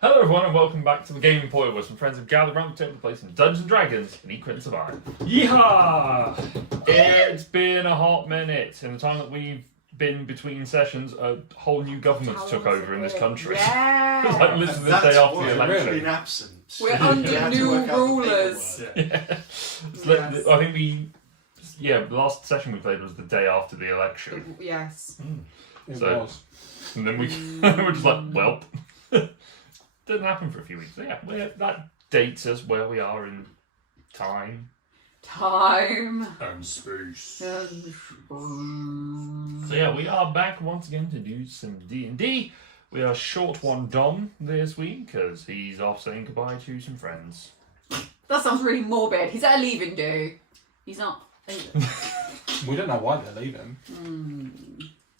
Hello everyone and welcome back to the Gaming Point where some friends have gathered around the table to play some Dungeons & Dragons and Eat, Crit and Survive. Yeehaw! It's been a hot minute. In the time that we've been between sessions, a whole new government took over in this country. Yeah! It's like literally the day after the election. We've been absent. We're under new rulers. Yeah. Yes. I think the last session we played was the day after the election. Yes. It was. And then we were just like, well, didn't happen for a few weeks. So yeah, that dates us where we are in time. And space. So yeah, we are back once again to do some D&D. We are short one Dom this week because he's off saying goodbye to some friends. That sounds really morbid. He's at a leaving do. He's not. We don't know why they're leaving.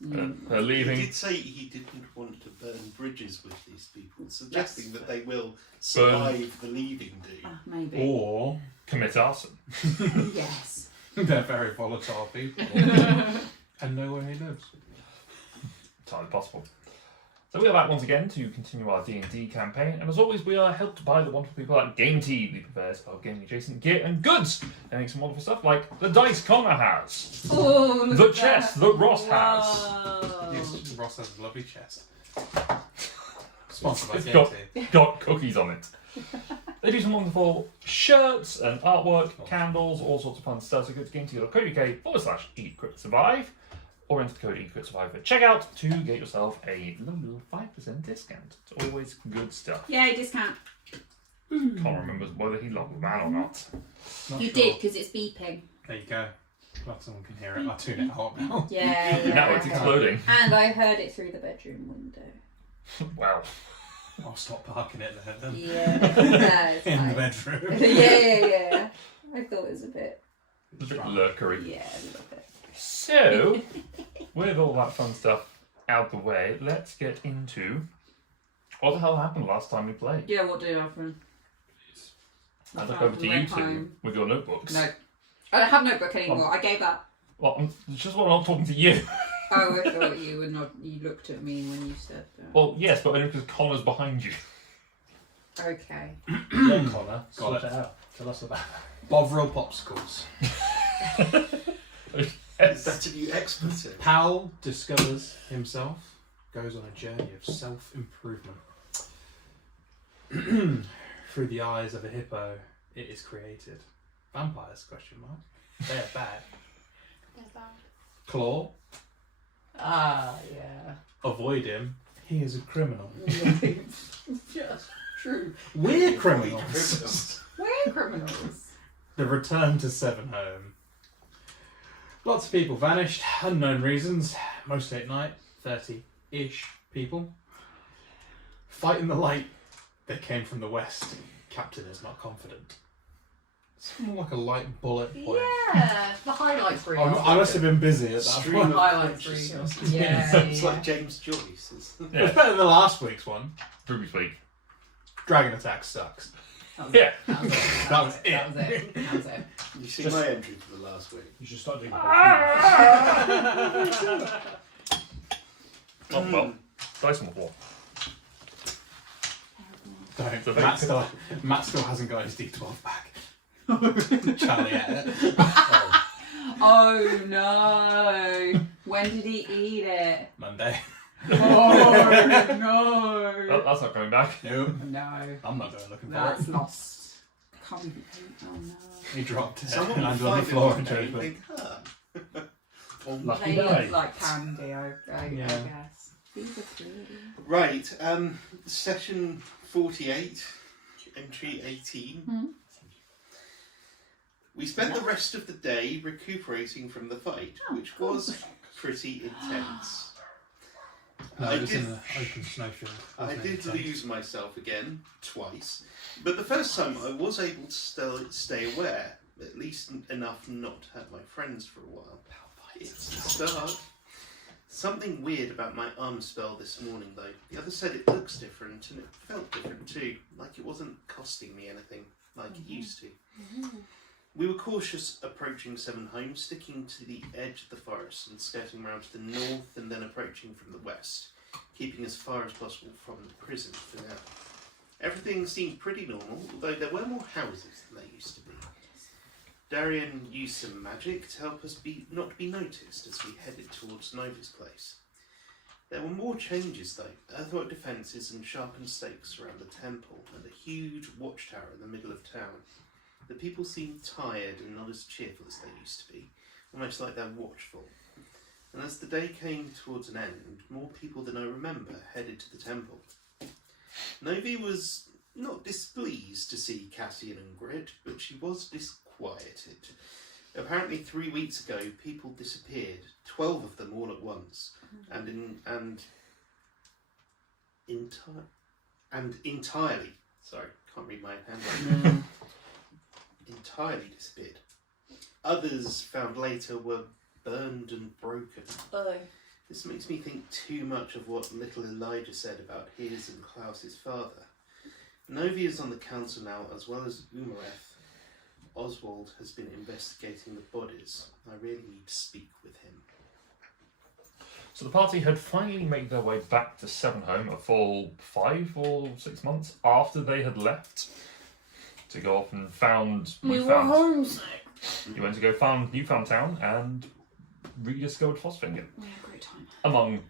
They're leaving. He did say he didn't want to burn bridges with these people, suggesting that they will survive the leaving do. Maybe. Or Commit arson. Yes. they're very volatile people. And know where he lives. Entirely possible. So we are back once again to continue our D&D campaign, and as always we are helped by the wonderful people at Game Tea, the purveyors of gaming adjacent gear and goods. They make some wonderful stuff like the dice Connor has, Oh, look the at chest that. that Ross has. Whoa. Yes, Ross has a lovely chest. Sponsored by It's Game Tea. got cookies on it. They do some wonderful shirts and artwork, candles, all sorts of fun stuff. So go to gametea.co.uk/eat-crit-survive or enter the code eat-crit-survive at checkout to get yourself a little 5% discount. It's always good stuff. Yay, discount. Can't remember whether he logged the man or not. Not You sure. did, because it's beeping. There you go. Glad someone can hear it. I'll tune it out now. Yeah. Now it's exploding. And I heard it through the bedroom window. Wow. I'll stop parking it there then. Yeah. No, In the it's fine. bedroom. Yeah. I thought it was a bit. It's a bit lurkery. Yeah, a little bit. So, with all that fun stuff out the way, let's get into what the hell happened last time we played. Yeah, what did happen? I look over to you two with your notebooks. No. I don't have a notebook anymore. I gave up. Well, it's just when I'm not talking to you. Oh, I thought you were not. You looked at me when you said that. Well, yes, but only because Connor's behind you. Okay. Yeah, Connor, Got sort it. it out. Tell us about it. Bovril popsicles. Is that a new expletive? Powell discovers himself, goes on a journey of self-improvement. Through the eyes of a hippo, it is created. Vampires, question mark. They are bad. Claw, Ah, yeah. avoid him. He is a criminal. Just true. We're criminals. We're criminals. The return to Sevenhome. Lots of people vanished, unknown reasons, mostly at night, 30-ish people. Fight in the light, they came from the west. Captain is not confident. It's more like a light bullet point. Yeah, the highlights reel. I must have been busy at that Stream point. of Highlights consciousness. reel. Yeah, It's like James Joyce. Isn't it? It was better than last week's one. Previous week. Dragon Attack sucks. That was Yeah. it. That was it. That was it. That was it. That was it. You see Just- my entry for the last week. You should start doing Oh, well. Dice on the floor. Don't. So Matt still hasn't got his D12 back. Charlie ate it. Oh no! When did he eat it? Monday. Oh no! That's not coming back. Nope. No, I'm not going looking for that's it. lost. Can't be. Oh no! He dropped it Someone and will landed on the find it floor one and day chose and it. think, huh. Lucky They day. look like candy. I Yeah. guess. These are pretty. Right, session 48, entry 18. We spent the rest of the day recuperating from the fight, which was pretty intense. No, I it was did- in an open snowfield. I Wasn't did it? lose myself again, twice, but the first time I was able to still stay aware, at least enough not to hurt my friends for a while. It's the start. Something weird about my arm spell this morning though. The other said it looks different and it felt different too, like it wasn't costing me anything like it used to. We were cautious approaching Sevenhome, sticking to the edge of the forest and skirting around to the north and then approaching from the west, keeping as far as possible from the prison for now. Everything seemed pretty normal, although there were more houses than there used to be. Darian used some magic to help us not be noticed as we headed towards Nova's place. There were more changes though, earthwork defences and sharpened stakes around the temple, and a huge watchtower in the middle of town. The people seemed tired and not as cheerful as they used to be, almost like they're watchful. And as the day came towards an end, more people than I remember headed to the temple. Novi was not displeased to see Cassian and Grit, but she was disquieted. Apparently 3 weeks ago, people disappeared, 12 of them all at once, and entirely, sorry, can't read my handwriting, entirely disappeared. Others found later were burned and broken. Oh. This makes me think too much of what little Elijah said about his and Klaus's father. Novi is on the council now, as well as Umareth. Oswald has been investigating the bodies. I really need to speak with him. So the party had finally made their way back to Sevenhome a full 5 or 6 months after they had left to go off and found... We were homesick. You went to go found Newfound Town and rediscovered Fossfinger. We had a great time. Among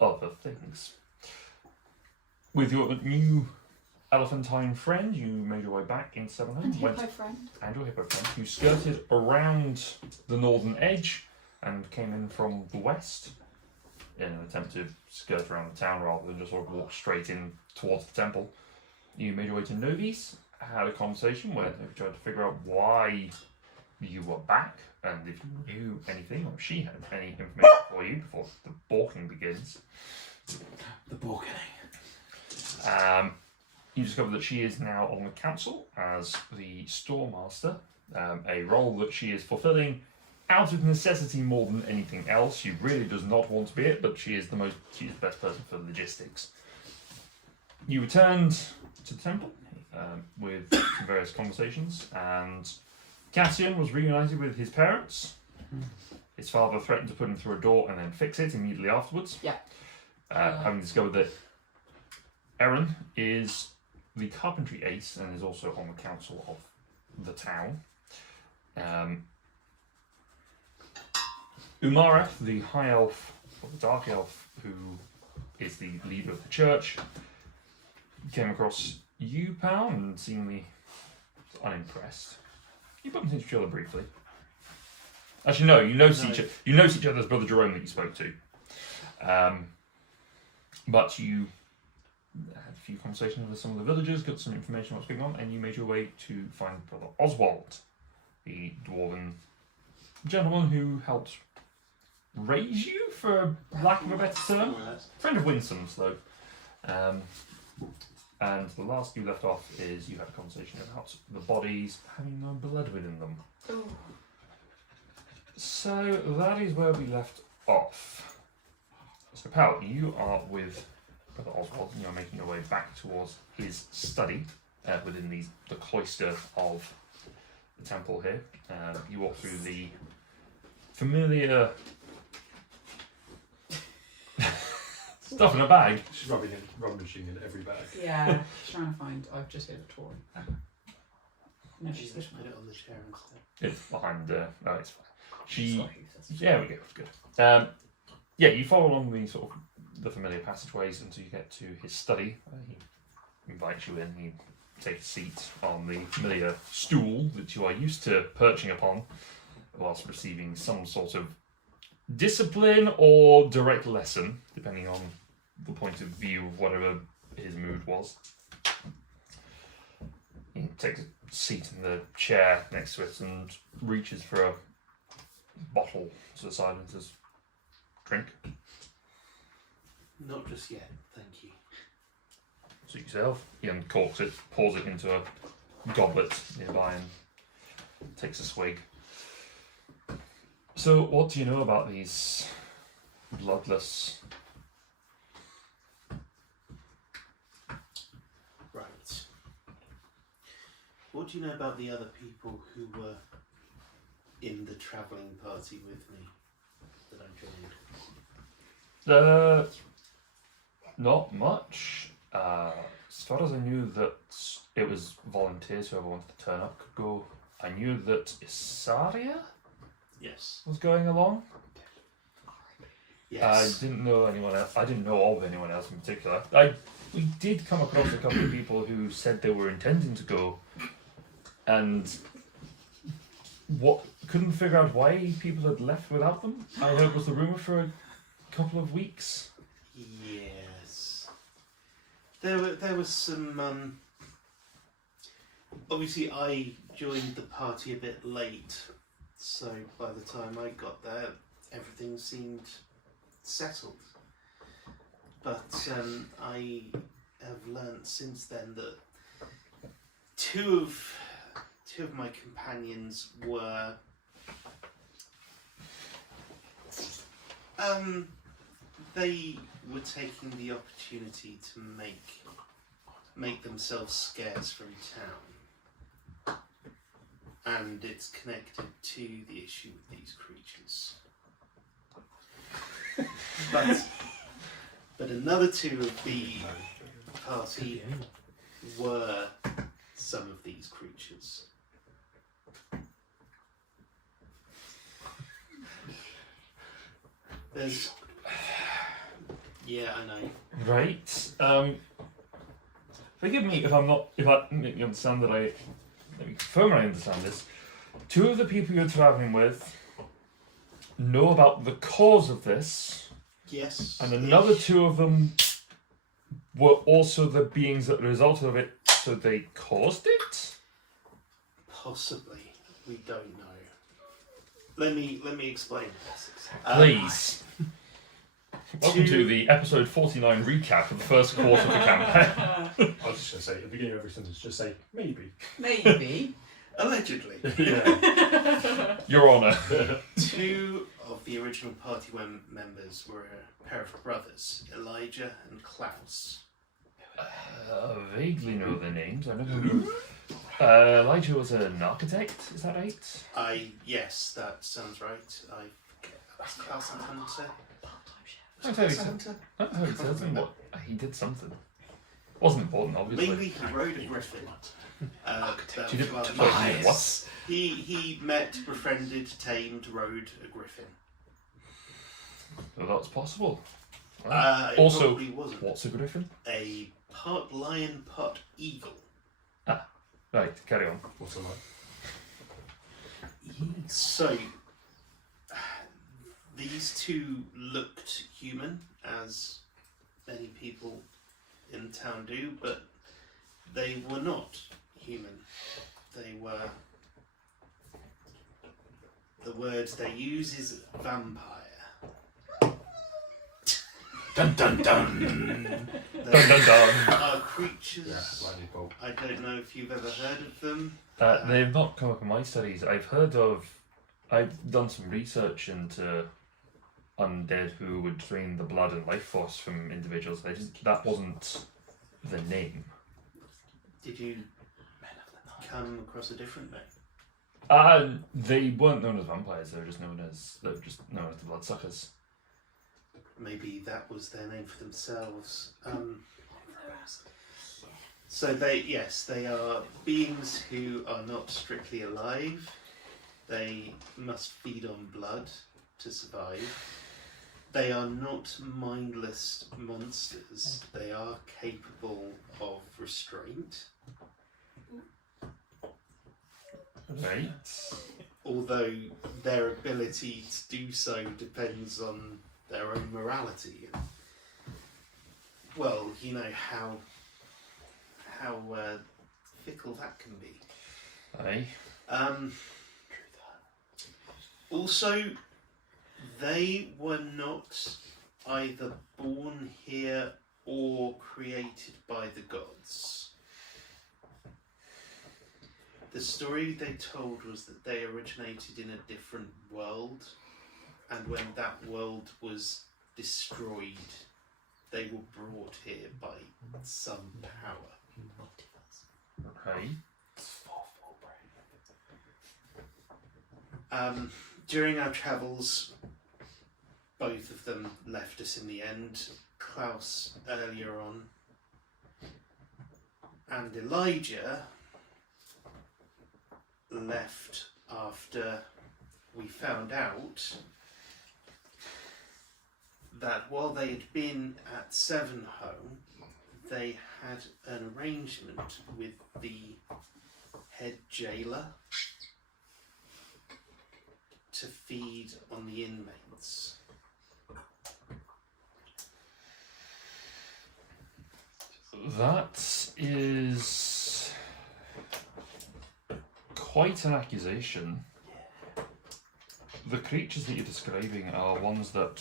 other things. With your new elephantine friend, you made your way back into Sevenhome. And hippo friend. And your hippo friend. You skirted around the northern edge and came in from the west in an attempt to skirt around the town rather than just sort of walk straight in towards the temple. You made your way to Novi's, had a conversation where they tried to figure out why you were back and if you knew anything or she had any information for you before the balking begins. The balking. You discover that she is now on the council as the storemaster, a role that she is fulfilling out of necessity more than anything else. She really does not want to be it, but she is the best person for logistics. You returned to the temple with some various conversations, and Cassian was reunited with his parents. His father threatened to put him through a door and then fix it immediately afterwards. Yeah. Having discovered that Erin is the carpentry ace and is also on the council of the town. Umareth, the high elf, or the dark elf, who is the leader of the church, came across you, pal, and seemingly unimpressed. You bumped into each other briefly. Actually, no, you notice each other's brother Jerome that you spoke to. But you had a few conversations with some of the villagers, got some information on what's going on, and you made your way to find brother Oswald, the dwarven gentleman who helped raise you, for lack of a better term. Friend of Winsome's, though. And the last you left off is you had a conversation about the bodies having no blood within them. Ooh. So that is where we left off. So, pal, you are with Brother Oswald, and you're making your way back towards his study within the cloister of the temple here. You walk through the familiar stuff in a bag. She's rummaging in every bag. Yeah, she's trying to find. I've just hit a Tory. No, she's Just put it on the chair instead. It's behind. No, it's fine. Sorry, Yeah, we go. It's good. Yeah, you follow along the familiar passageways until you get to his study. He invites you in. You take a seat on the familiar stool that you are used to perching upon, whilst receiving some sort of discipline or direct lesson, depending on the point of view of whatever his mood was. He takes a seat in the chair next to it and reaches for a bottle to the side and says, "Drink." Not just yet, thank you. Suit yourself. He uncorks it, pours it into a goblet nearby and takes a swig. So, what do you know about these bloodless... Right. What do you know about the other people who were in the travelling party with me that I joined? Not much. As far as I knew that it was volunteers, whoever wanted to turn up could go. I knew that Isaria Yes. was going along. Yes. I didn't know anyone else. I didn't know of anyone else in particular. We did come across a couple of people who said they were intending to go, and couldn't figure out why people had left without them. I heard was the rumor for a couple of weeks. Yes. There was some. Obviously, I joined the party a bit late, so by the time I got there, everything seemed settled. But I have learnt since then that two of my companions were they were taking the opportunity to make themselves scarce from town, and it's connected to the issue with these creatures. But another two of the party were some of these creatures. There's... Yeah, I know. Right. Forgive me if I make you understand that let me confirm I understand this. Two of the people you're travelling with know about the cause of this, Yes. and another two of them were also the beings that resulted of it, so they caused it? Possibly. We don't know. Let me explain. Please. Welcome to the episode 49 recap of the first quarter of the campaign. I was just going to say, at the beginning of every sentence, just say, maybe. Maybe. Allegedly. Yeah. Your Honour. Two of the original party members were a pair of brothers, Elijah and Klaus. Vaguely know their names. I never knew. Elijah was an architect, is that right? Yes, that sounds right. I forget. Klaus and Hunter. I'm fairly certain what he did something. Wasn't important, obviously. Maybe he rode a griffin. She did Yes. what? He met, befriended, tamed, rode a griffin. Well, that's possible. It Also, probably wasn't. what's a griffin? A part lion, part eagle. Right, carry on. What's it like? So, these two looked human, as many people in town do, but they were not human. They were... The word they use is vampire. Dun dun dun. They Dun dun dun. are creatures. Yeah, lightning bolt. I don't know if you've ever heard of them. They've not come up in my studies. I've done some research into undead who would drain the blood and life force from individuals. That wasn't the name. Did you come across a different name? They weren't known as vampires. They were just known as the bloodsuckers. Maybe that was their name for themselves. So they are beings who are not strictly alive. They must feed on blood to survive. They are not mindless monsters. They are capable of restraint. Right. Although their ability to do so depends on their own morality. Well, you know how fickle that can be. Aye. Also, they were not either born here or created by the gods. The story they told was that they originated in a different world, and when that world was destroyed, they were brought here by some power. Right. During our travels, both of them left us in the end. Klaus earlier on. and Elijah left after we found out that while they had been at Sevenhome, they had an arrangement with the head jailer to feed on the inmates. That is quite an accusation. The creatures that you're describing are ones that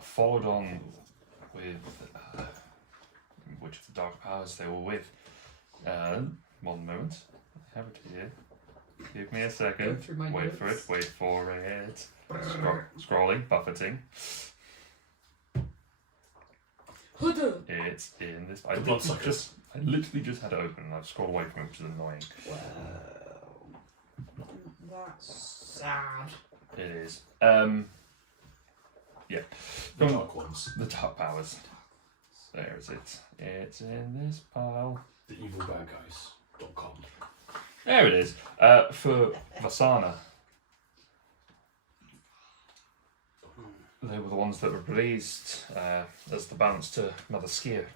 followed on with which of the dark powers they were with. One moment. I have it here. Give me a Go second. through my Wait for it. notes. Wait for it. Scrolling, buffeting. Huddle. It's in this. The bloodsuckers. I literally just had it open and I've scrolled away from it, which is annoying. Well, that's sad. It is. Yeah. The dark ones. The dark powers. There is it. It's in this pile. The evilbadguys.com. There it is. For Vasana. They were the ones that were raised as the balance to Mother Skier.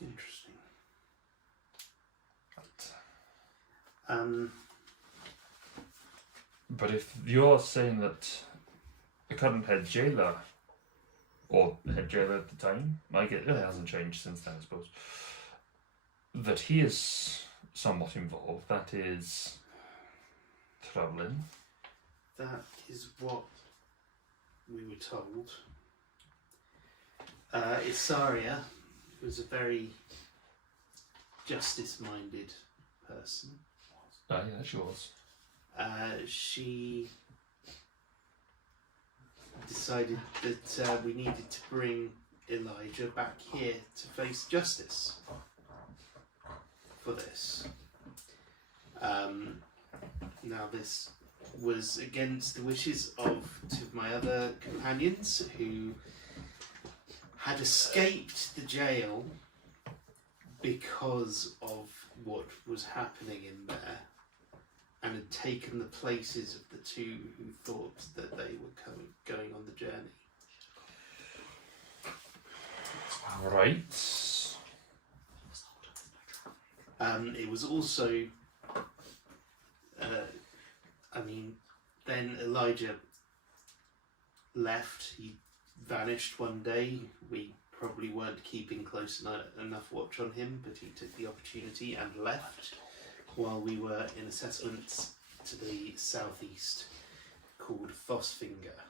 Interesting. But if you're saying that the current head jailer, or the head jailer at the time, I get it hasn't changed since then, I suppose, that he is somewhat involved, that is troubling. That is what we were told. Isaria was a very justice-minded person. Oh yeah, she was. She decided that we needed to bring Elijah back here to face justice for this. Now this was against the wishes of two of my other companions who had escaped the jail because of what was happening in there, and had taken the places of the two who thought that they were going on the journey. Right. It was also, then Elijah left. He vanished one day. We probably weren't keeping close enough watch on him, but he took the opportunity and left while we were in a settlement to the southeast called Fossfinger.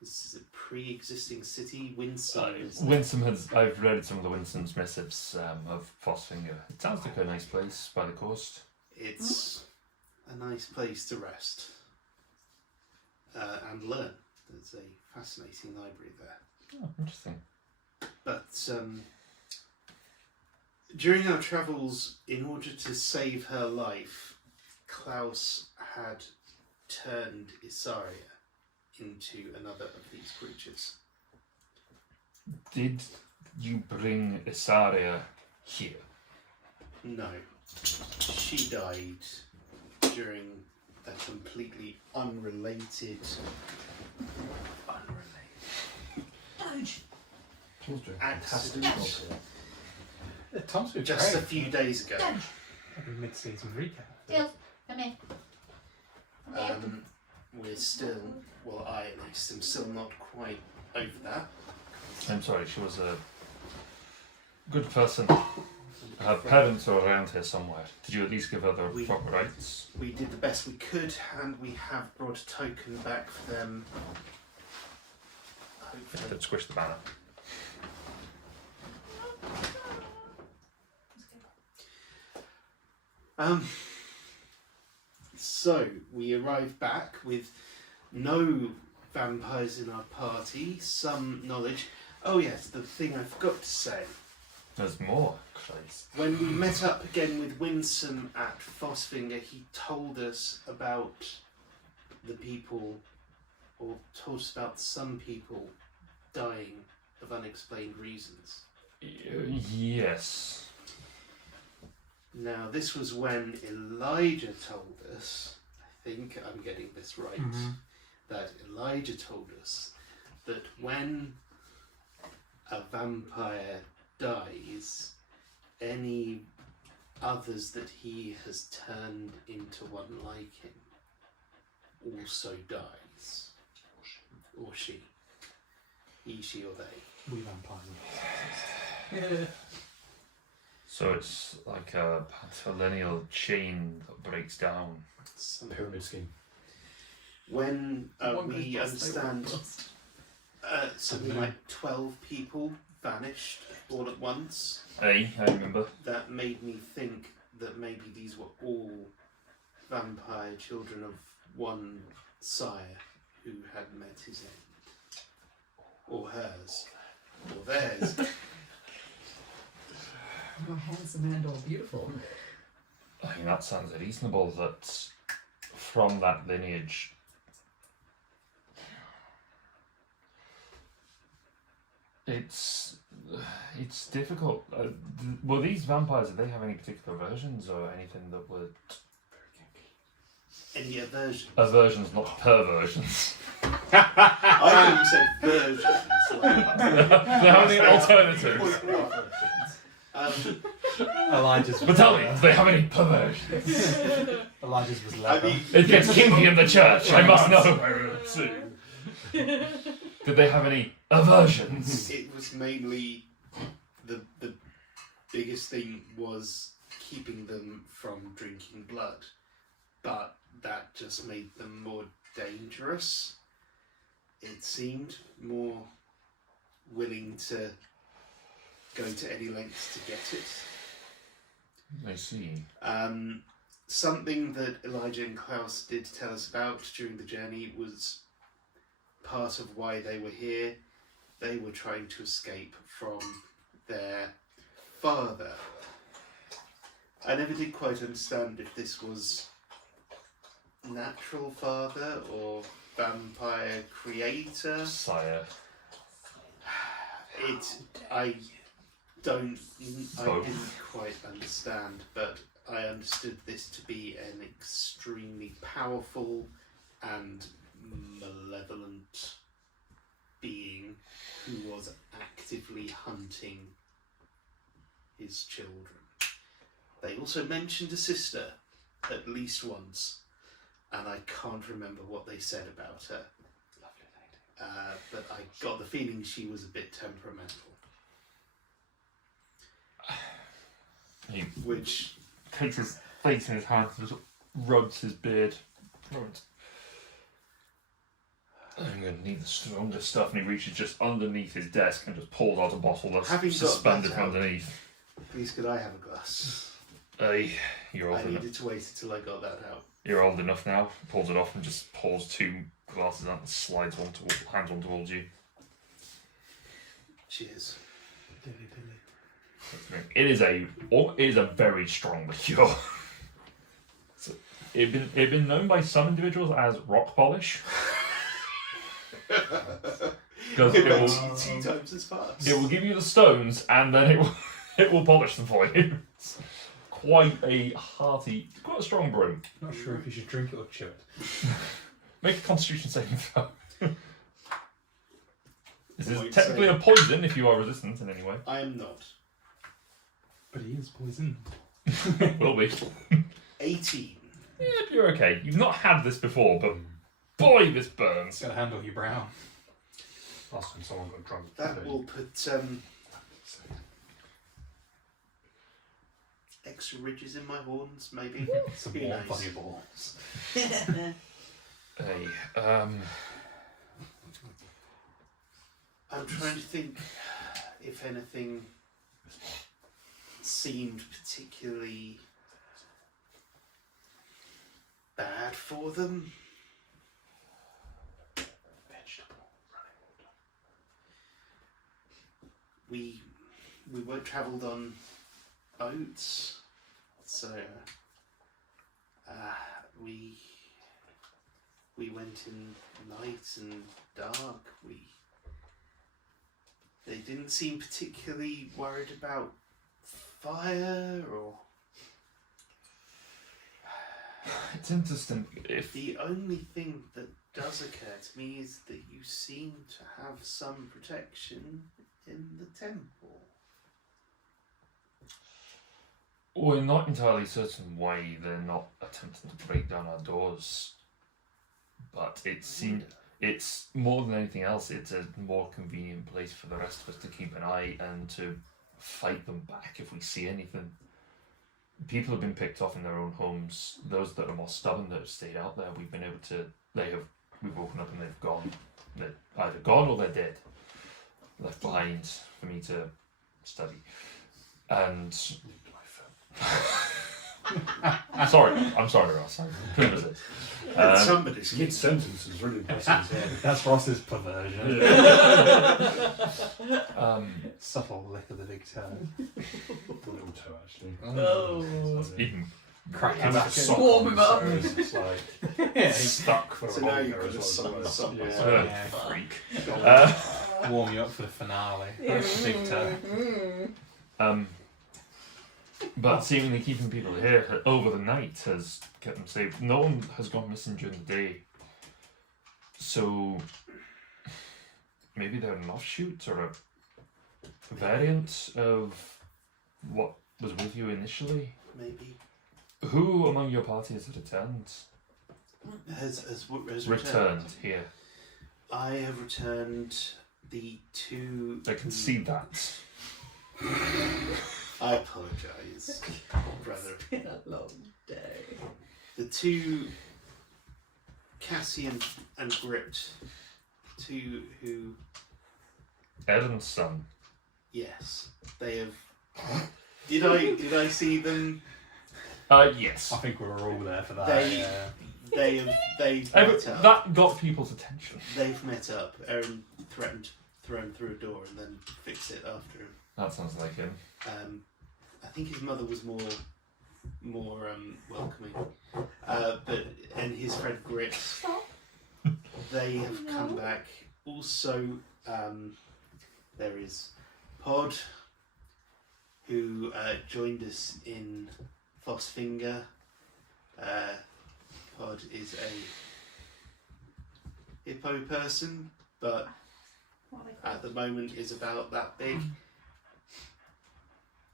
This is a pre-existing city. Winsome has. I've read some of the Winsom's missives of Fossfinger. It sounds like a nice place by the coast. It's a nice place to rest and learn. There's a fascinating library there. Oh, interesting. But during our travels, in order to save her life, Klaus had turned Isaria into another of these creatures. Did you bring Isaria here? No. She died during a completely unrelated... accident Tom's been just a great. few days ago. Like a mid-season recap. Dills, come here. We're still, well, I at least am still not quite over that. I'm sorry, she was a good person. Her parents are around here somewhere. Did you at least give her the We- proper rights? We did the best we could, and we have brought a token back for them. Hopefully. Don't squish the banner. So we arrived back with no vampires in our party, some knowledge. Oh yes, the thing I forgot to say. There's more, Christ. When we met up again with Winsome at Fossfinger, he told us about the people, or told us about some people dying of unexplained reasons. Yes. Now, this was when Elijah told us, I think I'm getting this right, that Elijah told us that when a vampire dies, any others that he has turned into one like him also dies. Or she. He, she, or they. We vampires. So it's like a patrilineal chain that breaks down. Pyramid scheme. When One we goes bust, they all understand bust. something like 12 people vanished all at once, I remember. that made me think that maybe these were all vampire children of one sire who had met his end. Or hers. Or theirs. Oh, handsome and all beautiful. I mean, that sounds reasonable that from that lineage. It's difficult. Well, these vampires, do they have any particular aversions or anything that would... Any aversion? Aversions, not perversions. I thought you said versions. Like, Do they have any alternatives? Elijah's. But tell me, do they have any perversions? Elijah's was I leather. mean, It gets kinky in the church, I must know. Did they have any aversions? it was mainly the biggest thing was keeping them from drinking blood, but that just made them more dangerous. It seemed more willing to go to any lengths to get it. I see. Something that Elijah and Klaus did tell us about during the journey was part of why they were here. They were trying to escape from their father. I never did quite understand if this was natural father or vampire creator. Sire. I didn't Both. quite understand, but I understood this to be an extremely powerful and malevolent being who was actively hunting his children. They also mentioned a sister at least once, and I can't remember what they said about her. But I got the feeling she was a bit temperamental. He Which, takes his face in his hands and just rubs his beard. I'm going to need the strongest stuff, and he reaches just underneath his desk and just pulls out a bottle that's Having got suspended that from out, underneath. please could I have a glass? You're old I enough. needed to wait until I got that out. You're old enough now. Pulls it off and just pulls two glasses out and slides one towards, hands one towards you. Cheers. It is a very strong liqueur. It had been known by some individuals as rock polish. Because It it makes will, you 2 times as fast. it will give you the stones and then it will polish them for you. It's quite a hearty, quite a strong brew. Not sure if you should drink it or chew it. Make a constitution saving throw. This is Point technically save. a poison if you are resistant in any way. I am not. But he is poisoned. Will be. 18. Yeah, you're okay. You've not had this before, but boy, this burns. It's gonna handle your brow. Last time someone got drunk. That will put extra ridges in my horns, maybe. Some Who warmth knows? on your balls. Hey, I'm trying to think if anything seemed particularly bad for them. Vegetable. We were travelled on boats, so we went in night and dark. They didn't seem particularly worried about fire or... It's interesting. If The only thing that does occur to me is that you seem to have some protection in the temple. we're not entirely certain why they're not attempting to break down our doors, but it's more than anything else. It's a more convenient place for the rest of us to keep an eye and to fight them back if we see anything. People have been picked off in their own homes. Those that are more stubborn that have stayed out there, we've been able to. We've woken up and they've gone. They're either gone or they're dead, left behind for me to study. And I'm sorry, Ross. Who was it? Somebody's Mid sentence is really impressive. That's Ross's perversion. Subtle lick of the big toe. A little toe, actually. Oh. Even Crack It's him like back a in. sock Warm on, him up. so it's like Yeah, stuck for So a now long you've there got as to well. suck Yeah. myself. Yeah. freak. warm you up for the finale. Big toe. But seemingly keeping people here over the night has kept them safe. No one has gone missing during the day. So maybe they're an offshoot or a variant of what was with you initially. Maybe. Who among your party has returned? Has Returned here. I have returned the two... I can see that. I apologise, brother. It's been a long day. The two... Cassian and Gript. Two who... Aaron's son. Yes. They have... Did I see them? Yes. I think we were all there for that. They've met up. That got people's attention. They've met up. Aaron threatened to throw him through a door and then fix it after him. That sounds like him. I think his mother was more welcoming. And his friend Grit, they have come back. Also, there is Pod, who joined us in Fossfinger. Pod is a hippo person, but at the moment is about that big.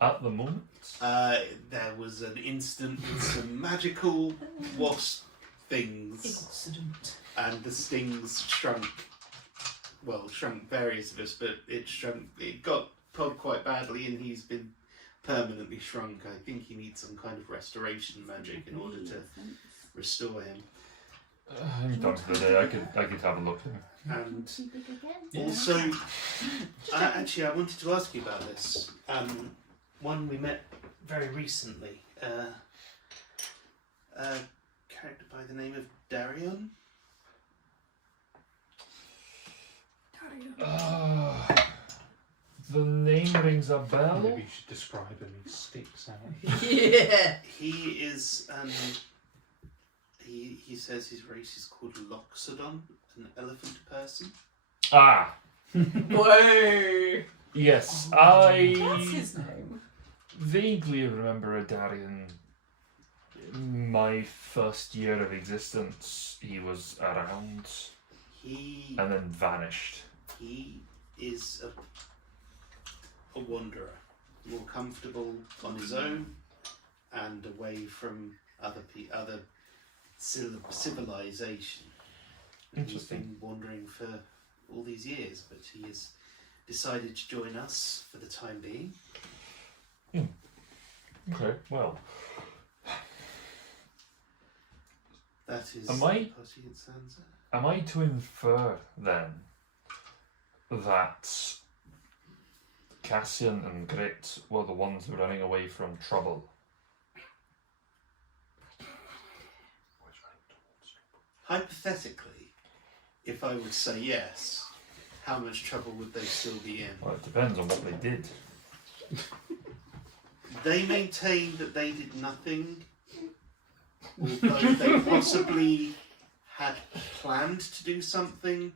At the moment? There was an incident with some magical wasp things, Incident. and the stings shrunk. Well, shrunk various of us, but it shrunk. It got Pod quite badly, and he's been permanently shrunk. I think he needs some kind of restoration magic in order to restore him. I'm done for the day. I could have a look at him. And also, actually, I wanted to ask you about this. One we met very recently. A character by the name of Darion. The name rings a bell. Maybe you should describe him. He sticks out. Yeah. He is. He says his race is called Loxodon, an elephant person. Ah, Whoa. yes. That's I his name. vaguely remember a Darian. My first year of existence, he was around He and then vanished. he is a wanderer, more comfortable on his own and away from other civilization. He's Interesting. been wandering for all these years, but he has decided to join us for the time being. Okay, well, That is Am I- Potty and Sansa. am I to infer then that Cassian and Grit were the ones running away from trouble? Hypothetically, if I would say yes, how much trouble would they still be in? Well, it depends on what they did. They maintain that they did nothing, although they possibly had planned to do something,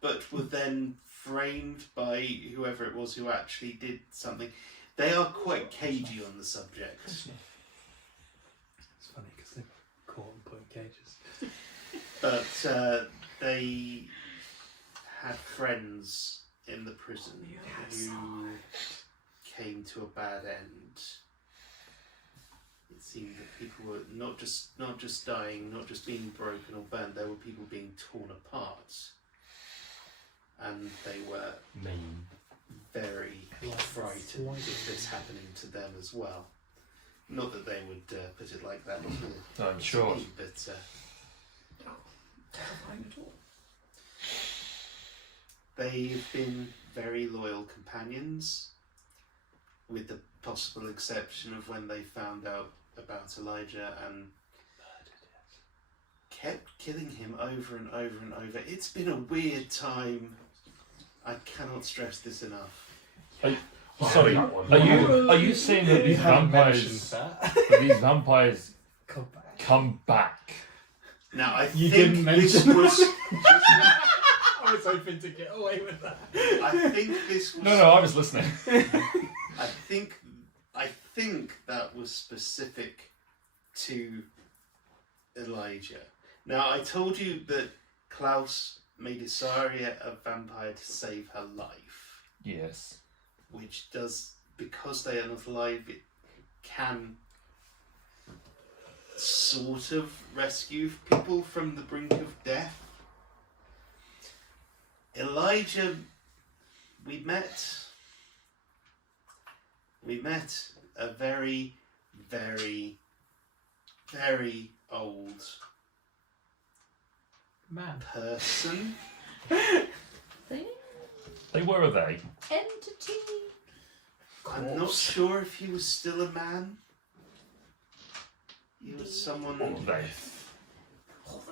but were then framed by whoever it was who actually did something. They are quite cagey on the subject. It's funny because they're caught and put in cages. But they had friends in the prison who came to a bad end. It seemed that people were not just dying, not just being broken or burned. There were people being torn apart, and they were very frightened of this happening to them as well. Not that they would put it like that. I'm sure. Me, but Terrifying at all. they've been very loyal companions, with the possible exception of when they found out about Elijah and kept killing him over and over and over. It's been a weird time. I cannot stress this enough. Sorry, that one. are you saying that these vampires come back? Now I You think didn't this mention was. I was hoping to get away with that. I think this was. No, I was listening. I think that was specific to Elijah. Now I told you that Klaus made Isaria a vampire to save her life, Yes. which does, because they are not alive, it can sort of rescue people from the brink of death. Elijah, we met a very, very, very old Man. person. Thing? They were a they. Entity. I'm not sure if he was still a man. He was someone. Or they.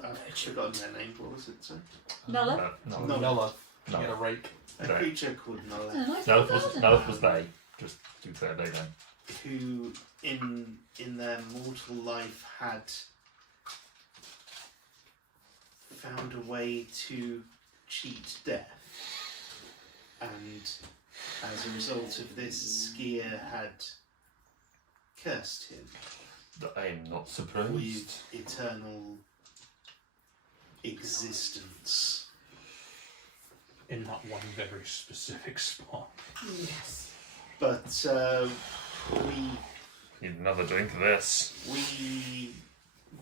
I've forgotten their name. What was it? Sorry? Nella. No. No. Nella. No. Get a rake. A They. creature called Nala, No, it was they. Just do say they then. who in their mortal life had found a way to cheat death, and as a result of this, Skier had cursed him I am not surprised. with eternal existence. In that one very specific spot. Yes. But we Need another drink of this.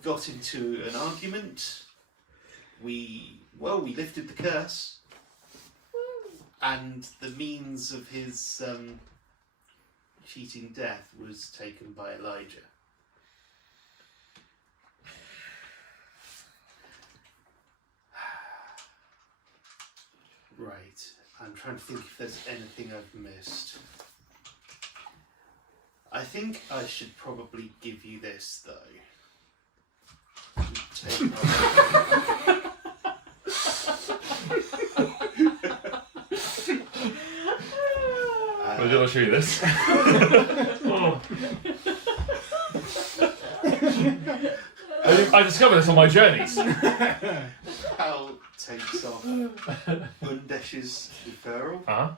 got into an argument. We lifted the curse, and the means of his cheating death was taken by Elijah. Right. I'm trying to think if there's anything I've missed. I think I should probably give you this, though. Take I'll show you this. Oh. I discovered this on my journeys. Hal takes off Undesh's referral Uh-huh.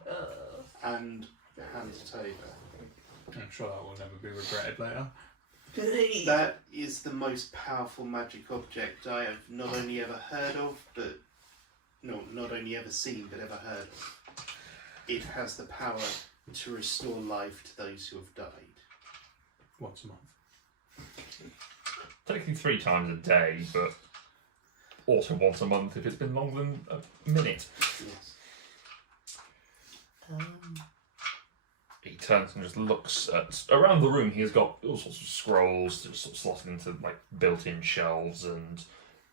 and hands it over. I'm sure that will never be regretted later. That is the most powerful magic object I have not only ever heard of, but not only ever seen, but ever heard of. It has the power to restore life to those who have died. Once a month. Technically 3 times a day, but also once a month if it's been longer than a minute. Yes. He turns and just looks at around the room. He has got all sorts of scrolls just sort of slotted into like built-in shelves, and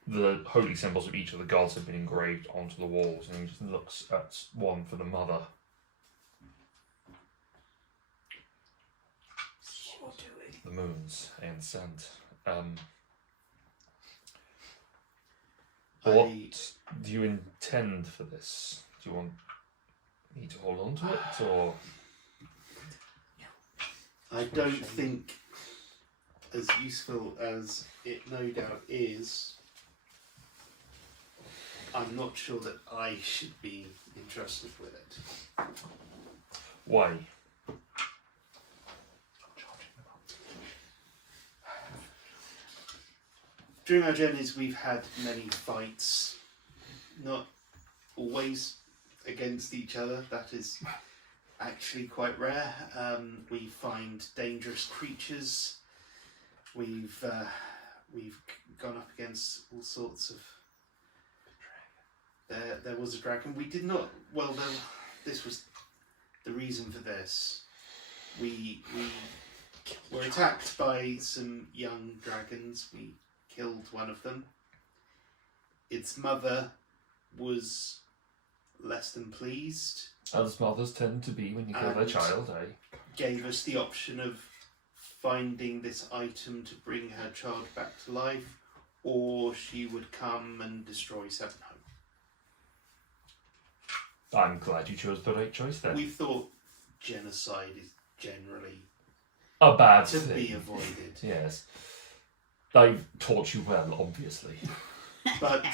the holy symbols of each of the gods have been engraved onto the walls. And he just looks at one for the mother. The moons and sand. What do you intend for this? Do you want me to hold on to it, or? I don't think, as useful as it no doubt is, I'm not sure that I should be entrusted with it. Why? During our journeys, we've had many fights, not always against each other. That is actually quite rare. We find dangerous creatures. We've gone up against all sorts of. There was a dragon. We did not. Well, this was the reason for this. We were attacked by some young dragons. We killed one of them. Its mother was less than pleased. As mothers tend to be when you kill their And- child, eh? Gave us the option of finding this item to bring her child back to life, or she would come and destroy Sevenhome. I'm glad you chose the right choice then. We thought genocide is generally A bad to thing. be avoided. Yes. I've taught you well, obviously. But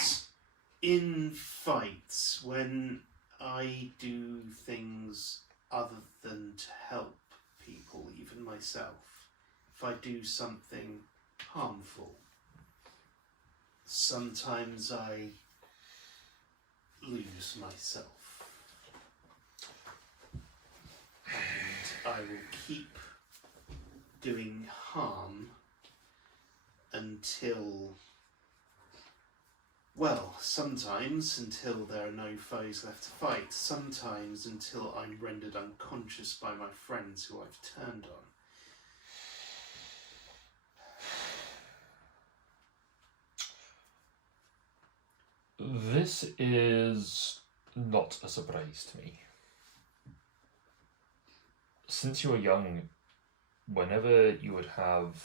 in fights, when I do things other than to help people, even myself, if I do something harmful, sometimes I lose myself. And I will keep doing harm until, well, sometimes until there are no foes left to fight, sometimes until I'm rendered unconscious by my friends who I've turned on. This is not a surprise to me. Since you were young, whenever you would have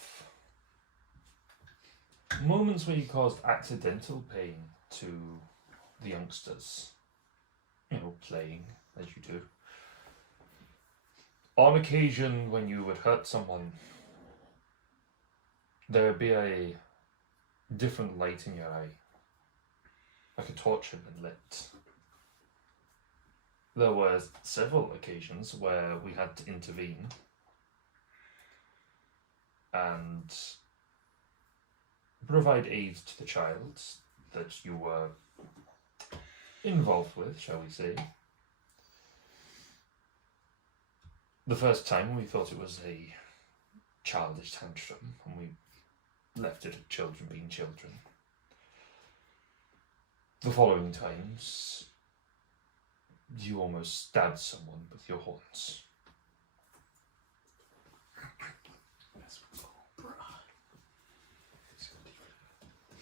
moments where you caused accidental pain to the youngsters, playing as you do, on occasion when you would hurt someone, there would be a different light in your eye, like a torch had been lit. There were several occasions where we had to intervene and provide aid to the child that you were involved with, shall we say. The first time we thought it was a childish tantrum and we left it at children being children. The following times, you almost stabbed someone with your horns.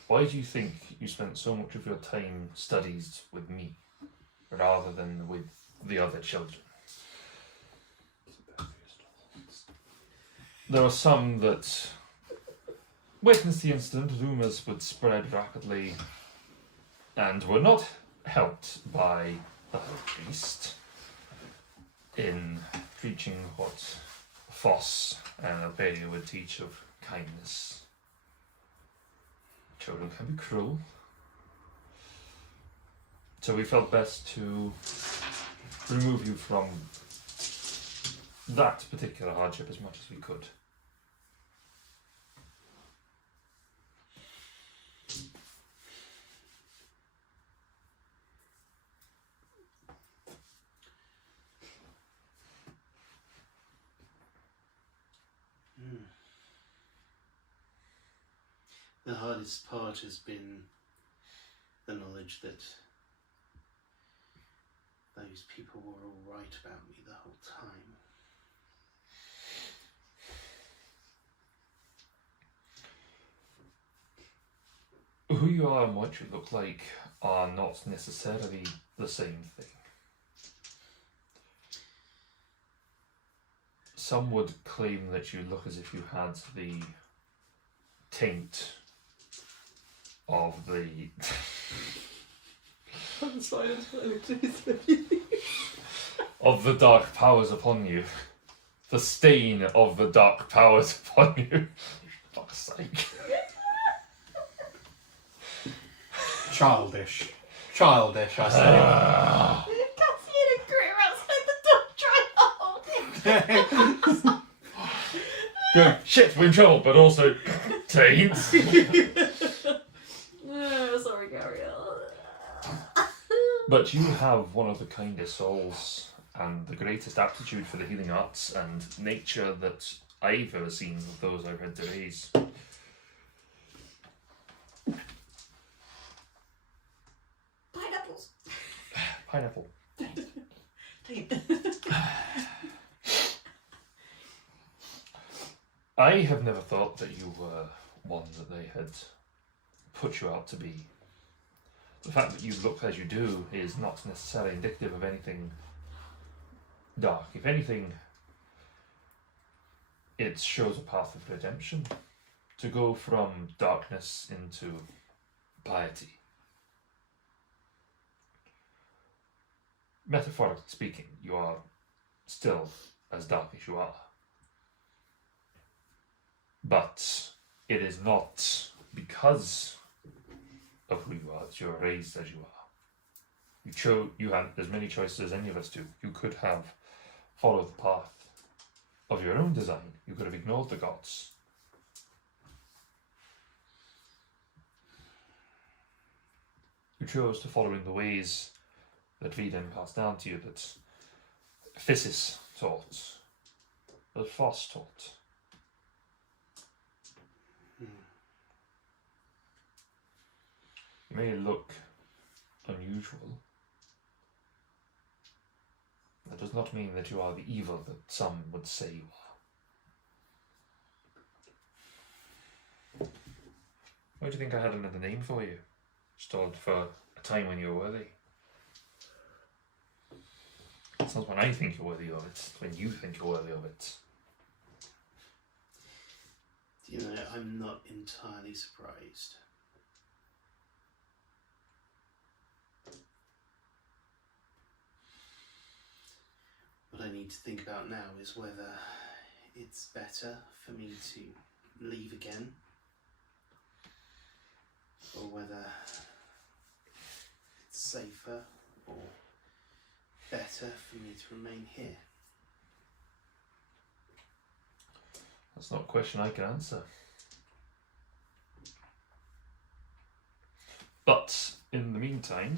Why do you think you spent so much of your time studies with me, rather than with the other children? There are some that witnessed the incident, rumours would spread rapidly, and were not helped by the High Priest in preaching what Foss and Alberia would teach of kindness. Children can be cruel, so we felt best to remove you from that particular hardship as much as we could. The hardest part has been the knowledge that those people were all right about me the whole time. Who you are and what you look like are not necessarily the same thing. Some would claim that you look as if you had the taint of the of the dark powers upon you. The stain of the dark powers upon you. Fuck's sake. Childish. childish, I say. You can't see it outside the door trying to hold it. Go, shit, we're in trouble, but also taints. Sorry, Gary. But you have one of the kindest souls and the greatest aptitude for the healing arts and nature that I've ever seen of those I've had to raise. Pineapples. Pineapple. I have never thought that you were one that they had put you out to be. The fact that you look as you do is not necessarily indicative of anything dark. If anything, it shows a path of redemption. To go from darkness into piety. Metaphorically speaking, you are still as dark as you are. But it is not because of who you are that you are raised as you are. You had as many choices as any of us do. You could have followed the path of your own design. You could have ignored the gods. You chose to follow in the ways that Vidin passed down to you, that Physis taught, that Foss taught. You may look unusual. That does not mean that you are the evil that some would say you are. Why do you think I had another name for you? Stored for a time when you were worthy. It's not when I think you're worthy of it, it's when you think you're worthy of it. You know, I'm not entirely surprised. What I need to think about now is whether it's better for me to leave again, or whether it's safer or better for me to remain here. That's not a question I can answer. But in the meantime,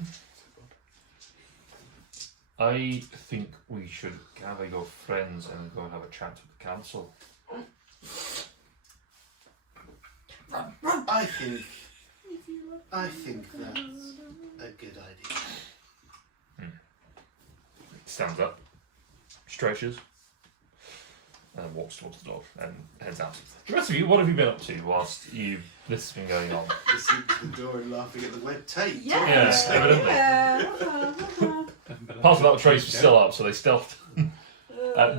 I think we should gather your friends and go and have a chat with the council. I think that's a good idea. Stands up, stretches, and walks towards the door and heads out. The rest of you, what have you been up to whilst this has been going on? Listening to the door and laughing at the wet tape. Yes, evidently. Part of that trace was still up, so they stealthed.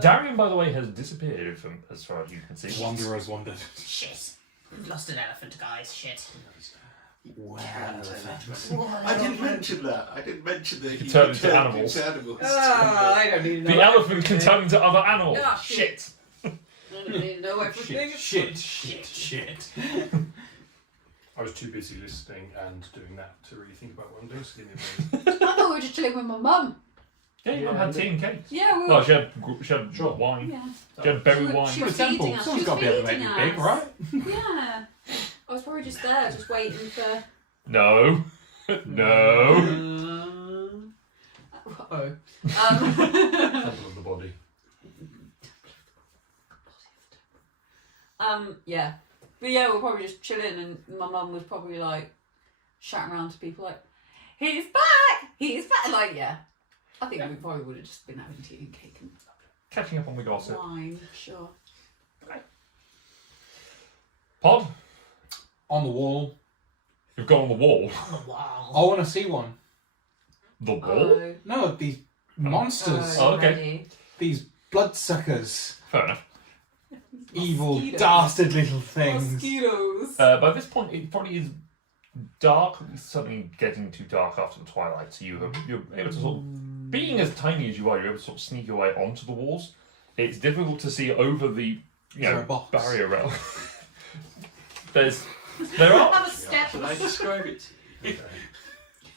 Darian, by the way, has disappeared from as far as you can see. Wanderers wandered. Shit. We've lost an elephant, guys. Shit. Wow. I didn't mention that. I didn't mention that You turn into animals. I don't even know. The elephant can turn into other animals. Ah, Shit. I don't even know everything. Shit. I was too busy listening and doing that to really think about what I'm doing. So give me a I thought we were just chilling with my mum. Yeah, you had tea and cake. Yeah, we were. Well, she had Sure. wine. Yeah. She had berry She wine. was Temple. feeding us. Someone's She got was to be able to make feeding it big, us. right? Yeah. I was probably just there, just waiting for. No. No. Oh. Temple of the body. Yeah. But yeah, we're probably just chilling, and my mum was probably like shouting around to people like, "He's back! He's back!" Like, yeah. I think we probably would have just been having tea and cake and Catching up on the gossip. wine, sure. Pod, On the wall. you've gone on the wall. Wow. I want to see one. The wall? No, these monsters. Oh, okay. Ready. These bloodsuckers. Fair enough. Evil, Mosquitoes. dastard little things. Mosquitoes. By this point, it probably is dark. It's suddenly getting too dark after the twilight, so you're able to sort of, being as tiny as you are, you're able to sort of sneak your way onto the walls. It's difficult to see over the there a box? barrier rail. There are Have a step. Should I describe it to you?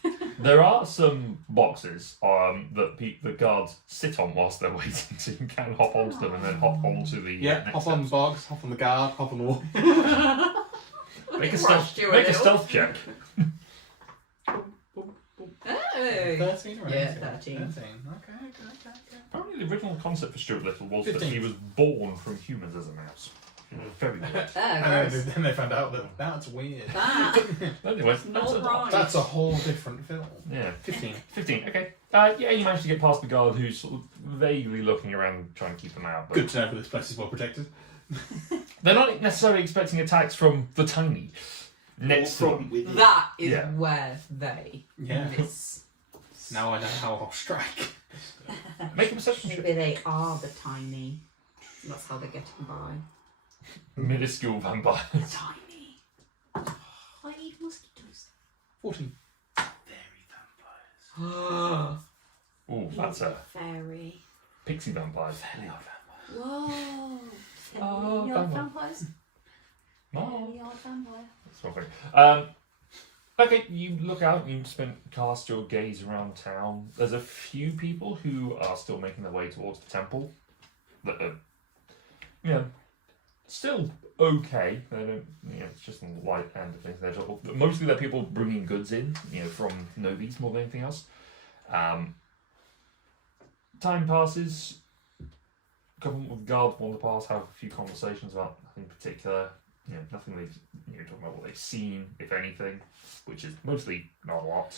Okay. There are some boxes that the guards sit on whilst they're waiting, so you can hop onto them and then hop onto the next hop on the steps. box, hop on the guard, hop on the wall. Make a Rushed you a make a little. stealth check. Hey. 13 or Yeah, 18? 13. 13. Okay. Apparently, the original concept for Stuart Little was that 15. he was born from humans as a mouse. Very weird. And then they found out that that's weird. That. Anyway, Not right. That's a whole different film. Yeah. 15. 15, okay. Yeah, you managed to get past the guard who's sort of vaguely looking around trying to keep them out. But Good to know that this place is well protected. they're not necessarily expecting attacks from the tiny next to Or them. from within. That is Yeah. where they Yeah. miss. Now I know how I'll strike. Make a perception Maybe check. they are the tiny. That's how they're getting by. Minuscule vampire. Tiny. I eat mosquitoes. 14. Fairy vampires. Ooh, that's a Fairy. pixie vampire. Whoa. Oh, Fairy vampire. vampires. Oh, Fairy vampire. that's one thing. Okay, you look out, you cast your gaze around town. There's a few people who are still making their way towards the temple that are, still okay. They don't, it's just on the light end of things. Mostly they're people bringing goods in, from Novi's more than anything else. Time passes. A couple of guards wander past, have a few conversations about nothing particular. Nothing they've, talking about what they've seen, if anything, which is mostly not a lot.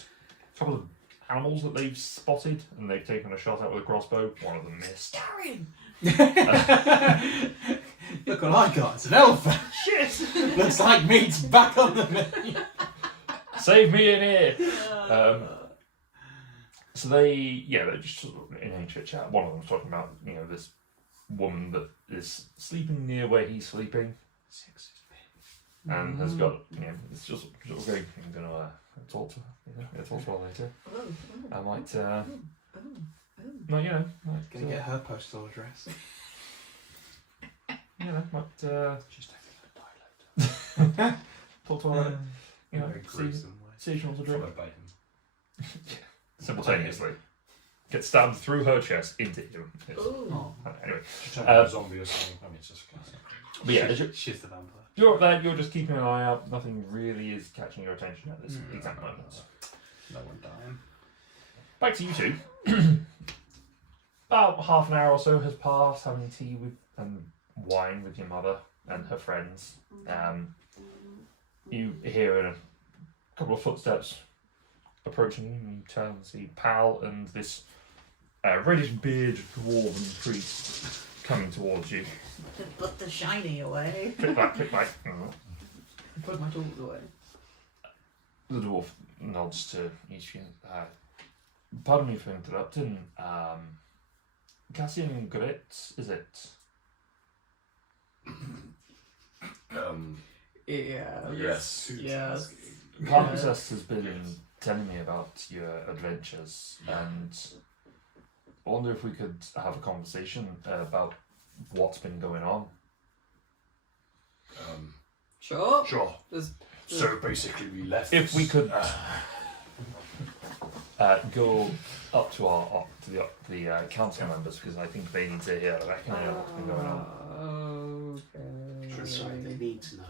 A couple of animals that they've spotted, and they've taken a shot at with a crossbow. One of them missed. Darren! Look what I got. It's an elephant. Shit! Looks like meat's back on the menu. Save me in here! So they're just sort of in a chit chat. One of them's talking about, this woman that is sleeping near where he's sleeping. And has got, it's just sort of going, I'm going to talk to her, talk to her later. I might, Gonna get her postal address. might, She's taking a dialect. talk to her, Very gruesome way. see if she wants a drink. Followed by him. Simultaneously. Get stabbed through her chest into him. Ooh. Anyway, She turned into a zombie or something. I mean, it's just classic. but yeah, as She's the vampire. you're up there, you're just keeping an eye out. Nothing really is catching your attention at this exact moment. No one dying. Back to you two. About half an hour or so has passed, having tea with and wine with your mother and her friends. You hear a couple of footsteps approaching you, and you turn and see Pal and this reddish bearded dwarven priest coming towards you. Put the shiny away. Click back, click back. Put my tools away. The dwarf nods to each of you. Pardon me for interrupting. Cassian Grit, is it? Yeah. Yes. Yes. Palimpsest has been telling me about your adventures, and I wonder if we could have a conversation about what's been going on. Sure. Sure. There's- So basically, we left. If we could go up to the council members, because I think they need to hear what's been going on. Okay. That's right, they need to know.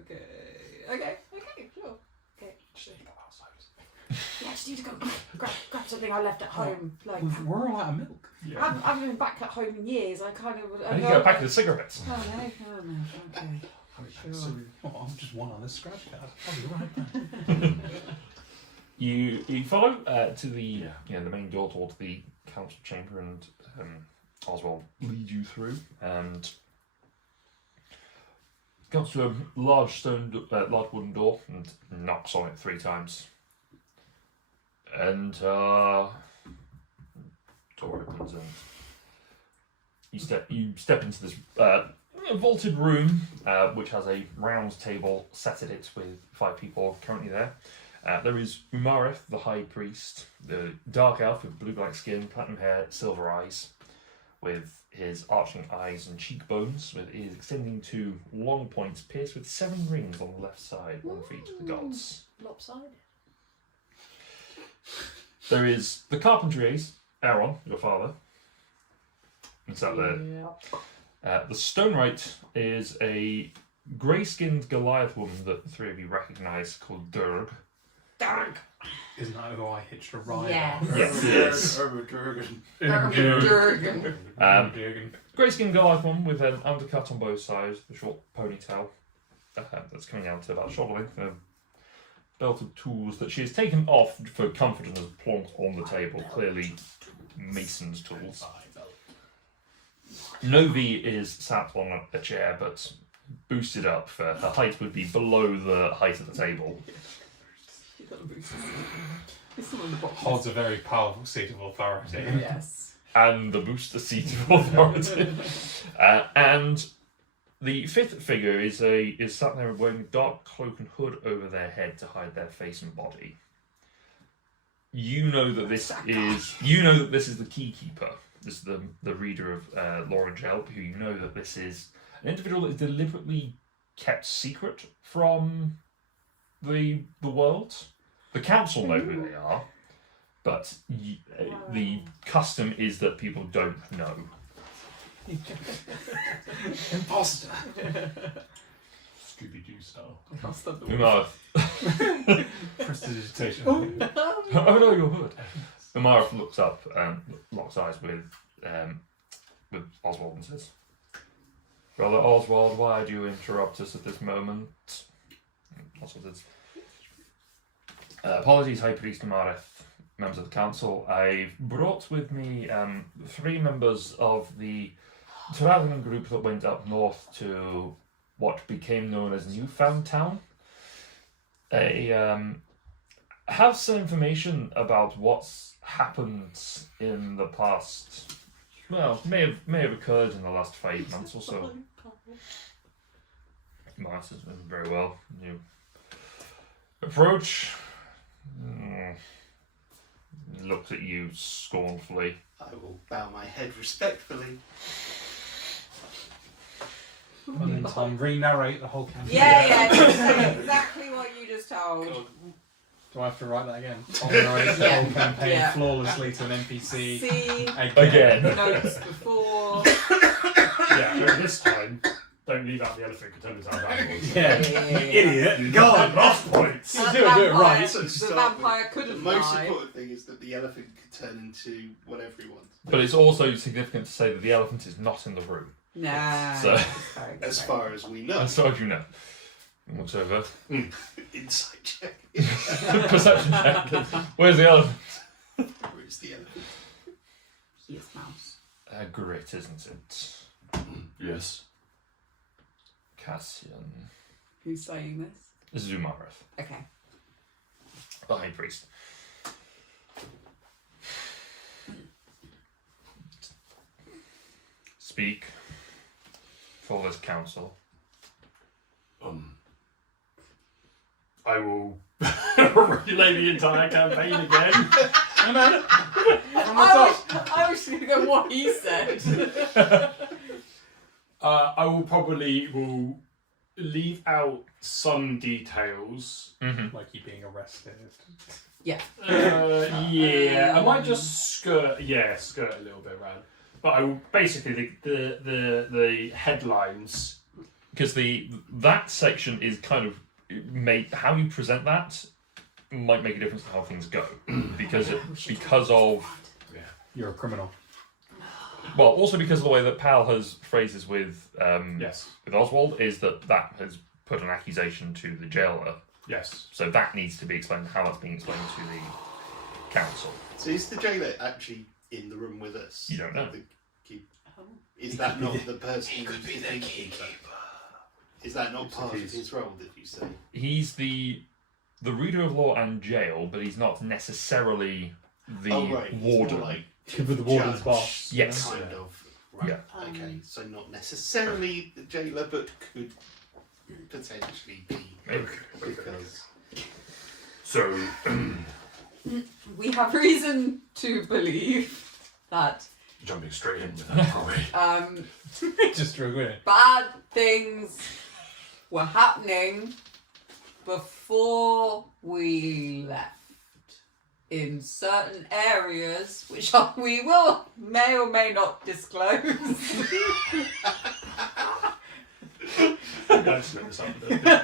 Okay, sure. Okay. Just need to go outside. Yeah, I just need to go grab something I left at home. Like, We're all out of milk. I haven't been back at home in years. I kind of. I need to get back to the cigarettes. Oh no. Okay. Sure. Oh, I'm just one on this scratch card. I'll be right back. You follow to the the main door towards the council chamber, and Oswald leads you through and comes to a large large wooden door and knocks on it 3 times. And door opens, and you step into this vaulted room, which has a round table set at it with 5 people currently there. There is Umarith, the high priest, the dark elf with blue-black skin, platinum hair, silver eyes, with his arching eyes and cheekbones, with ears extending to long points pierced with 7 rings on the left side, 1 for each of the gods. Lopsided. There is the carpentry ace, Aaron, your father. It's out there. The stonewright is a grey-skinned Goliath woman that the three of you recognise called Durg. Dark. Isn't that who I hitched a ride Yes. on? Yes, it is. Durgan. Grey-skinned Goliath woman with an undercut on both sides, the short ponytail that's coming out to about shoulder length, and a belt of tools that she has taken off for comfort and has plonked on the table, clearly mason's tools. Novi is sat on a chair, but boosted up. Her height would be below the height of the table. Holds a very powerful seat of authority. Yes. And the booster seat of authority. And the fifth figure is sat there wearing a dark cloak and hood over their head to hide their face and body. You know that this is the keykeeper. This is the reader of Law and Jelp, who you know that this is an individual that is deliberately kept secret from the world. The council know who they are, but the custom is that people don't know. Imposter. Scooby-Doo style. Umarth. Prestidigitation. Oh no, your hood. Umarth looks up and locks eyes with Oswald and says, "Brother Oswald, why do you interrupt us at this moment?" Oswald says, "Apologies, High Priest Umarth, members of the council. I've brought with me 3 members of the travelling group that went up north to what became known as Newfound Town. I have some information about what's happened in the past. Well, may have occurred in the last 5 months or so." Mars has been very well. You approach. Looks at you scornfully. I will bow my head respectfully. And then Tom re-narrate the whole campaign. Yeah, just say exactly what you just told. Do I have to write that again? Tom narrates the whole campaign flawlessly to an NPC. See Again. notes before. Yeah, but this time, don't leave out the elephant contenders out of animals. Yeah. Idiot. Go on. Lost points! Do it right. So The start vampire could The have most died. important thing is that the elephant could turn into whatever he wants. But it's also significant to say that the elephant is not in the room, Nah. So- it's very As good. far as we know. as far as you know. And looks over. Insight check. Perception check. Where's the elephant? Where is the elephant? Yes, mouse. Grit, isn't it? Yes. Cassian. Who's saying this? Zumareth, Okay. the High Priest. Speak for this council. I will relay the entire campaign again. I was going to go what he said. I will probably leave out some details. Mm-hmm. Like you being arrested. Yeah, I might just skirt a little bit around. But I will basically the headlines. Because that section is kind of how you present that might make a difference to how things go. because of You're a criminal. well, also because of the way that Pal has phrases with Yes. with Oswald is that has put an accusation to the jailer. Yes. So that needs to be explained, how that's being explained to the council. So is the jailer actually in the room with us? You don't know. Is that not the person who could be the keeper? Is that not part of his role, did you say? He's the reader of law and jail, but he's not necessarily the He's more warden. like Give the warden's judge, boss. Yes. Kind of. Right. Yeah. Okay. So not necessarily the jailer, but could potentially be. Maybe. Because So We have reason to believe that jumping straight in with that, probably. Just threw in. bad things were happening before we left. in certain areas, which we may or may not disclose. I just made this up a little bit.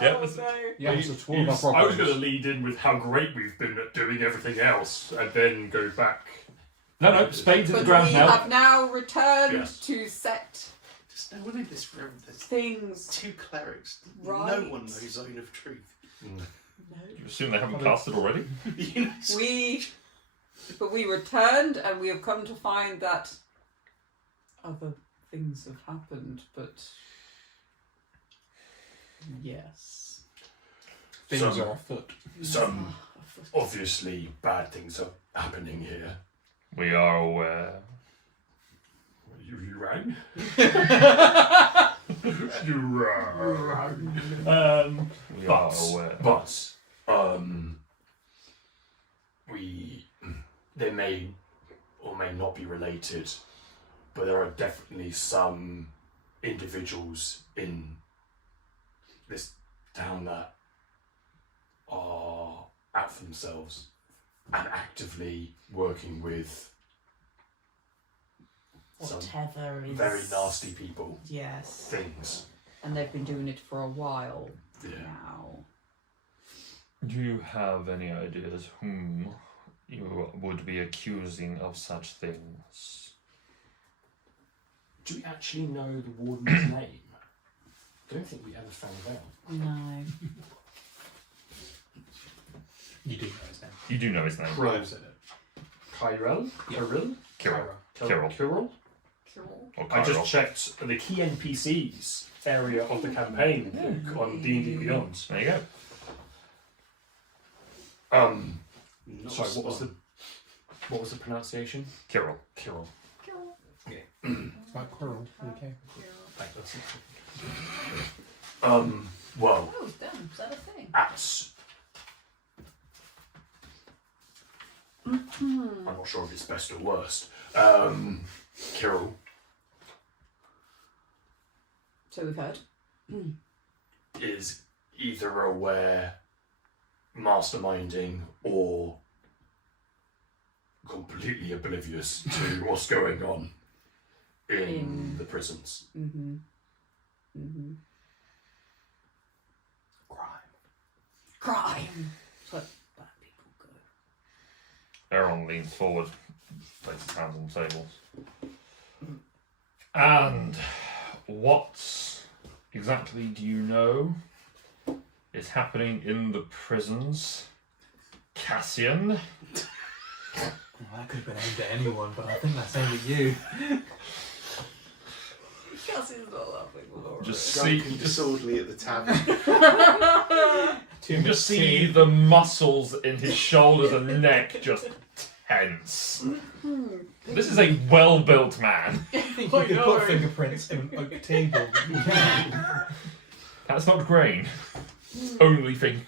Yeah, Oh, no. Yeah, I it's a was 12 of our going to lead in with how great we've been at doing everything else, and then go back. No, spades in the But ground we now. have now returned Yes. to set Just no one in this room. There's things 2 clerics. right. No one knows Zone of Truth. No. You assume they haven't cast it already? You know, But we returned, and we have come to find that other things have happened, but yes. Things Some- are afoot. Some obviously bad things are happening here. We are aware. You rang? You rang. We are aware. But they may or may not be related, but there are definitely some individuals in this town that are out for themselves and actively working with some Whatever is very nasty people, Yes, things. and they've been doing it for a while Yeah. now. Do you have any ideas whom you would be accusing of such things? Do we actually know the warden's name? I don't think we ever found out. No. You do know his name. You do know his name. Rose in it. Kyrell? Yeah. Kyrell? Kirill. Kyrell? Or I just Kyril. checked the key NPCs area of the campaign book on D&D Beyond. There you go. not Sorry, spot. what was the pronunciation? Kirill. Kyrell. Like Quirrell. Okay. Well, Oh, damn, is that a thing? I'm not sure if it's best or worst. Kyrell So we've heard. is either aware, masterminding, or completely oblivious to what's going on in the prisons. Mm-hmm. Mm-hmm. Crime. That's where bad people go. Aaron leans forward, places his hands on the tables. And what exactly do you know is happening in the prisons? Cassian? Well, that could have been aimed at anyone, but I think that's aimed at you. Cassie's not laughing, Laura. Just Drunk see, and disorderly at the tavern. you just see the muscles in his shoulders and neck just tense. This is a well-built man. I think you could put fingerprints in an oak table. But you can't. That's not grain. It's only fingers.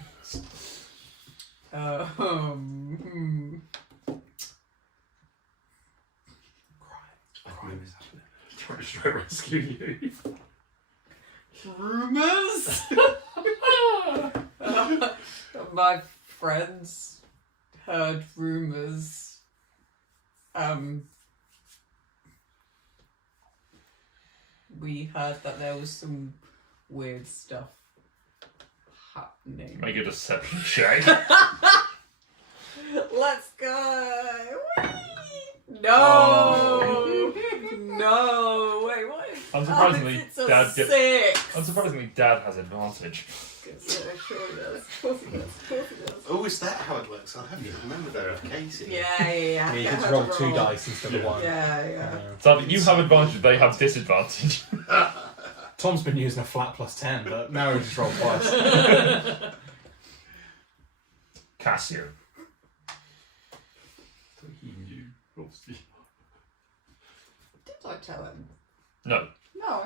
Crime is happening. Trying to try to rescue you. Rumors? My friends heard rumors. We heard that there was some weird stuff happening. Make a deception check. Let's go! Whee! No! No! Wait, what is Unsurprisingly, it's a Dad gets. 6! Unsurprisingly, Dad has advantage. Sure he does. Of course he does. Of course he does. Oh, is that how it works? I'll have to remember that with Casey. Yeah. Yeah, you Get get to her roll 2 dice instead of 1. Yeah. So you have advantage, they have disadvantage. Tom's been using a flat plus 10, but now he just rolled twice. Cassian. He knew, obviously. Did I tell him? No. No.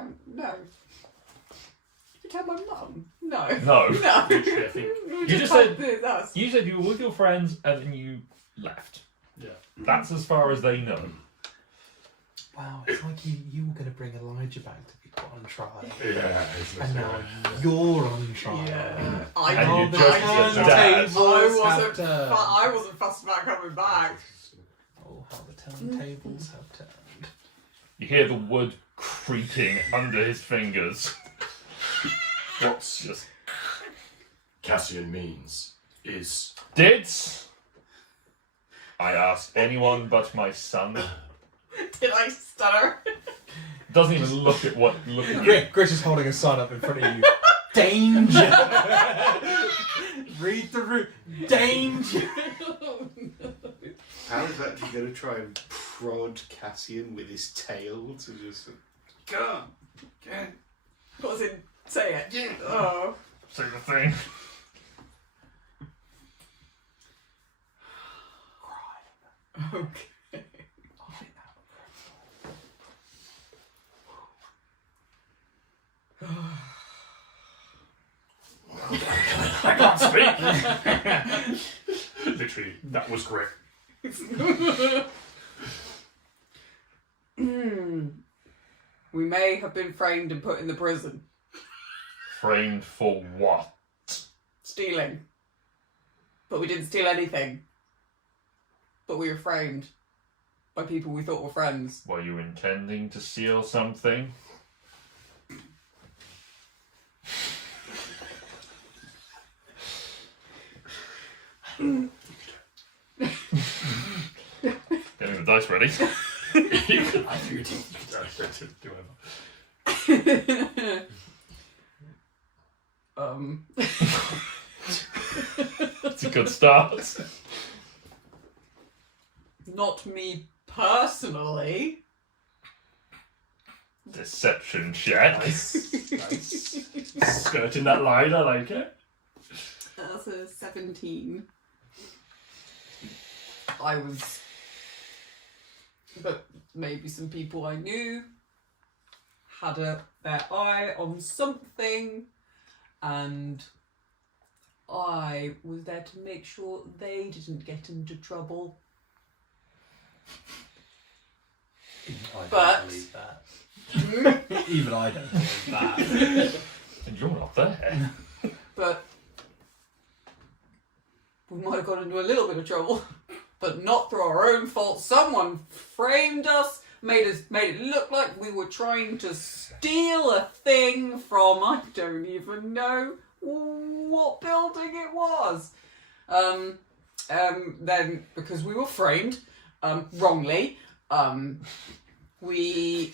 Did you tell my mum? No. No. No. Literally, I think. We You just told said- this, us. You said you were with your friends and then you left. Yeah. That's as far as they know. Wow, it's like you were going to bring Elijah back to be put on trial. Yeah. And now you're on trial. Yeah. And you I judged your dad. I wasn't fussed about coming back. Oh, how the turntables have turned. You hear the wood creaking under his fingers. What's Just Cassian means is did I ask anyone but my son? Did I stutter? Doesn't even look at you. Chris is holding a sign up in front of you. Danger! Read the room. Danger! Alan's actually going to try and prod Cassian with his tail to just go. What was it? Say it. Yeah. Oh. Say the thing. Okay. I can't speak. Literally, that was great. We may have been framed and put in the prison. Framed for what? Stealing. But we didn't steal anything. But we were framed by people we thought were friends. Were you intending to steal something? Getting the dice ready. I figured you could do whatever. It's a good start. Not me personally. Deception check. Nice. Skirting that line, I like it. That's a 17. I was... But maybe some people I knew had their eye on something, and I was there to make sure they didn't get into trouble. I But- don't believe that. Even I don't believe that. And you're not there. But we might have got into a little bit of trouble, but not through our own fault. Someone framed us, made it look like we were trying to steal a thing from I don't even know what building it was. Then because we were framed wrongly, we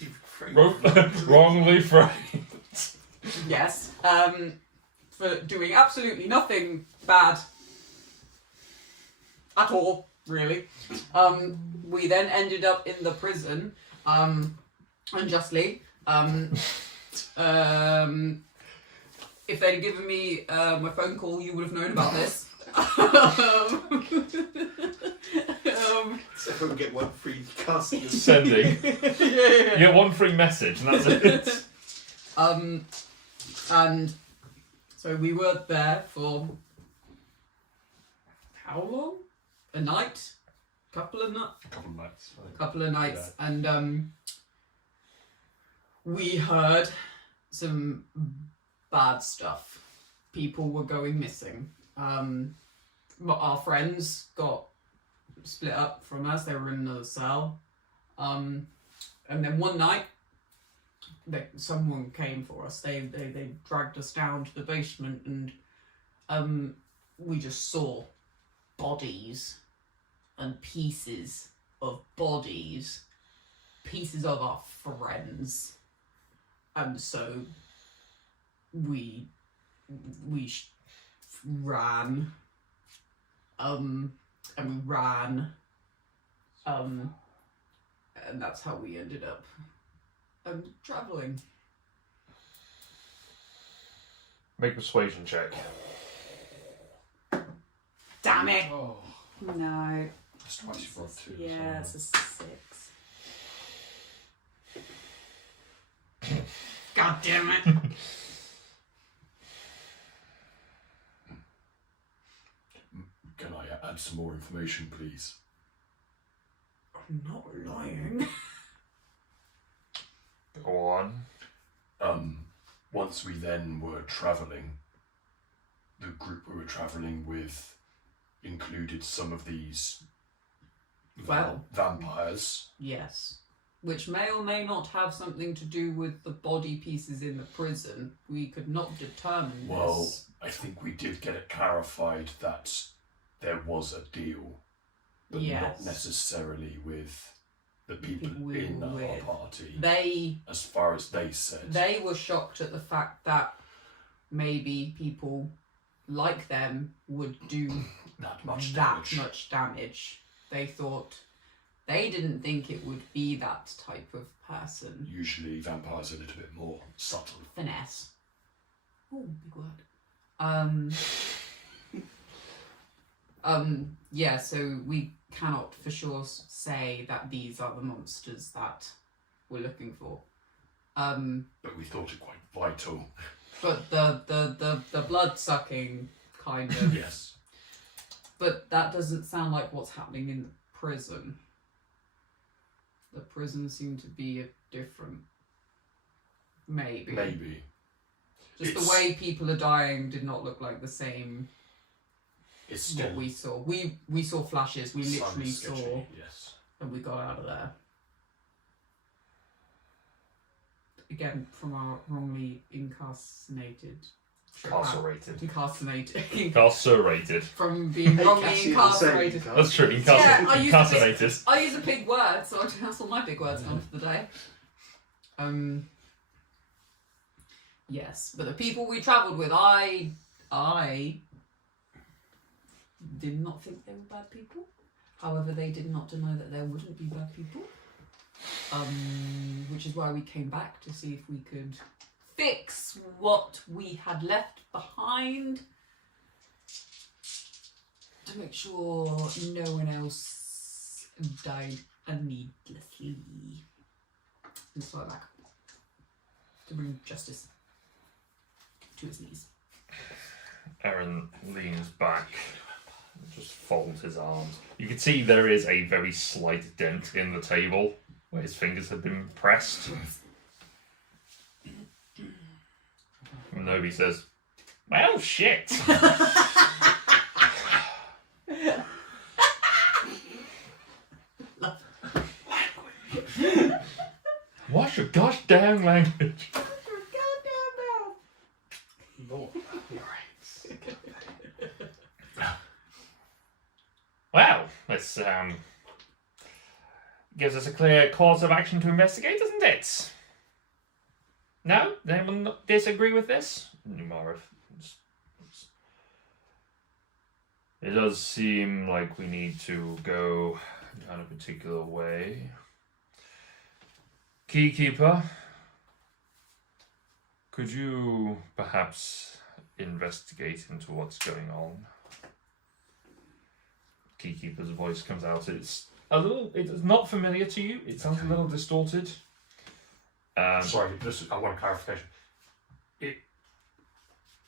Wrongly framed. yes for doing absolutely nothing bad at all, really. We then ended up in the prison, unjustly. If they'd given me my phone call, you would have known about this. So I can get one free casting. Sending. You get one free message and that's it. And so we were there for how long? A night? Couple of nights? Couple of nights. Yeah. And we heard some bad stuff. People were going missing. Our friends got split up from us. They were in another cell. And then one night, someone came for us. They dragged us down to the basement, and we just saw bodies and pieces of bodies, pieces of our friends, and so we ran, and we ran, and that's how we ended up traveling. Make a persuasion check. Damn it! Oh, No. that's twice you've rolled two. Yeah, it's a 6. God damn it! Can I add some more information, please? I'm not lying. Go on. Once we then were travelling, the group we were travelling with included some of these vampires. Yes. Which may or may not have something to do with the body pieces in the prison. We could not determine Well, this. I think we did get it clarified that there was a deal, but Yes. not necessarily with the people People we in were our with. party, They as far as they said. They were shocked at the fact that maybe people like them would do that much that damage. much damage. They thought, they didn't think it would be that type of person. Usually vampires are a little bit more subtle. Finesse. Oh, big word. Yeah, so we cannot for sure say that these are the monsters that we're looking for. But we thought it quite vital. But the blood sucking kind of. Yes. But that doesn't sound like what's happening in the prison. The prison seemed to be different. Maybe. Maybe. Just It's- the way people are dying did not look like the same It's still what we saw. We saw flashes. We some literally sketchy, saw, Yes. and we got out of there. Again, from our wrongly incarcerated. Incarcerated. From being Hey, wrongly Cassie, incarcerated. the same. That's true. Yeah, I used Incarcerated. I use a big word, so that's all my big words on for the day. Yes, but the people we travelled with, I did not think they were bad people. However, they did not deny that there wouldn't be bad people. Which is why we came back to see if we could fix what we had left behind. To make sure no one else died needlessly. And so I'm back to bring justice to his knees. Aaron leans back and just folds his arms. You can see there is a very slight dent in the table where his fingers have been pressed. And Nobi says, "Well, shit." What's your gosh damn language? Lord, Well, this gives us a clear course of action to investigate, doesn't it? No? Anyone not disagree with this? Numarov. It does seem like we need to go down a particular way. Keykeeper, could you perhaps investigate into what's going on? Keykeeper's voice comes out. It's not familiar to you. It sounds a little distorted. Sorry, I want a clarification.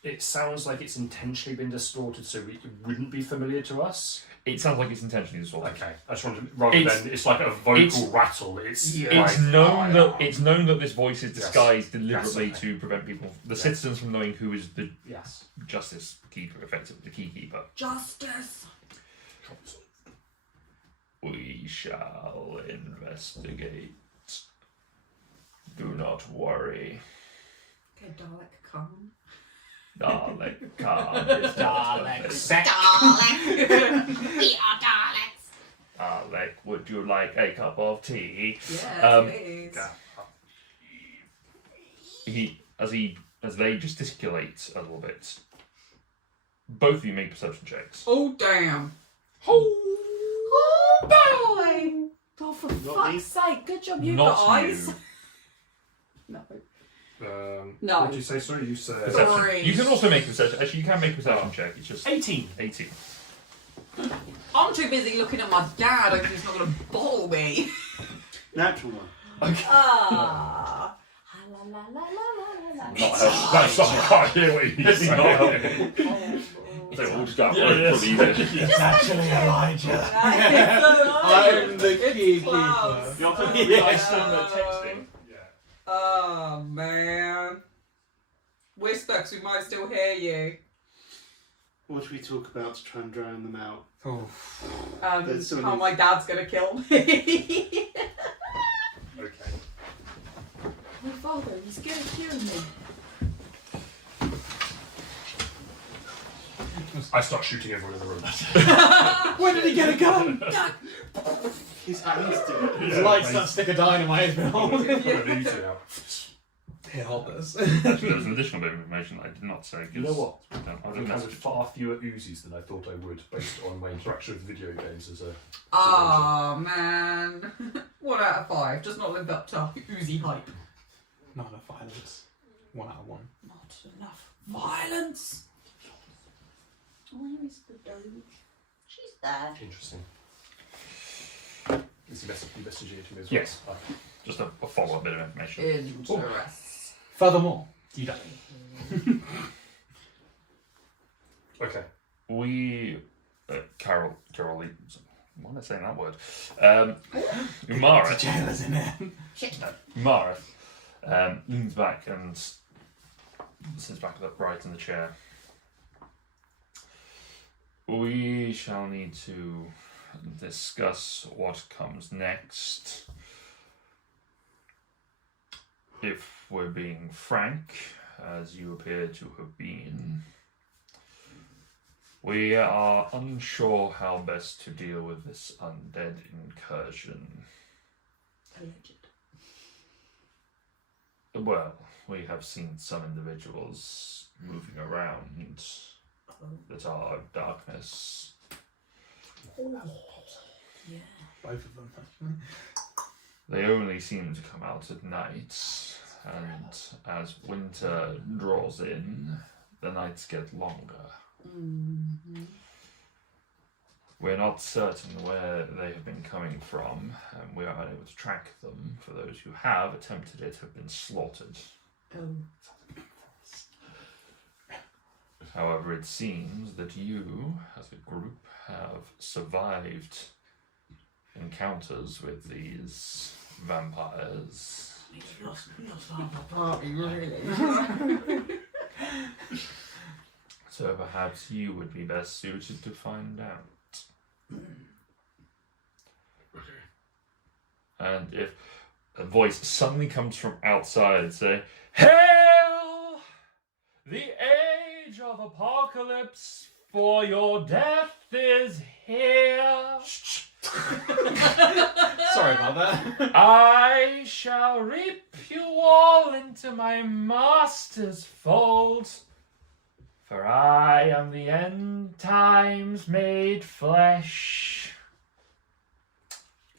It sounds like it's intentionally been distorted so it wouldn't be familiar to us. It sounds like it's intentionally distorted. Okay, I just wanted rather than it's like a vocal rattle. It's It's known that this voice is disguised deliberately Yes, to prevent people, the citizens, from knowing who is the yes. justice keeper, effectively the keykeeper. Justice! We shall investigate. Do not worry. Okay, Dalek, come. Dalek, calm. It's Dalek, Dalek! We are Daleks! Dalek, would you like a cup of tea? Yes, please. As they gesticulate a little bit, both of you make perception checks. Oh, damn. Oh, boy! Oh, for Not me. fuck's sake, good job you Not guys. you. No. No. What did you say? Sorry, you said Perception. Three. You can also make a perception. Actually, you can make a perception check. It's just 18. 18. I'm too busy looking at my dad and he's not going to bottle me. Natural one. Ah. La la la la la la. Not helpful. That's not, I can't hear what you say. Not helpful. They all just got It's actually Elijah. I'm I'm the keykeeper. You also Yes. texting. Oh, man. Whisper, 'cause we might still hear you. What should we talk about to try and drown them out? Oh. There's some How of my dad's gonna kill me. Okay. My father, he's gonna kill me. I start shooting everyone in the room. Where did he get a gun? His hands do it. His lights that stick of dynamite. I'm gonna need to now. Here, hold this. Actually, there was an additional bit of information that I did not say. 'Cause You know what? I I didn't encountered message. far fewer Uzis than I thought I would, based on my interaction with video games as a. Oh, man. 1 out of 5. Does not live up to Uzi hype. Not enough violence. 1 out of 1. Not enough violence. Where is the Doge? She's there. Interesting. Is he messaging it to me as well? Yes. Just a follow-up bit of information. Interest. Furthermore, you die. Okay. We, Carol, why am I saying that word? Umara, Jailers in there. Umara leans back and sits back upright in the chair. We shall need to discuss what comes next. If we're being frank, as you appear to have been, we are unsure how best to deal with this undead incursion. Alleged. Well, we have seen some individuals moving around that are of darkness. Yeah. Both of them, actually. They only seem to come out at night, and as winter draws in, the nights get longer. Mm-hmm. We're not certain where they have been coming from, and we are unable to track them, for those who have attempted it have been slaughtered. Oh. However, it seems that you, as a group, have survived encounters with these vampires. We've lost half the party, really. So perhaps you would be best suited to find out. And if a voice suddenly comes from outside, say, "Hail! The age of apocalypse, for your death is here. Sorry about that. I shall reap you all into my master's fold, for I am the end times made flesh."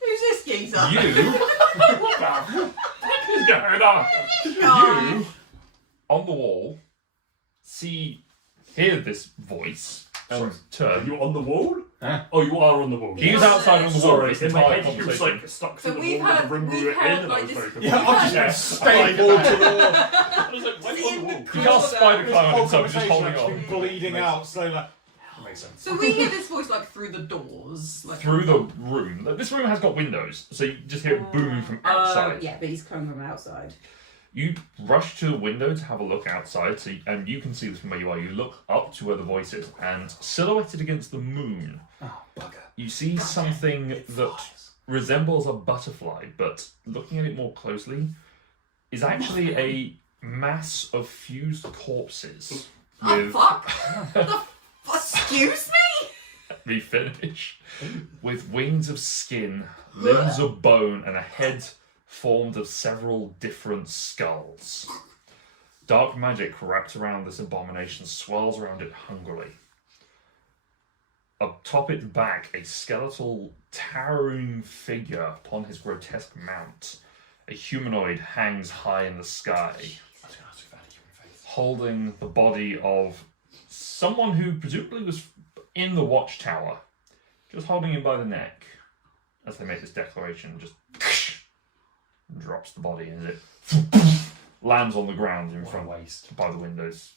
Who's this geezer? You, what the fuck is going on? You, on the wall, hear this voice and Are turn. you on the wall? Huh? Oh, you are on the wall. He's outside on the wall. Sorry, This in my entire head he was conversation. like stuck So through the we've wall of the heard- room we we've were heard, in, and I like, was this- very confused. Yeah, I've Yeah. just stapled to the wall. I was like, why See, on the wall? You can't spider This climb whole himself, he's just conversation holding actually on. bleeding Makes out, so like, Makes sense. So we hear this voice like through the doors, like Through the room. This room has got windows, so you just hear it booming from outside. Yeah, but he's coming from outside. You rush to the window to have a look outside, and you can see this from where you are. You look up to where the voice is, and silhouetted against the moon, oh bugger. you see something that resembles a butterfly, but looking at it more closely, is actually a mass of fused corpses. Oh fuck! Excuse me? Let me finish. With wings of skin, limbs of bone, and a head formed of several different skulls. Dark magic wrapped around this abomination swirls around it hungrily. Atop its back, a skeletal, towering figure upon his grotesque mount. A humanoid hangs high in the sky, holding the body of someone who presumably was in the watchtower, just holding him by the neck. As they make this declaration, just drops the body and it lands on the ground in front waste. by the windows.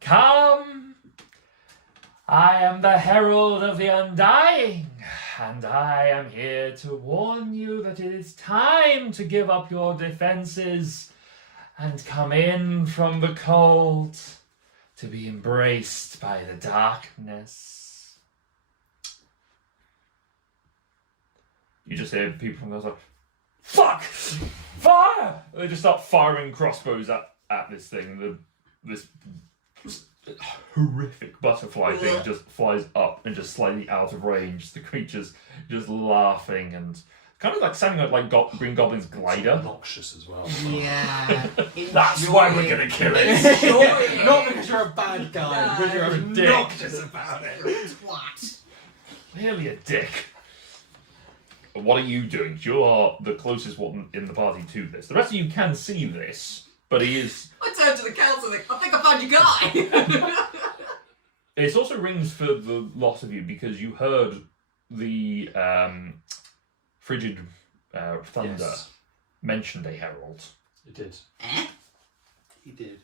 Come, I am the Herald of the Undying, and I am here to warn you that it is time to give up your defenses and come in from the cold to be embraced by the darkness. You just hear people from those like, fuck! Fire! They just start firing crossbows at this thing. This horrific butterfly thing just flies up and just slightly out of range. The creature's just laughing and kind of like sounding like Green Goblin's glider. Noxious as well. Yeah. That's why we're gonna kill it. Enjoy it. Not because you're a bad guy, because you're You're a dick. obnoxious about it. You're a twat. Clearly a dick. What are you doing? You are the closest one in the party to this. The rest of you can see this, but he is... I turned to the council and I think I found your guy. It also rings for the lot of you because you heard the frigid thunder Yes. mentioned a herald. It did. He did.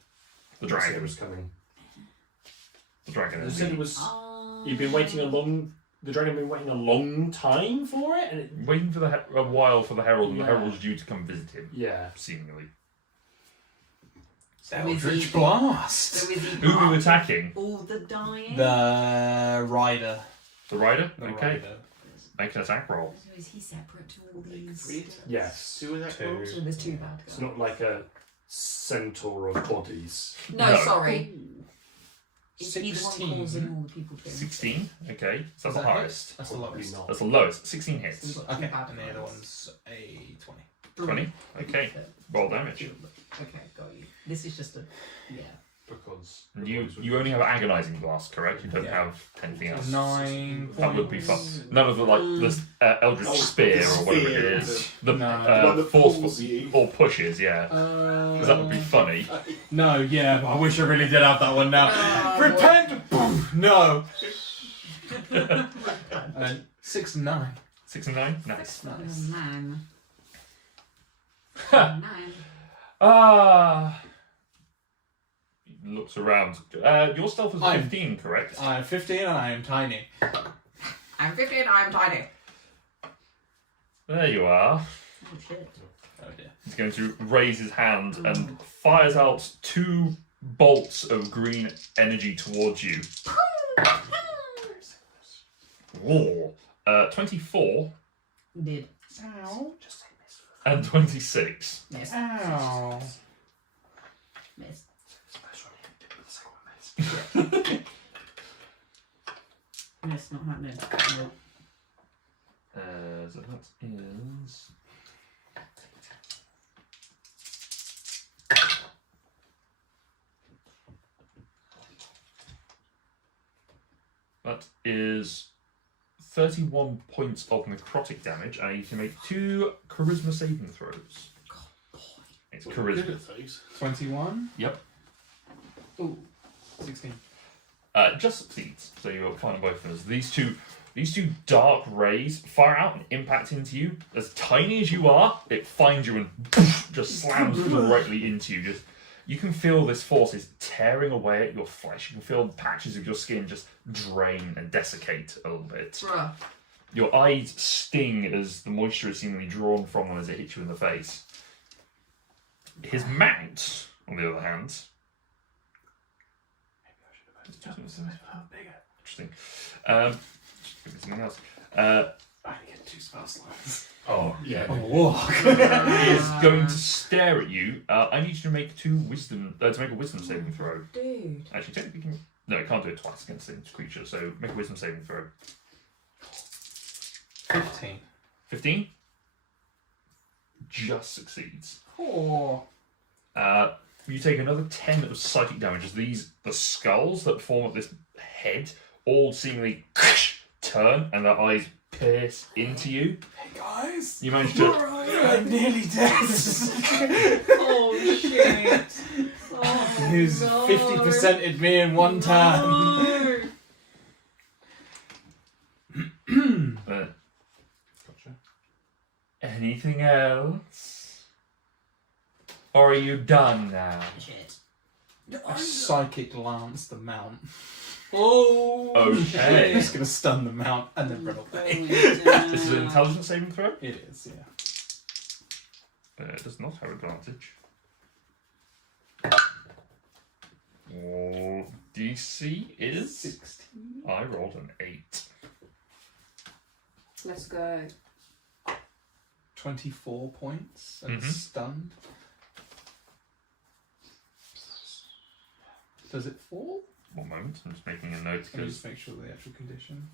The Said it dragon. was coming. The dragon. They said it was. Oh. You've been waiting a long. The dragon had been waiting a long time for it, and it, Waiting for a while for the herald, and the Yeah. herald's due to come visit him. yeah. Seemingly. Eldritch Blast. So is he Who are part you attacking? of all the dying? The rider. The rider? The Okay. rider. Make an attack roll. So is he separate to all these? Three Yes. Two of that Two. rolls? So there's two bad It's guys. not like a centaur of bodies. No, No. sorry. Is he the one 16. causing all the people to 16. Okay. So that's Is the that highest. That's the Probably lowest. not. That's the lowest. 16 So we've hits. got two Okay, bad and the other guys. one's a 20. 20. Okay. Roll damage. Okay, got you. This is just a Because And you only have agonizing blast, correct? You don't Yeah. have anything else. 9 That would be fun. points. None of the like the Eldritch Oh, Spear the or whatever it spear, is. The No. The one that forceful pulls you. or pushes, yeah. Because that would be funny. No, yeah, but I wish I really did have that one now. Repent! Boom! No! And 6 and 9. 6 and 9. Nice. Nice. Man. Ha. Man. Ah. He looks around. Your stealth is I'm- 15, correct? I am 15 and I am tiny. I'm 15, I'm tiny. There you are. Oh shit. Oh dear. He's going to raise his hand and fires out 2 bolts of green energy towards you. Whoa. 24 Did. Ow. and 26. Miss. Ow. Miss. Miss, not happening. Nope. So that is... That is 31 points of necrotic damage, and you can make 2 charisma saving throws. It's Good charisma. at those. 21. Yep. Ooh. 16. Just succeeds, so you're fine on both of those. These two dark rays fire out and impact into you. As tiny as you are, it finds you and just slams directly into you. You can feel this force is tearing away at your flesh. You can feel patches of your skin just drain and desiccate a little bit. Bruh. Your eyes sting as the moisture is seemingly drawn from them as it hits you in the face. His mount, on the other hand... Interesting. Just give me something else. I get 2 spell slots. Oh yeah. Oh, Is going to stare at you. I need you to make to make a wisdom saving throw. Dude. Actually, technically, no, it can't do it twice against the same creature. So make a wisdom saving throw. 15. 15. Just succeeds. Oh. You take another 10 of psychic damage as the skulls that form up this head all seemingly turn and their eyes pierce into you. Hey guys! You manage to. I'm nearly dead! Oh shit. Oh, Who's no. 50%ed me in one turn? No. Gotcha. Anything else? Or are you done now? Shit. I psychic lance the mount. Oh, Okay. It's going to stun the mount and then run away. This is an intelligence saving throw. It is, yeah. It does not have advantage. DC is 16. I rolled an 8. Let's go. 24 points and Mhm. stunned. Does it fall? One moment, I'm just making a note Let me because just make sure the actual condition.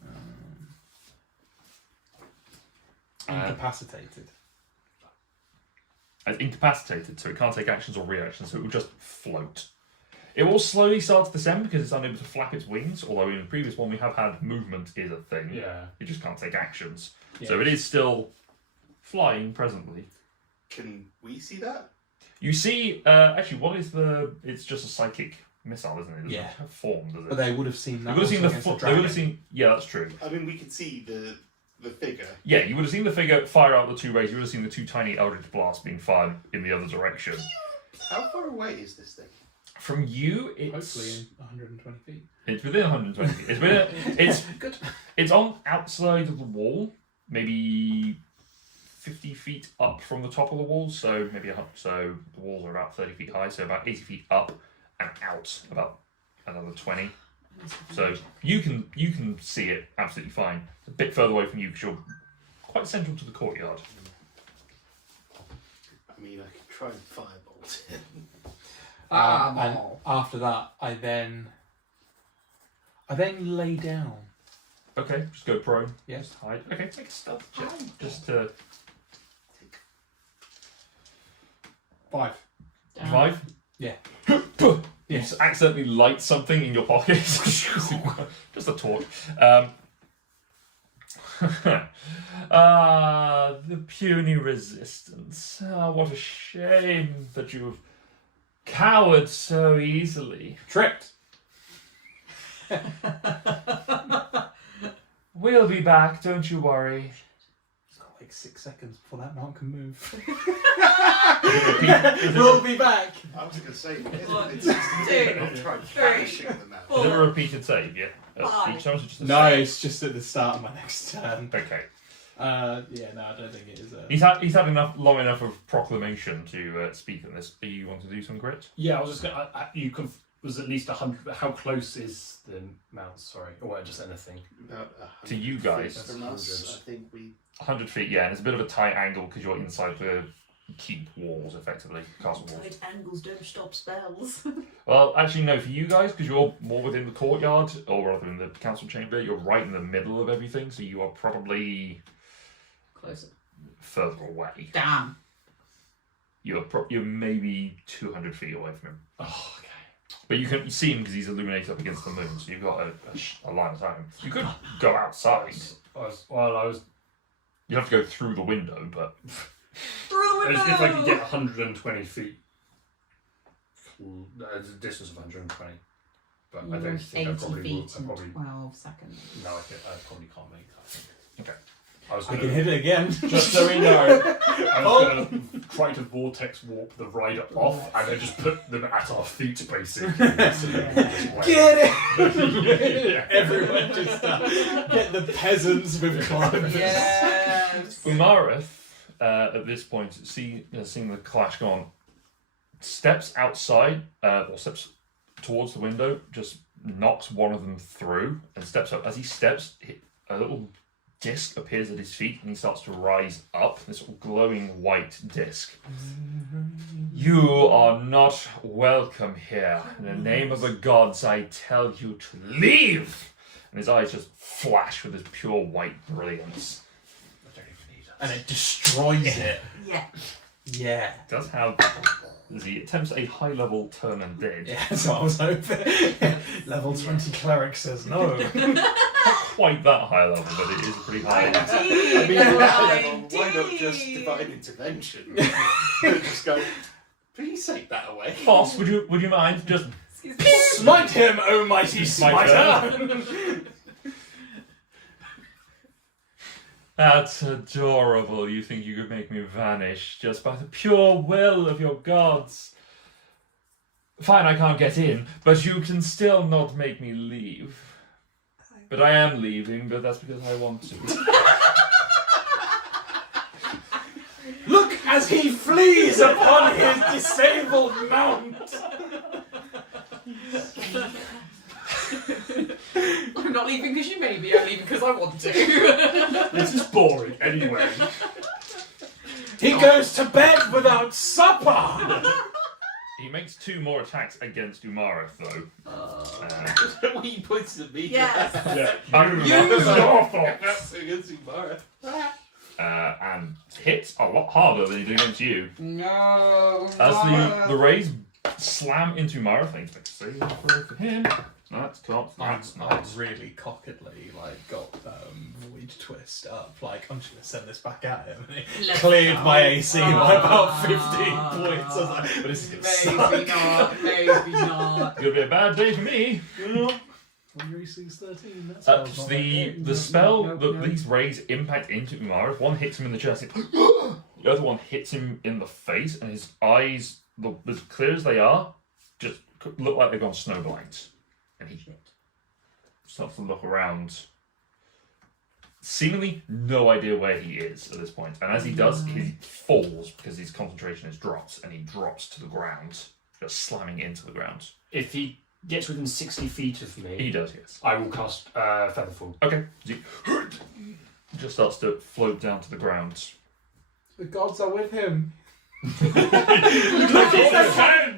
Uh, Incapacitated. it's incapacitated, so it can't take actions or reactions, so it will just float. It will slowly start to descend because it's unable to flap its wings, although in the previous one we have had movement is a thing. Yeah. It just can't take actions. Yeah. So it is still flying presently. Can we see that? You see, actually, what is the... It's just a psychic missile, isn't it? It doesn't Yeah. have form, does it? But they would have seen They that. would have seen also the... against They would have dragon. seen... Yeah, that's true. I mean, we could see the figure. Yeah, you would have seen the figure fire out the two rays. You would have seen the two tiny Eldritch blasts being fired in the other direction. How far away is this thing? From you, it's... Hopefully in 120 feet. It's within 120 feet. It's within... It's... Good. It's on outside of the wall, maybe 50 feet up from the top of the wall. So maybe so the walls are about 30 feet high, so about 80 feet up and out about another 20. So you can see it absolutely fine. It's a bit further away from you because you're quite central to the courtyard. I mean, I could try and firebolt it. And after that, I then lay down. Okay, just go prone. Yes. Just hide. Okay, make a stealth check. Just to 5. Damn. 5. Yeah. You Yes. just accidentally light something in your pocket. Just a torch. The puny resistance. What a shame that you've cowered so easily. Tripped. We'll be back, don't you worry. It's got like 6 seconds before that mount can move. Is We'll be back. I was going to say, One, it's two, not trying three, vanishing the map. it a repeated save, yeah? Five. Each time, or just a No, save? it's just at the start of my next turn. Okay. Yeah, no, I don't think it is. He's had long enough of proclamation to speak on this. Do you want to do some grit? Yeah, I was just going to... You was at least 100... How close is the mount, sorry? Or just anything? About To you guys. feet from us, I think we... 100 feet, yeah, and it's a bit of a tight angle because you're inside the keep walls, effectively, castle walls. Tight angles don't stop spells. Well, actually, no, for you guys, because you're more within the courtyard, or rather in the council chamber, you're right in the middle of everything, so you are probably Closer. further away. Damn. You're maybe 200 feet away from him. Oh, okay. But you can see him because he's illuminated up against the moon, so you've got a line of sight. You could go outside. You'd have to go through the window, but... Through the window! If I could get 120 feet, there's a distance of 120. But I don't think I 80 probably will. feet I in probably, 12 seconds. no, I probably can't make that. I think. Okay. I was I going can to... hit it again. Just so we know, I was going to try to vortex warp the rider off and then just put them at our feet, basically. So Get it! Yeah. Everyone just get the peasants with clubs. Yes! Umarith, at this point, seeing the clash go on, steps outside, or steps towards the window, just knocks one of them through, and steps up. As he steps, a little disc appears at his feet, and he starts to rise up, this sort of glowing white disc. You are not welcome here. In the name of the gods, I tell you to leave! And his eyes just flash with this pure white brilliance. And it destroys it. Yeah. Yeah. It does have... As he attempts a high-level turn and dead. Yeah, that's what I was hoping. Level 20 cleric says no. Not quite that high level, but it is pretty high. I mean, at that level, why not just divine intervention? Just go, please take that away. Boss, would you mind just... Excuse me. Smite him, O mighty smiter! That's adorable. You think you could make me vanish just by the pure will of your gods. Fine, I can't get in, but you can still not make me leave. But I am leaving, but that's because I want to. Look as he flees upon his disabled mount. I'm not leaving because you made me, I'm leaving because I want to. This is boring anyway. He goes to bed without supper. He makes 2 more attacks against Umarith, though. What you pointed at me? Yes. Yeah. Use your fault. That's against Umara. And hits a lot harder than he did against you. No. As the rays slam into Umarith, I expect to save for him. That's I'm really cockedly got Void Twist up. I'm just gonna send this back at him. And he cleared my AC by about 15 points. I was like, but this is gonna Maybe not. Maybe not. Gonna be a bad day for me. When your AC's 13, that's The spell, these rays impact into Umarith. One hits him in the chest. The other one hits him in the face, and his eyes, as clear as they are, just look like they've gone snowblind. And he starts to look around. Seemingly no idea where he is at this point. And as he does, he falls because his concentration is dropped, and he drops to the ground, just slamming into the ground. If he gets within 60 feet of me, He does, yes. I will cast Featherfall. Okay. He just starts to float down to the ground. the gods are with him. Look at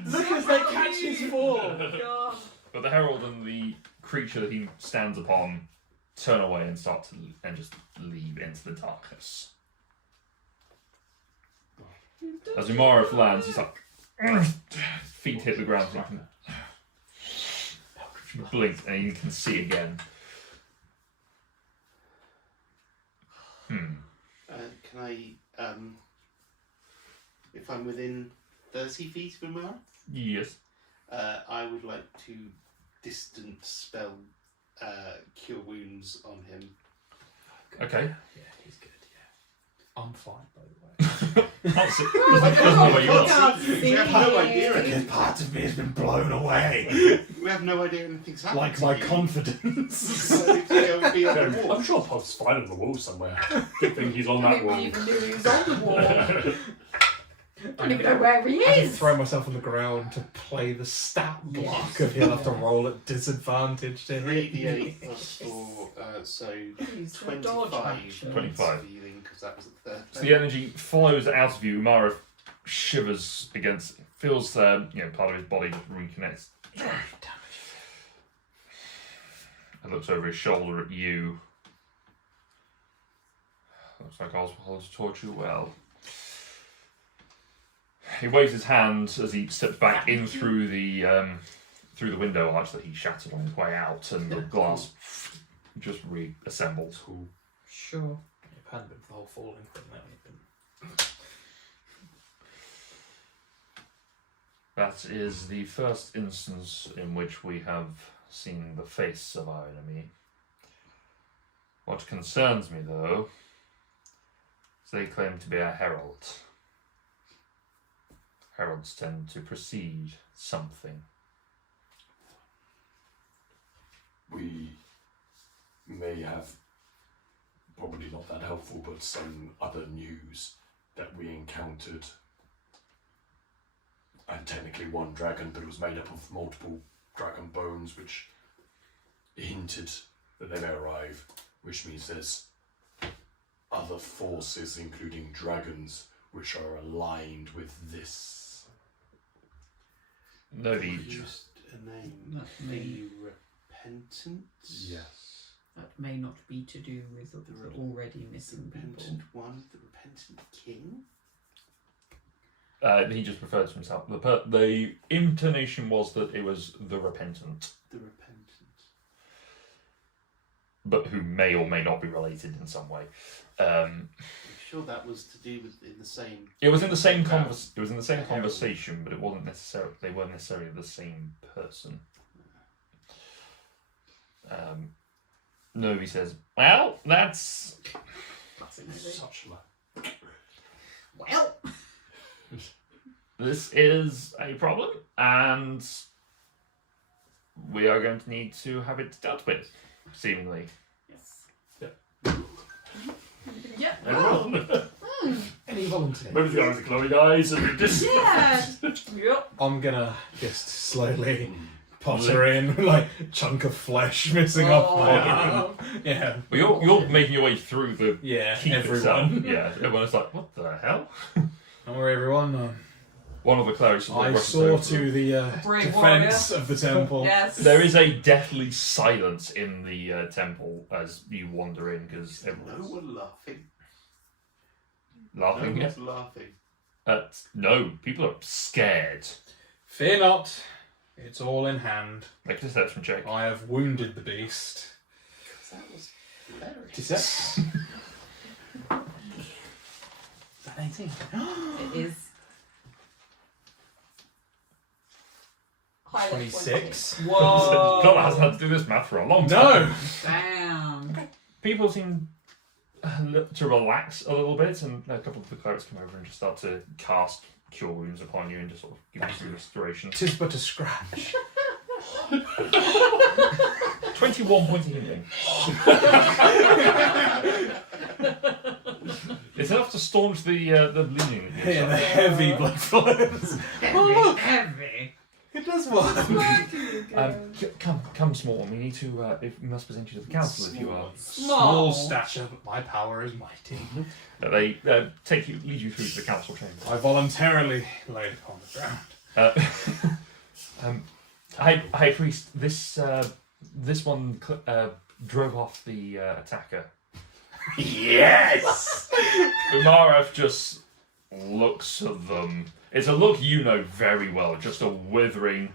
Look as they catch his fall. God. But the herald and the creature that he stands upon turn away and just leave into the darkness. As Umarith lands, he's like feet hit the ground, so he can blink and you can see again. Can I, if I'm within 30 feet of Umara, Yes. I would like to distant spell Cure Wounds on him. Okay. Yeah, he's good, yeah. I'm fine, by the way. Doesn't know where you are. We have no idea Because anything. part of me has been blown away. We have no idea anything's happening. Like to my you. confidence. So it would be on the wall. I'm sure Pod's fine on the wall somewhere. Good thing he's on I that don't wall. even know who's on the wall. I don't even know where he I can is. throw myself on the ground to play the stat block of he'll have to roll at disadvantage to hit me. 3d8 plus 4, so He's a dodge 25. action. 25. Because that was the third. So the energy flows out of you. Umara shivers against, feels part of his body just reconnects. And looks over his shoulder at you. Looks like Oswald has taught you well. He waves his hand as he steps back in through the window arch that he shattered on his way out, and the glass just reassembled. Sure. If it hadn't been for the whole falling thing, that would have been. That is the first instance in which we have seen the face of our enemy. What concerns me, though, is they claim to be a herald. Heralds tend to precede something. We may have, probably not that helpful, but some other news that we encountered. And technically one dragon, but it was made up of multiple dragon bones, which hinted that they may arrive, which means there's other forces, including dragons, which are aligned with this. No, the Just a name. That may, The Repentant? Yes. that may not be to do with the already missing people. Repentant One, the Repentant King? he just referred to himself. The intonation was that it was the repentant, The Repentant. but who may or may not be related in some way. I'm sure that was to do with in the same. It was in the same It was in the same conversation, but it wasn't necessarily. They weren't necessarily the same person. Novi says, "Well, that's Classic movie. Such luck. Well, this is a problem, and we are going to need to have it dealt with, seemingly. Yes. Yeah. Yeah. Everyone? Any volunteers? Maybe the eyes are glowing eyes and just. Yeah. Yep. I'm gonna just slowly potter in, like chunk of flesh missing off my arm. Yeah. But you're making your way through the Yeah, keep everyone. itself. Yeah, everyone's like, what the hell? Don't worry, everyone. One of the clerics I rushes saw over to the Brave defense of the temple. Yes. There is a deathly silence in the temple as you wander in because No everyone's one laughing. laughing. No one's laughing. No, people are scared. Fear not, it's all in hand. Make a deception check. I have wounded the beast. That was hilarious. Deception. Is that 18? It is. High 26. Whoa. God hasn't had to do this math for a long time. No! Damn. People seem to relax a little bit, and a couple of the clerics come over and just start to cast cure wounds upon you and just sort of give you some restoration. 'Tis but a scratch. 21 points of healing. It's enough to staunch the bleeding. Yeah, the heavy blood flows. Heavy. It does what? Come, small one. We need to. We must present you to the council if you are. Small stature, but my power is mighty. They lead you through to the council chamber. I voluntarily laid upon the ground. High priest, this one drove off the attacker. Yes! Umarov just looks at them. It's a look you know very well, just a withering.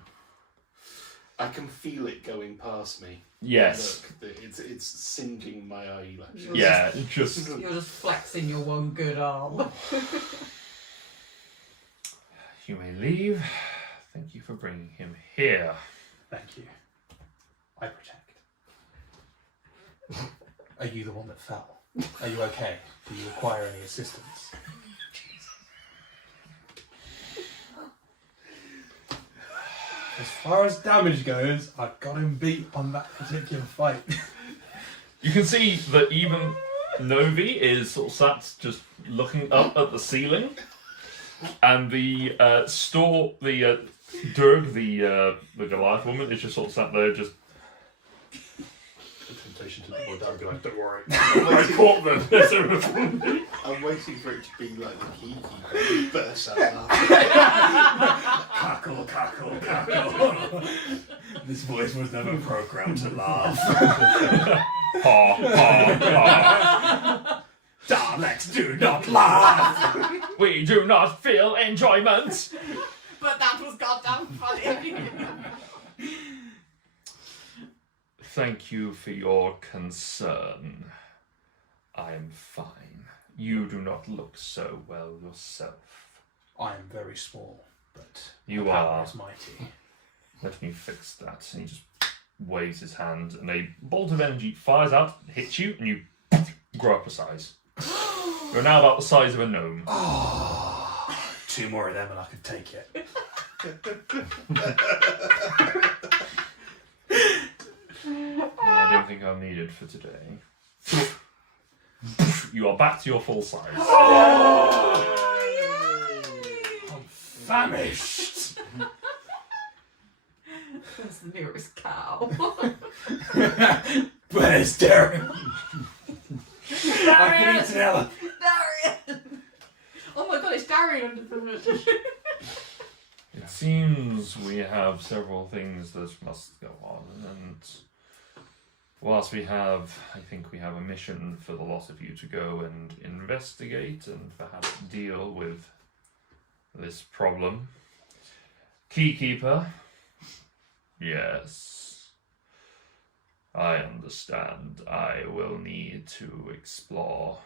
I can feel it going past me. Yes. Look, it's sinking my eyelashes. Yeah, just. You're just flexing your one good arm. You may leave. Thank you for bringing him here. Thank you. I protect. Are you the one that fell? Are you okay? Do you require any assistance? As far as damage goes, I've got him beat on that particular fight. You can see that even Novi is sort of sat just looking up at the ceiling, and the Durg, the Goliath woman, is just sort of sat there, just. The temptation to do that, like, don't worry. I caught them. I'm waiting for it to be like the key bursts out laughing. Cackle, cackle, cackle. This voice was never programmed to laugh. Ha ha ha. Daleks do not laugh. We do not feel enjoyment. But that was goddamn funny. Thank you for your concern. I'm fine. You do not look so well yourself. I am very small, but You my power are. is mighty. Let me fix that. And he just waves his hand, and a bolt of energy fires out, hits you, and you grow up a size. You're now about the size of a gnome. Oh, 2 more of them and I could take it. I don't think I'm needed for today. You are back to your full size. I'm famished. That's the nearest cow. Where's Darren? I can eat an elephant. Darian! Oh my god, it's Darian under the hood. It seems we have several things that must go on, and whilst I think we have a mission for the lot of you to go and investigate and perhaps deal with this problem. Keykeeper, yes, I understand. I will need to explore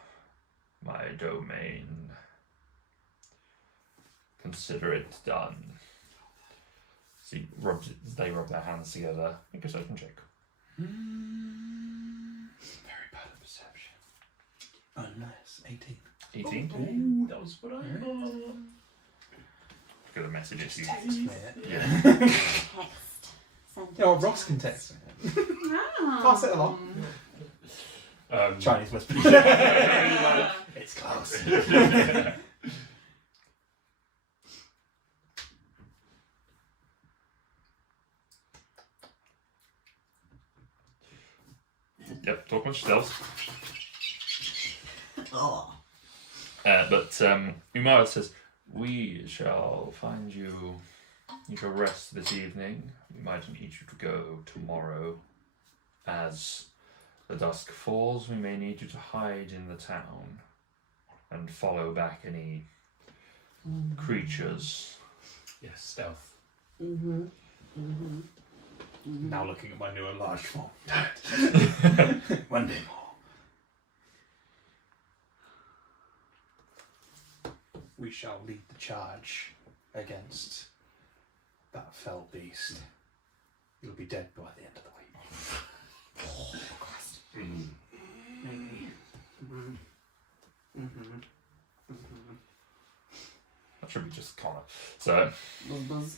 my domain. Consider it done. See, they rub their hands together. Make a perception check. Very bad at perception. Unless 18. 18. Ooh, that was what I got. the message is you. Text me it. Yeah. Text. Send Yeah, well, Ross can text me it. Pass it along. Chinese whisper. It's close. Yep, talk much stealth. Oh. But Umara says, we shall find you. You shall rest this evening. We might need you to go tomorrow. As the dusk falls, we may need you to hide in the town and follow back any creatures. Yes, stealth. Now looking at my new enlarged form. One day more. We shall lead the charge against that fell beast. You'll be dead by the end of the week. Maybe. That should be just Connor. So, Buzz.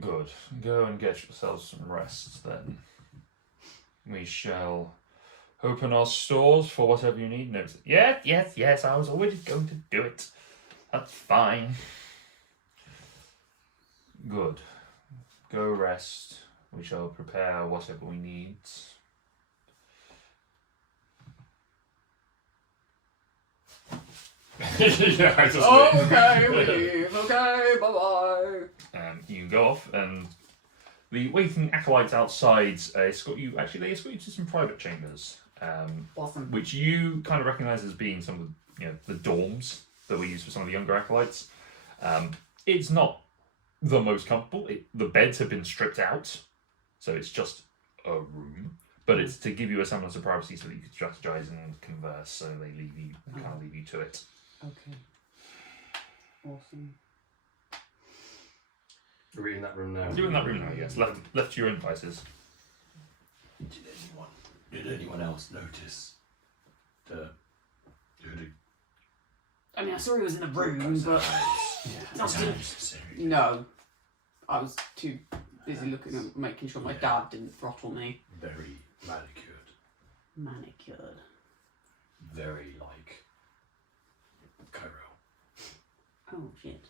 good. Go and get yourselves some rest then. We shall open our stores for whatever you need. No, yes, I was already going to do it. That's fine. Good. Go rest. We shall prepare whatever we need. Yeah, I just Okay, we leave. Okay, bye-bye. You go off, and the waiting acolytes outside escort you. Actually, they escort you to some private chambers, Awesome. which you kind of recognise as being some of the dorms that we use for some of the younger acolytes. It's not the most comfortable. The beds have been stripped out, so it's just a room. But it's to give you a semblance of privacy so that you can strategize and converse. So they leave you, kind of leave you to it. Okay. Awesome. Are we in that room now? You're in that room now, yes. Left to your own devices. Did anyone else notice the hoodie? I mean, I saw he was in the room, but not Is that necessary? no. I was too busy looking at making sure my dad didn't throttle me. Very manicured. Manicured. Very like Cairo. Oh shit.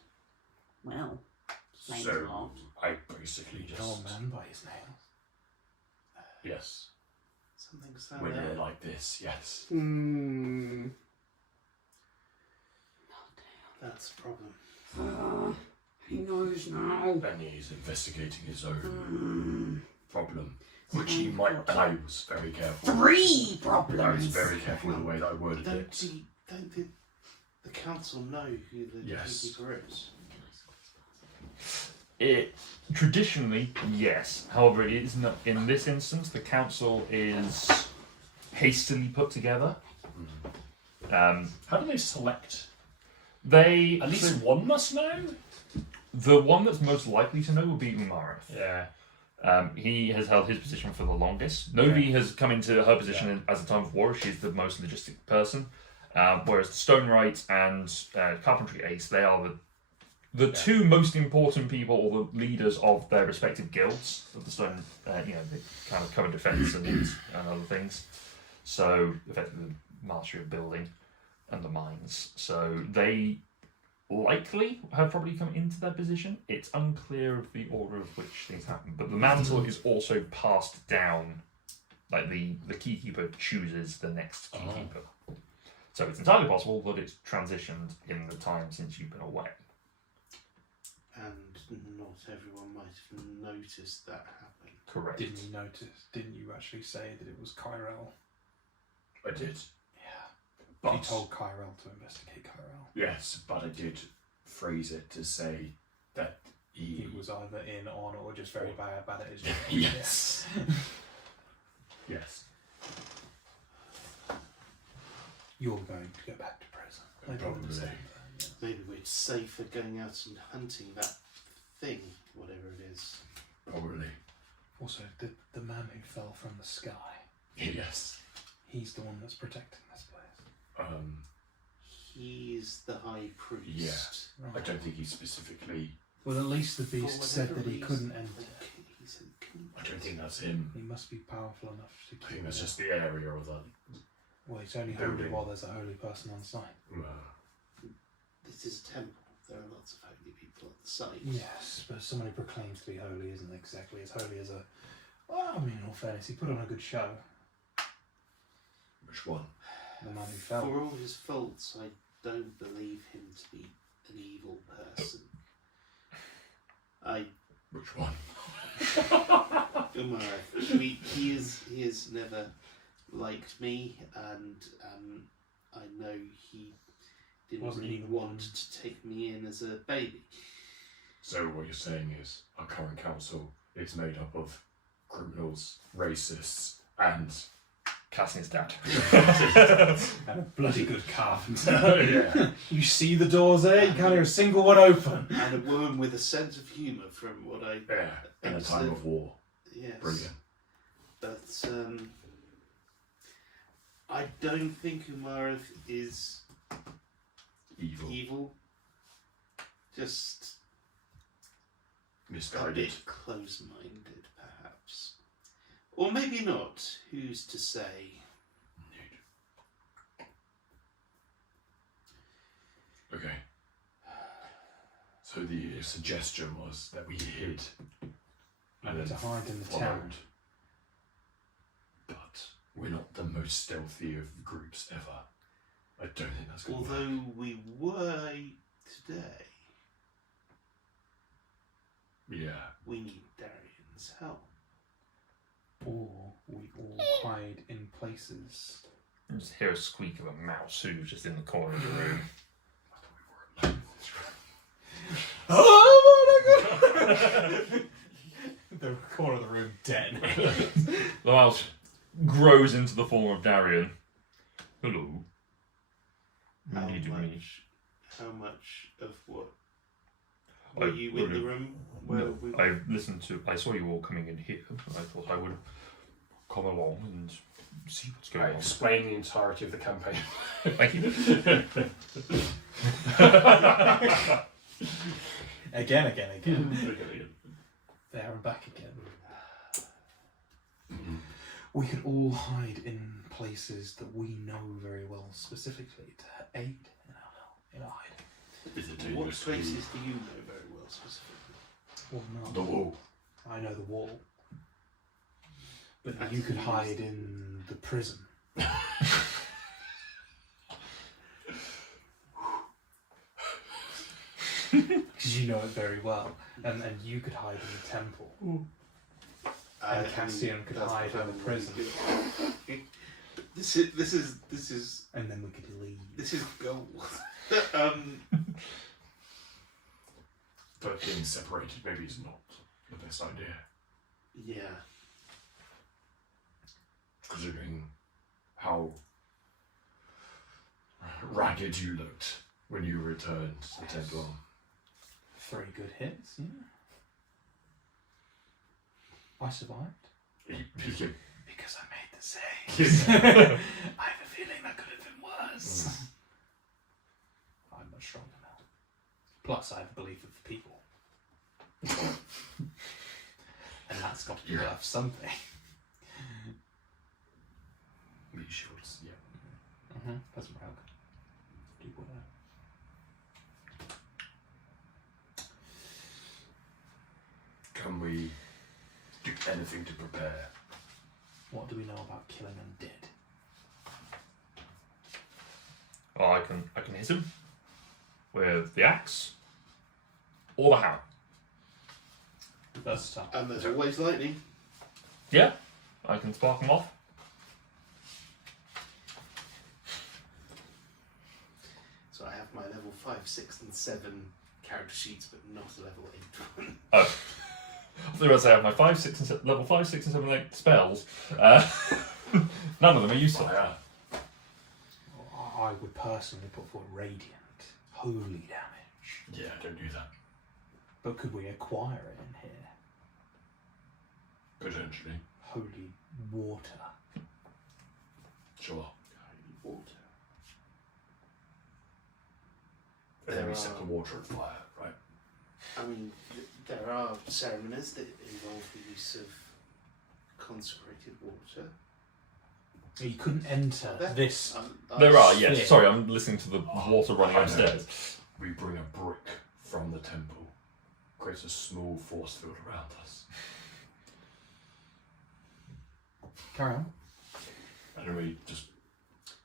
Well, explains a So lot. I basically You know a just man by his nails. yes. Something's When there. they're like this, yes. Hmm. That's a problem. He knows now. And he's investigating his own problem, which he might. And I was very careful. 3 I problems. was very careful in the way that I worded Don't it. the council know who the Yes. keeper is? Traditionally, yes. However, it is not. In this instance, the council is hastily put together. How do they select? They At least one must know. the one that's most likely to know would be Umarith. Yeah. He has held his position for the longest. Novi has come into her position as a time of war. She's the most logistic person. Whereas the Stonewright and Carpentry Ace, they are the two most important people, or the leaders of their respective guilds of the Stone. They kind of cover defense and other things. So effectively, the mastery of building and the mines. So they likely have probably come into their position. It's unclear of the order of which things happen, but the mantle is also passed down. Like the keykeeper chooses the next keykeeper. So it's entirely possible that it's transitioned in the time since you've been away. And not everyone might have noticed that happen. Correct. Didn't you notice? Didn't you actually say that it was Kyrell? I did. Yeah. But You told Kyrell to investigate Kyrell. yes, but I did phrase it to say that He was either in, on, or just very bad at his job. yes. Yes. You're going to go back to prison. I don't Probably. understand that, yes. Maybe we're safer going out and hunting that thing, whatever it is. Probably. Also, the man who fell from the sky, Yes. he's the one that's protecting this place. he is the high priest. I don't think he specifically. Well, at least the For beast said whatever that he reason, couldn't enter. he said, "Can I don't think that's him. He must be powerful enough to I keep think that's it. just the area of that. Well, it's only holy building. while there's a holy person on site. This is a temple. There are lots of holy people at the site." Yes, but somebody proclaims to be holy isn't exactly as holy as a... Well, I mean, in all fairness, he put on a good show. Which one? The man who fell. For all his faults, I don't believe him to be an evil person. Which one? Umar, he has never liked me, and I know he didn't Wasn't really even want one. to take me in as a baby. So what you're saying is our current council is made up of criminals, racists, and Cassie's dad. And a bloody good carpenter. yeah. You see the doors there? You can't hear a single one open. And a woman with a sense of humour, from what I In a time of war. yes. Brilliant. But I don't think Umar is Evil. evil. Just a Misguided. bit close-minded, perhaps. Or maybe not. Who's to say? Okay. So the suggestion was that we hid and then To hide in the followed. town. But we're not the most stealthy of groups ever. I don't think that's going to work. Although we were today, Yeah. we need Darian's help. Or we all hide in places. You just hear a squeak of a mouse who's just in the corner of the room. I thought we were alone in this room. Oh my god! The corner of the room dead. The mouse grows into the form of Darian. Hello. How You needed me. much of what? I Were you in the would've- room where No, we? I saw you all coming in here. I thought I would come along and see what's I going on. explain the entirety of the campaign. Thank you. Again. Brilliant. There and back again. We could all hide in places that we know very well, specifically to aid in our hiding. Is it What dangerous to places do you know very well specifically? Or not. the wall? I know the wall. But That's you could easy. hide in the prison. Because you know it very well. And you could hide in the temple. And Cassian could that's hide in the probably prison. good. This is And then we could leave. this is gold. But being separated maybe is not the best idea. Yeah. Considering how ragged you looked when you returned to the temple. 3 good hits, yeah. I survived. Because I made the saves. I have a feeling that could have been worse. I'm much stronger now. Plus, I have a belief of the people. And that's got to be worth something. Reassurance, yeah. Doesn't work. Do whatever. Can we do anything to prepare? What do we know about killing undead? Well, I can hit him with the axe or the hammer. Versatile. And there's always lightning. Yeah, I can spark him off. So I have my level 5, 6, and 7 character sheets, but not a level 8 one. Oh. I thought I was say I have my 5, 6, and level 5, 6, and 7, 8 spells. None of them are useful. Yeah. I would personally put forward radiant, holy damage. Yeah, don't do that. But could we acquire it in here? Potentially. Holy water. Sure. Holy water. And then we set the water on fire, right? I mean, there are ceremonies that involve the use of consecrated water. You couldn't enter this. There are, yes. Yeah. Sorry, I'm listening to the water running I know. upstairs. We bring a brick from the temple, creates a small force field around us. Carry on. And then we just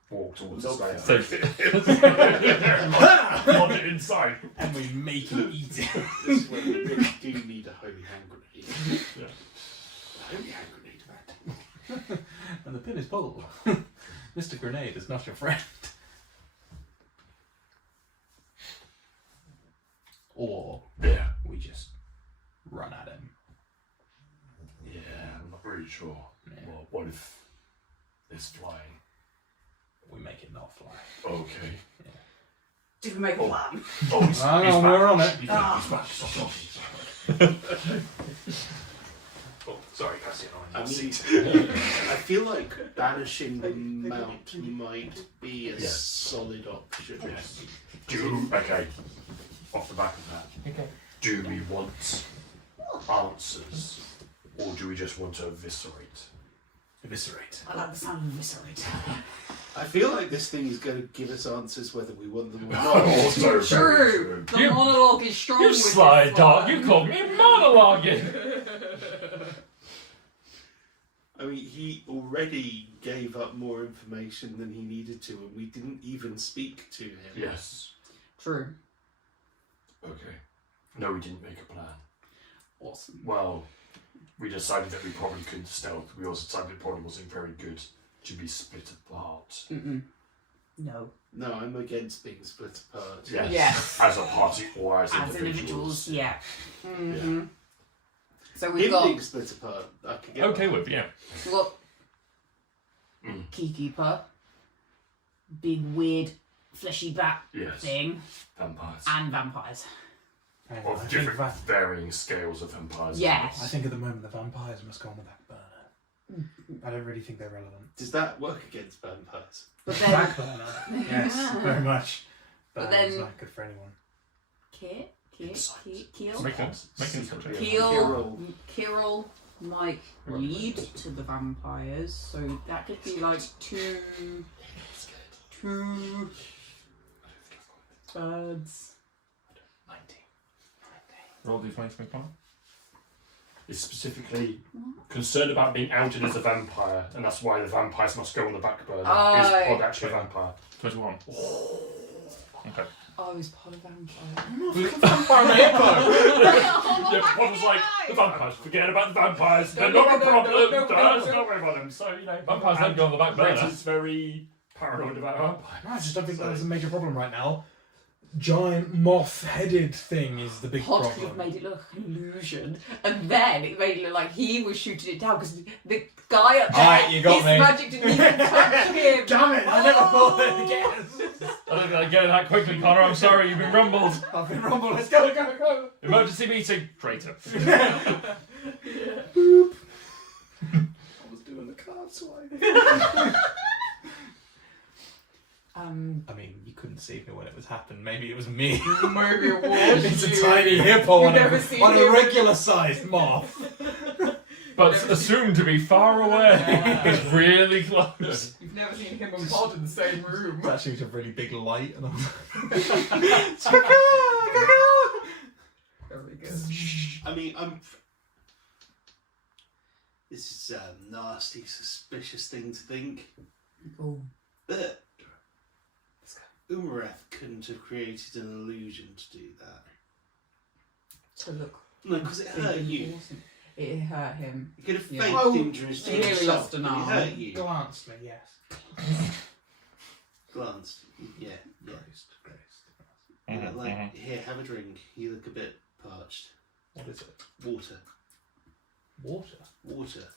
walk towards the Not slayer. Lodge it inside. And we make him eat it. This is when we really do need a holy hand grenade. Yeah. A holy hand grenade, Matt. And the pin is pulled. Mr. Grenade is not your friend. Or Yeah. we just run at him. Yeah, I'm not really sure. Yeah. Well, what if it's flying? We make it not fly. Okay. Did we make a plan? Oh, he's Hang on, back. we're on it. He's back. He's back. Stop talking. Oh, sorry, Cassie. I mean, I feel like banishing the mount might be a Yeah. solid option. Yes. Okay. Off the back of that. Okay. Do we want answers, or do we just want to eviscerate? Eviscerate. I like the sound of eviscerate. I feel like this thing is going to give us answers whether we want them or not. Also True. The You- monologue is strong. You with sly this dog, one. you called me monologuing. I mean, he already gave up more information than he needed to, and we didn't even speak to him. Yes. True. Okay. No, we didn't make a plan. Awesome. Well, we decided that we probably couldn't stealth. We also decided it probably wasn't very good to be split apart. No. No, I'm against being split apart. Yes. Yes. As a party or as As individuals, yeah. Yeah. So we've Him got being split apart, I could get Okay, behind. with yeah. we've got Mm. Keykeeper, big weird fleshy bat Yes. thing, Vampires. and vampires. Hang on, Of I different, think varying scales of vampires. Yes. I think at the moment the vampires must go on the back burner. I don't really think they're relevant. Does that work against vampires? But then Back burner. Yes, very much. But But it's then- not good for anyone. Keel, Make an subject. Kirill might lead to the vampires, so that could be like two birds. 19. Roll d20 to make one. Is specifically concerned about being outed as a vampire, and that's why the vampires must go on the back burner. Is Pod actually a vampire? 21. Okay. Oh, he's part of vampire. Yeah, Pod was like, the vampires, forget about the vampires, they're not a problem, don't worry about them. So, you know, vampires don't go on the back burner. Red is very paranoid about vampires. No, I just don't think that was a major problem right now. Giant moth-headed thing is the big Pod could have problem. made it look like an illusion, and then it made it look like he was shooting it down because the guy up there, Alright, you got his me. magic didn't even touch him. Damn it! I never thought they'd guess. I don't think I get it that quickly, Connor, I'm sorry, you've been rumbled. I've been rumbled. Let's go, go, go. Emergency meeting. Traitor. I was doing the card swipe. I mean, you couldn't see me when it was happening. Maybe it was me. Maybe it was It's you. a tiny hippo You've on never a seen on a him. regular-sized moth. But assumed to be far away. It's really close. You've never seen him and Pod in the same room. It's actually a really big light, and I'm Very good. I mean, this is a nasty, suspicious thing to think. Oh. But Umareth couldn't have created an illusion to do that. So look. No, because it hurt you. It hurt him. You could have Yeah. faked Oh, injuries to he nearly yourself, lost an but it arm. hurt you. glanced me. Yes. Glanced. Yeah. Christ. Like, here, have a drink. You look a bit parched. What is it? Water. Water. Water.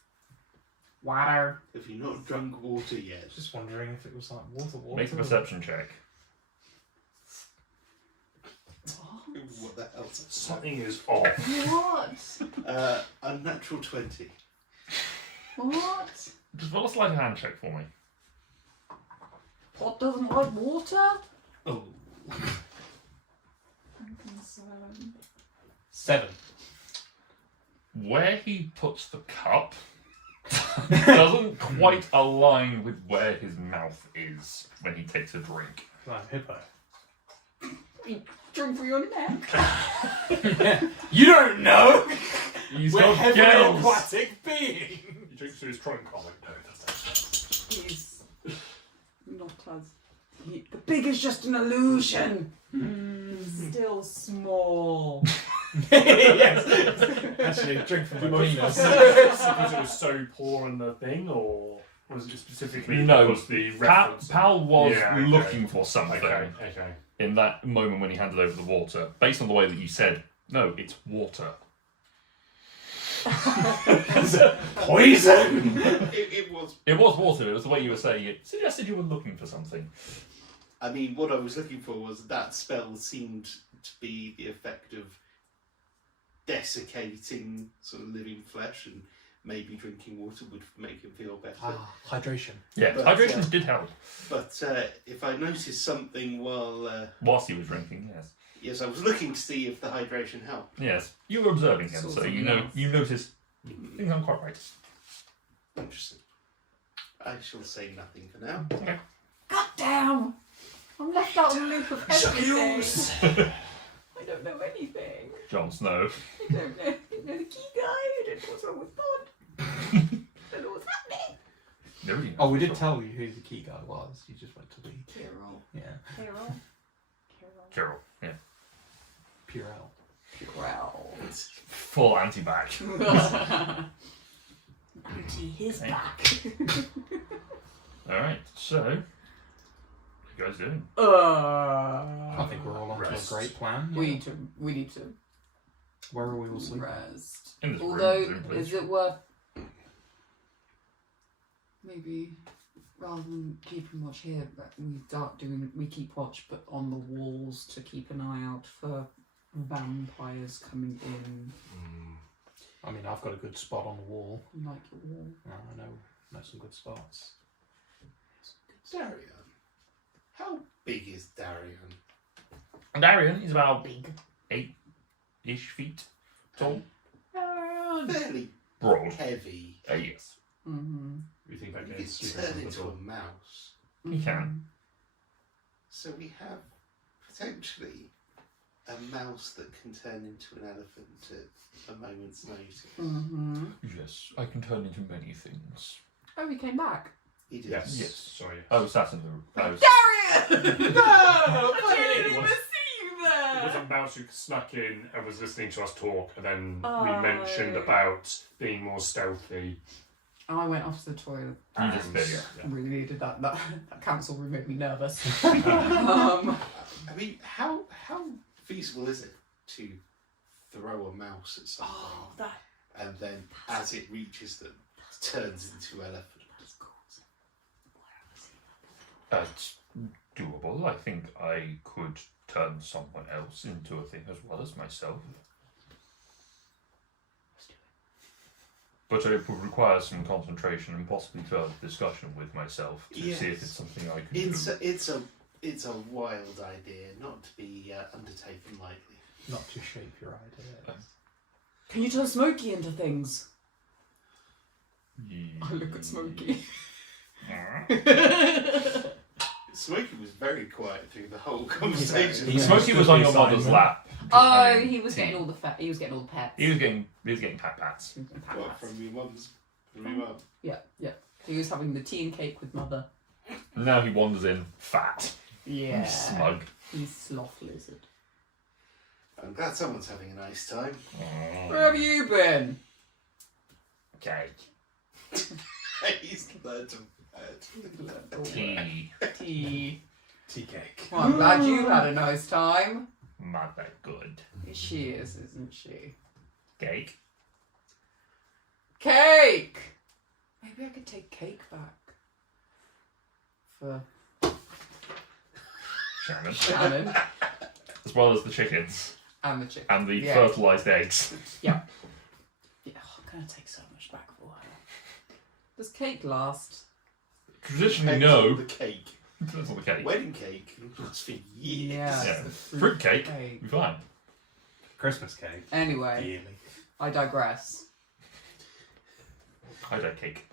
Water. Have you not drunk water yet? Just wondering if it was like water. Make a perception check. What the hell? Something is off. What? Unnatural 20. What? Just roll a sleight of hand check for me. Pod doesn't like water? Oh. 7. Where he puts the cup doesn't quite align with where his mouth is when he takes a drink. I'm Hippo. Drink for your neck. You don't know! He's We're got heavily gills. aquatic beings! He drinks through his trunk. Oh, wait, no, that's He's not as. The big is just an illusion. Still small. Yes! Actually, drink from my penis. because it was so poor in the thing, or was it specifically No, was the reference? Pal was Yeah, okay. looking for something Okay. in that moment when he handed over the water. Based on the way that you said, no, it's water. Poison! It was. It was water. It was the way you were saying it. Suggested you were looking for something. I mean, what I was looking for was that spell seemed to be the effect of desiccating sort of living flesh, and maybe drinking water would make him feel better. Hydration. Yeah, But, hydration did help. But if I noticed something while, Whilst he was drinking, yes. yes, I was looking to see if the hydration helped. Yes, you were observing him, Saw so something you know else. you noticed things aren't quite right. Interesting. I shall say nothing for now. God damn! I'm left out of the loop of everything. I don't know anything. Jon Snow. I don't know the key guy. I don't know what's wrong with Pod. I don't know what's happening. Nobody knows Oh, we did what's tell you who the key guy was. You just went to the... Carol. Yeah. Carol. wrong. Carol, yeah. Purell. Carol. Full anti-back. Booty his Okay. back. Alright, so... What are you guys doing? I think we're all onto Rest. a great plan. We yeah. need to Where are we all sleeping? rest. In this room, Although, presumably. is it worth maybe rather than keeping watch here, but we keep watch, but on the walls to keep an eye out for vampires coming in. I mean, I've got a good spot on the wall. You like your wall? I know some good spots. Darian. How big is Darian? Darian is about Big. 8-ish feet tall. Fairly Broad. heavy. Yes. Mm-hmm. We think that You gets could sleeping turn on the into door. a mouse. You can. So we have potentially a mouse that can turn into an elephant at a moment's notice. Mm-hmm. Yes, I can turn into many things. Oh, he came back. He did. Yes. Yes. Sorry. I was sat in the... I was... Darian! No! I didn't It even was- see you It was there! a mouse who snuck in and was listening to us talk, and then Oh. we mentioned about being more stealthy. I went off to the toilet. You just did, yeah. I really needed that. That council room made me nervous. I mean, how feasible is it to throw a mouse at something Oh, that. and then, as it reaches them, turns into elephant? It's doable. I think I could turn someone else into a thing as well as myself. But it would require some concentration and possibly further discussion with myself to see if Yes. it's something I can do. It's a wild idea, not to be undertaken lightly. Not to shape your idea. Can you turn Smokey into things? Yeah. I look at Smokey. Smokey was very quiet through the whole conversation. He's- Smokey was on your Beside mother's me. lap. just Oh, having he was tea. getting all the he was getting all the pets. He was getting pat pats. He was getting pat What, pats. from your mum? Yeah, yeah. He was having the tea and cake with mother. Now he wanders in fat, Yeah. smug. He's sloth lizard. I'm glad someone's having a nice time. Where have you been? Cake. He's learned to Tea. Tea. Tea cake. Well, I'm glad you had a nice time. Mother good. She is, isn't she? Cake. Cake! Maybe I could take cake back. For Shannon. Shannon As well as the chickens and the chicken. and the Yeah. fertilised eggs. Yeah, I'm gonna take so much back for her. Does cake last? Traditionally, Depends on no. the cake. Depends on the cake. Wedding cake lasts for years. Yeah. Yeah. The Fruit cake. cake. Be fine. Christmas cake. Anyway, Yearly. I digress. I don't cake.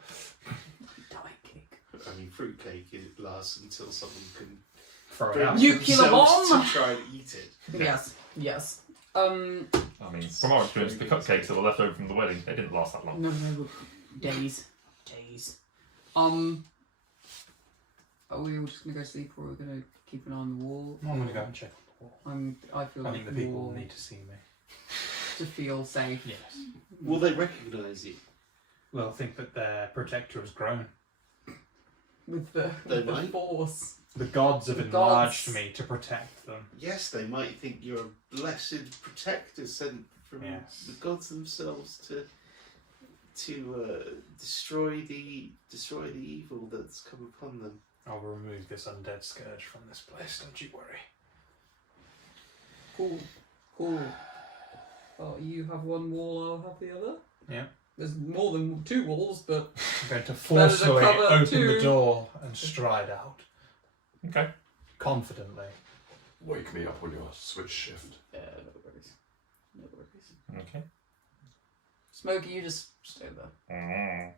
Diet cake. I mean, fruitcake it lasts until someone can Throw it bring out. Nuclear themselves bomb! to try and eat it. Yes. I mean, from our experience, the cupcakes that were left over from the wedding, they didn't last that long. No, days. Are we all just gonna go sleep, or are we gonna keep an eye on the wall? I'm gonna go and check on the wall. I feel I like think the people more need to see me. to feel safe. Yes. Will they recognise you? Well, I think that their protector has grown. With the might. force. The gods have The enlarged gods. me to protect them. Yes, they might think you're a blessed protector sent from Yes. the gods themselves to destroy the evil that's come upon them. I'll remove this undead scourge from this place, don't you worry. Cool. Oh, you have one wall, I'll have the other? Yeah. There's more than 2 walls, but I'm going to forcefully cover open two. the door and stride out. Okay. Confidently. Wake me up when you switch shift. no worries. Okay. Smokey, you just stay there.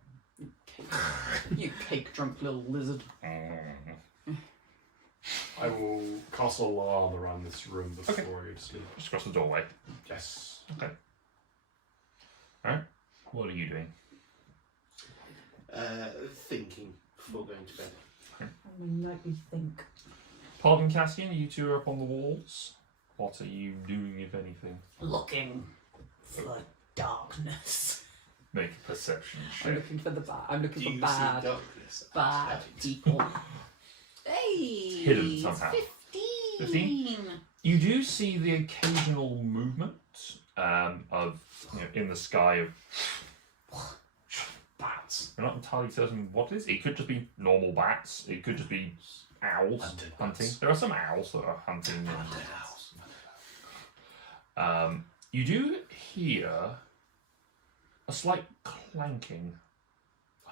You cake drunk little lizard. I will cast alarm around this room before I go to sleep. Just across the doorway. Yes. Okay. Alright. What are you doing? Thinking before going to bed. Nightly think. Pardon, Cassian, you two are up on the walls. What are you doing, if anything? Looking for darkness. Make a perception I'm check. looking for the bad. I'm looking Do for you see bad darkness? people. Hey! Hidden somehow. 15. You do see the occasional movement of, in the sky of bats. You're not entirely certain what it is. It could just be normal bats. It could just be owls Hunted hunting. bats. There are some owls that are hunting. You do hear a slight clanking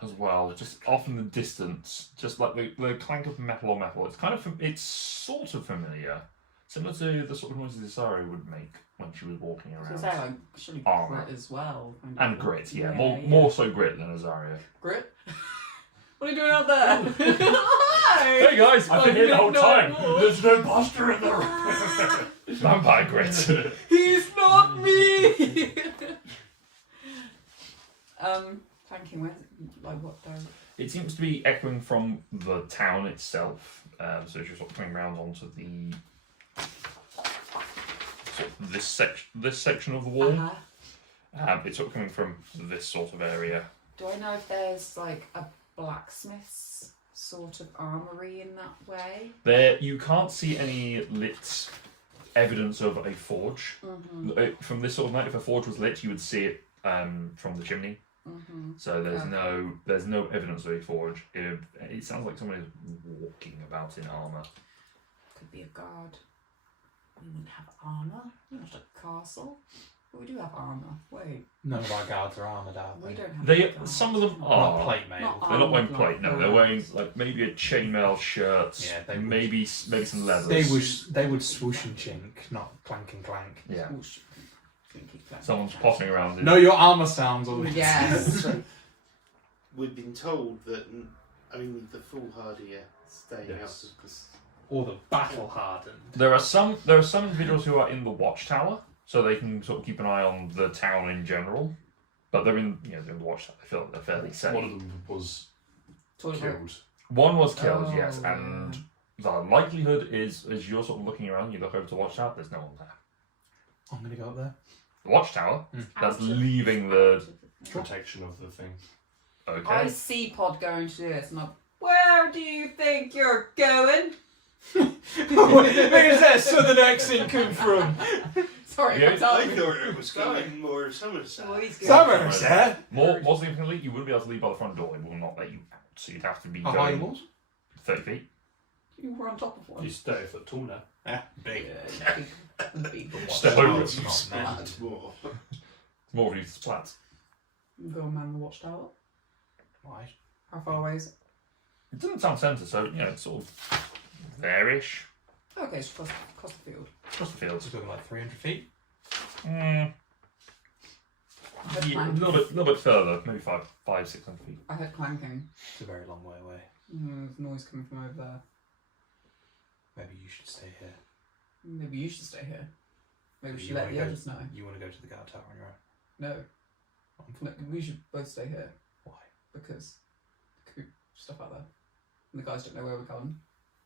as well, just off in the distance, just like the clank of metal on metal. It's kind of, it's sort of familiar, similar to the sort of noises Isari would make when she was walking I was around. gonna say, like, surely Armour. grit as well. kind of. And grit, yeah, more so grit than Azaria. Grit? What are you doing out there? Hi! Hey guys, I've been here the whole time. There's no imposter in the room. vampire grit. He's not me! Planking, where's it? Like what direction? It seems to be echoing from the town itself. So as you're sort of coming around onto the sort of this section of the wall. It's sort of coming from this sort of area. Do I know if there's like a blacksmith's sort of armory in that way? There, you can't see any lit evidence of a forge. Mm-hmm. From this sort of night, if a forge was lit, you would see it from the chimney. Mm-hmm. So there's Okay. there's no evidence of a forge. It sounds like someone is walking about in armor. Could be a guard. We wouldn't have armour. We're not a castle. But we do have armour. Wait, None of our guards are armoured, are we they? don't have They any guards. some of them Not are. plate mail. Not They're not wearing armoured plate. No, like they're wearing birds. like maybe a chainmail shirt. Yeah, they would- maybe some leathers. They would swoosh and chink, not clank and clank. Yeah. Whoosh. Clinky clank. Someone's popping around. Know your armour sounds all Yes. We've been told that only the foolhardy are staying Yes. out of this. Or the battle hardened. There are some individuals who are in the watchtower, so they can sort of keep an eye on the town in general. But they're in they're in the watchtower. They feel like they're fairly safe. One of them was Toilet break. killed. One was killed, Oh, yes, and the likelihood is, as you're sort of looking around, you look over to the watchtower. There's no one there. I'm going to go up there. The watchtower. That's Out of- leaving the. Protection of the thing. Okay. I see Pod going to do this, and I'm, where do you think you're going? Where does that southern accent come from? Sorry, Yeah, I'm I telling you. thought it was going more Somerset. Well, he's good. Somerset? More significantly, you wouldn't be able to leave by the front door. It will not let you out. So you'd have to be How high going was? 30 feet. You were on top of one. He's 30 foot tall now. Yeah, big. Big. Step over. You It's not splat more. more of you to splat. Go and man the watchtower. Why? How far away is it? It doesn't sound centre, so it's sort of there-ish. Okay, it's across the field. Across the fields. It's looking like 300 feet. Yeah, a little bit further, maybe 500-600 feet. I heard clanking. It's a very long way away. There's noise coming from over there. Maybe you should stay here. Maybe you should stay here. Maybe we You should let wanna the go- others know. You want to go to the guard tower on your own? No. No, we should both stay here Why? because there could be stuff out there. And the guys don't know where we're going.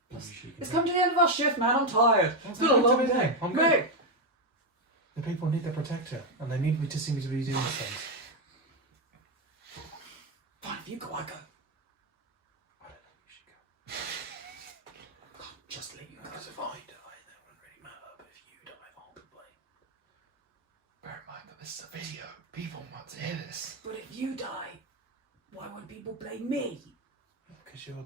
You usually can It's go- come to the end of our shift, man. I'm tired. It's been a long day. I'm good. Mate. The people need their protector, and they need me to see me to be doing things. Fine, if you go, I go. I don't know. You should go. Just let you go. Because if I die, that wouldn't really matter. But if you die, I'll be blamed. Bear in mind that this is a video. People want to hear this. But if you die, why won't people blame me? Because you're.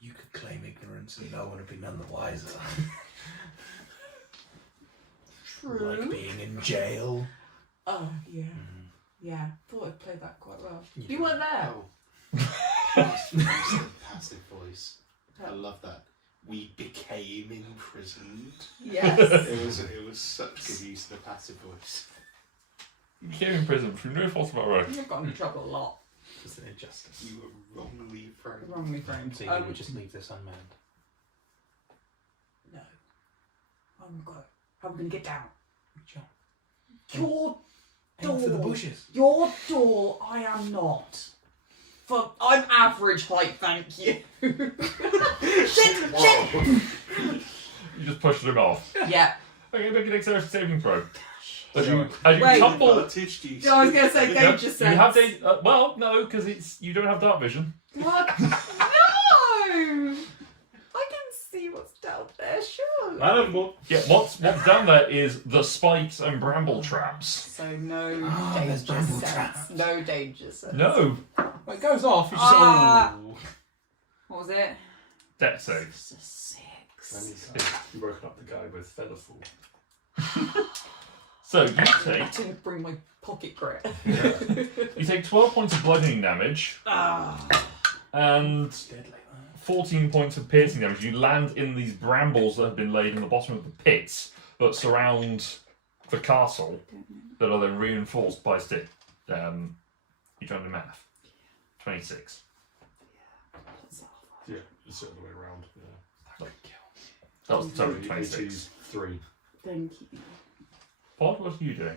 You could claim ignorance, and no one would be none the wiser. True. Like being in jail. Oh, yeah. Yeah. Thought I played that quite well. You You did. weren't there. Passive voice. I love that. We became imprisoned. Yes. It was such good use of the passive voice. You became in prison through no fault of our own. You've got in trouble a lot. It's an injustice. You were wrongly framed. Wrongly framed. So you would just leave this unmanned. No. Oh my god. How are we going to get down? Jump. Your Aim for the door. bushes. Your door, I am not. I'm average height, thank you. Shit! You just pushed him off. Yeah. Okay, make an dexterity saving throw. As Sorry. you Wait. tumble. Advantage, do you I was going to say, Yep, gauge you yourself. have well, no, because you don't have dark vision. What? No! I can see what's down there, surely. Yeah, what's down there is the spikes and bramble traps. So no there's danger bramble sense. traps. No danger sense. No, When it goes off, you just What was it? dex save. It's a 6. You woken up the guy with featherfall. So you I take didn't bring my pocket grit. 12 points of bludgeoning damage and deadly. 14 points of piercing damage. You land in these brambles that have been laid in the bottom of the pits that surround the castle that are then reinforced by stick. You trying to do math? 26. Yeah, it's the other way around. Yeah. That was the total of 26. 83. Thank you. Pod, what are you doing?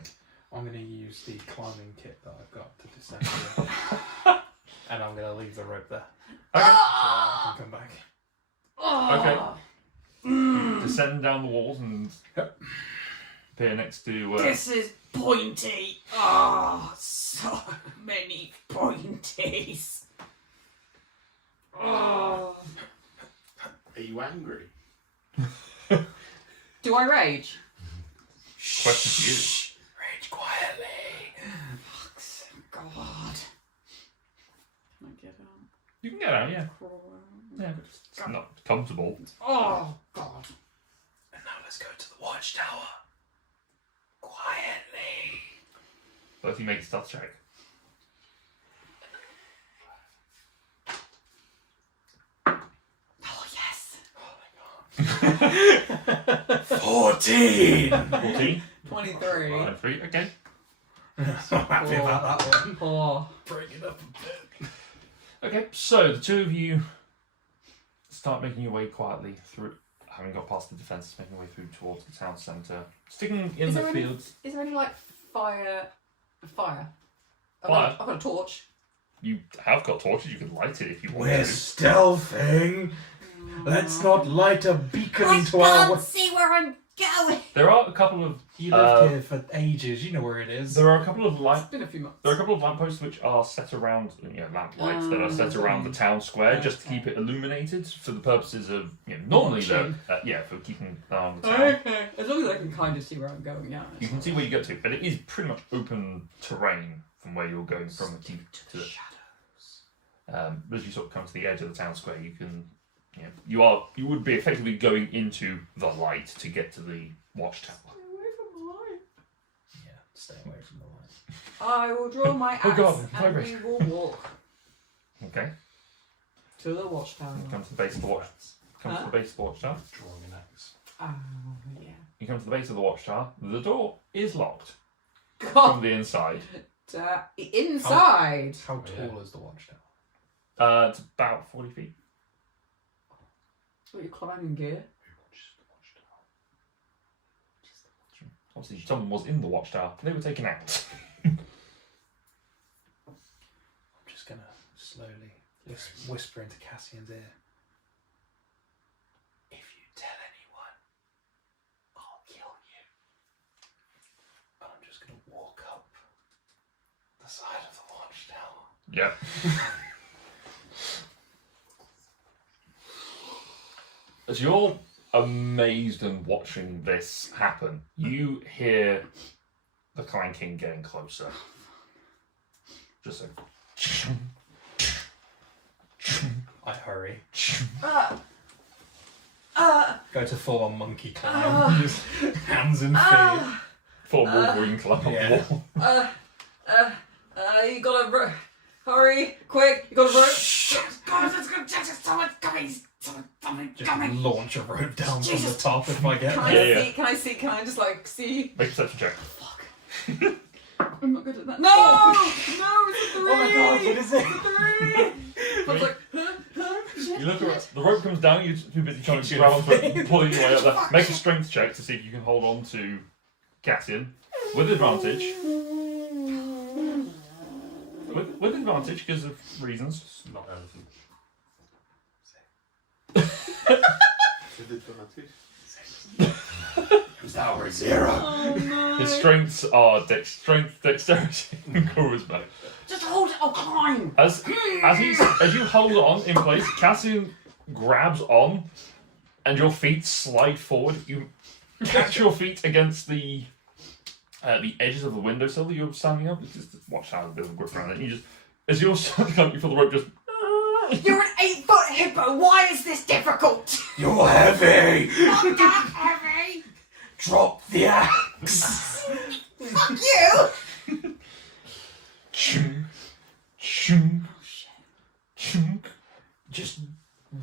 I'm going to use the climbing kit that I've got to descend here. And I'm going to leave the rope there. Okay. So I can come back. Oh, You descend down the walls and appear next to. this is pointy. Oh, so many pointies. Oh. Are you angry? Do I rage? Question for you. Rage quietly. God. Can I get out? You can get out, yeah. Crawl out? Yeah, but it's not comfortable. Oh, God. And now let's go to the watchtower. Quietly. Both of you make a stealth check. Oh, yes. 14! 14. 23. And 3, okay. I'm happy about that one. Oh. Break it up a bit. Okay, so the two of you start making your way quietly through, having got past the defences, making your way through towards the town centre, sticking in Is the there any- fields. Is there any, like, fire? Fire? I've got a torch. You have got torches, you can light it if you want We're to. stealthing. Let's not light a beacon I to our... can't see where I'm going. There are a couple of You lived here for ages, you know where it is. there are a couple of It's been a few months. There are a couple of lampposts which are set around, lamp lights that are set around the town square just to keep it illuminated for the purposes of, normally they're, Watching. for keeping an eye on the town. Okay. As long as I can kind of see where I'm going, yeah. You can see where you get to, but it is pretty much open terrain from where you're going from the keep to the. As you sort of come to the edge of the town square, you can, you would be effectively going into the light to get to the watchtower. Yeah, stay away from the light. I will draw my axe Oh God, and vibrate. we will walk Okay, to the watchtower. come to the base of the watch. Come to the base of the watchtower. Drawing an axe. Yeah. You come to the base of the watchtower. The door is locked from God. the inside. Inside. How tall is the watchtower? It's about 40 feet. What, your climbing gear? Obviously, someone was in the watchtower. They were taken out. I'm just gonna slowly whisper into Cassian's ear. If you tell anyone, I'll kill you. And I'm just gonna walk up the side of the watchtower. Yep. As you're amazed and watching this happen, you hear the clanking getting closer. Just a... I hurry. Uh, Go to full on monkey climb. Just hands and feet. Full Wolverine climb up yeah. the wall. you gotta hurry, quick, you gotta rope. God, it's gonna check someone's coming. Someone's Just coming. launch a rope down from the Jesus. top if I get Can I there. see? Can I see? Can I just like see? Make a perception check. Fuck. I'm not good at that. No, it's a 3. Oh my god, what is it? It's a 3. I was like, You look around, the rope comes down, you're too busy trying to grab onto it, pulling your way up there. Make a strength check to see if you can hold on to Cassian with advantage. With advantage because of reasons. It's not anything. With advantage. It's now a 0. oh no. His strengths are strength, dexterity, and charisma. Just hold it. I'll climb. As you hold on in place, Cassian grabs on, and your feet slide forward. You catch your feet against the edges of the windowsill that you're standing up. It's just watch how a bit of a grip around it. You just, as you're standing up, you feel the rope just. You're an 8-foot hippo. Why is this difficult? You're heavy! Not that heavy. Drop the axe! Fuck you. Chung, chung, chung. Just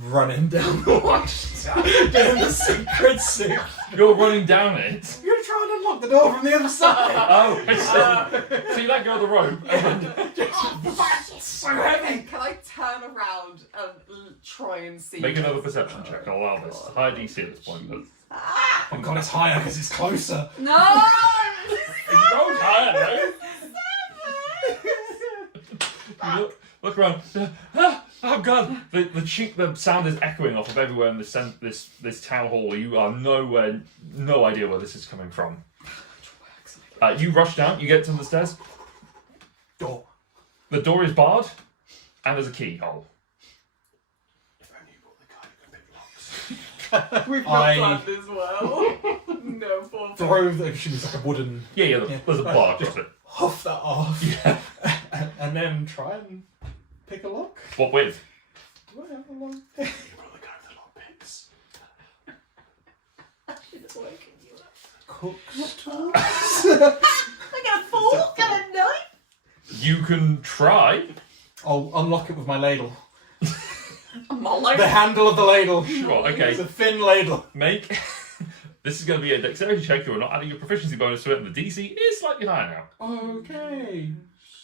running down the watchtower, doing the secret suit. You're running down it. You're gonna try and unlock the door from the other side. Oh, I see. So you let go of the rope. And It's so heavy. Can I turn around and try and see? make another perception check. I'll allow this. High DC at this point, but Oh god, it's higher because it's closer. No. it's so higher, right? You look around. Oh god! The sound is echoing off of everywhere in this town hall. You are no idea where this is coming from. You rush down. You get to the stairs. Door. The door is barred, and there's a keyhole. If only you brought the guy who can pick locks. We've not planned as well. No, poor Throw the she's like a wooden. Yeah. There's a bar across it. Huff that off. Yeah. and then try and pick a lock. What with? Do I have a lock? You brought the guy with the lock picks. Cook's tools. I got a fork and a knife. You can try. I'll unlock it with my ladle. I'm all like, The handle of the ladle. Sure. It's Okay. a thin ladle. Make. This is going to be a dexterity check. You're not adding your proficiency bonus to it, and the DC is slightly higher now. Okay.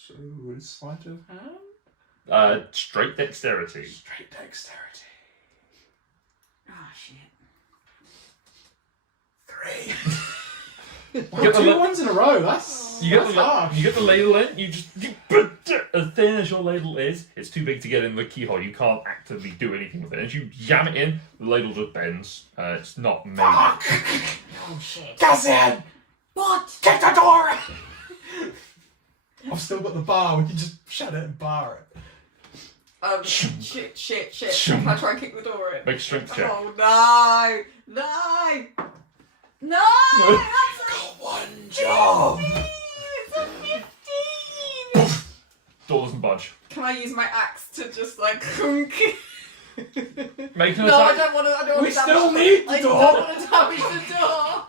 So it's sleight of hand? Straight dexterity. Straight dexterity. Oh shit. 3. You get the 2 la- ones in a row. That's You get the harsh. you get the ladle in. You as thin as your ladle is, it's too big to get in the keyhole. You can't actively do anything with it. As you jam it in, the ladle just bends. It's not made. Oh shit. Cassian! What? Kick the door! I've still got the bar. We can just shut it and bar it. shit. Can I try and kick the door in? Make a strength check. Oh no! That's Got one job. it's a 15. Door doesn't budge. Can I use my axe to just like hunk? Make an No, I attack. don't want to. We still need the I door. don't want to damage the door.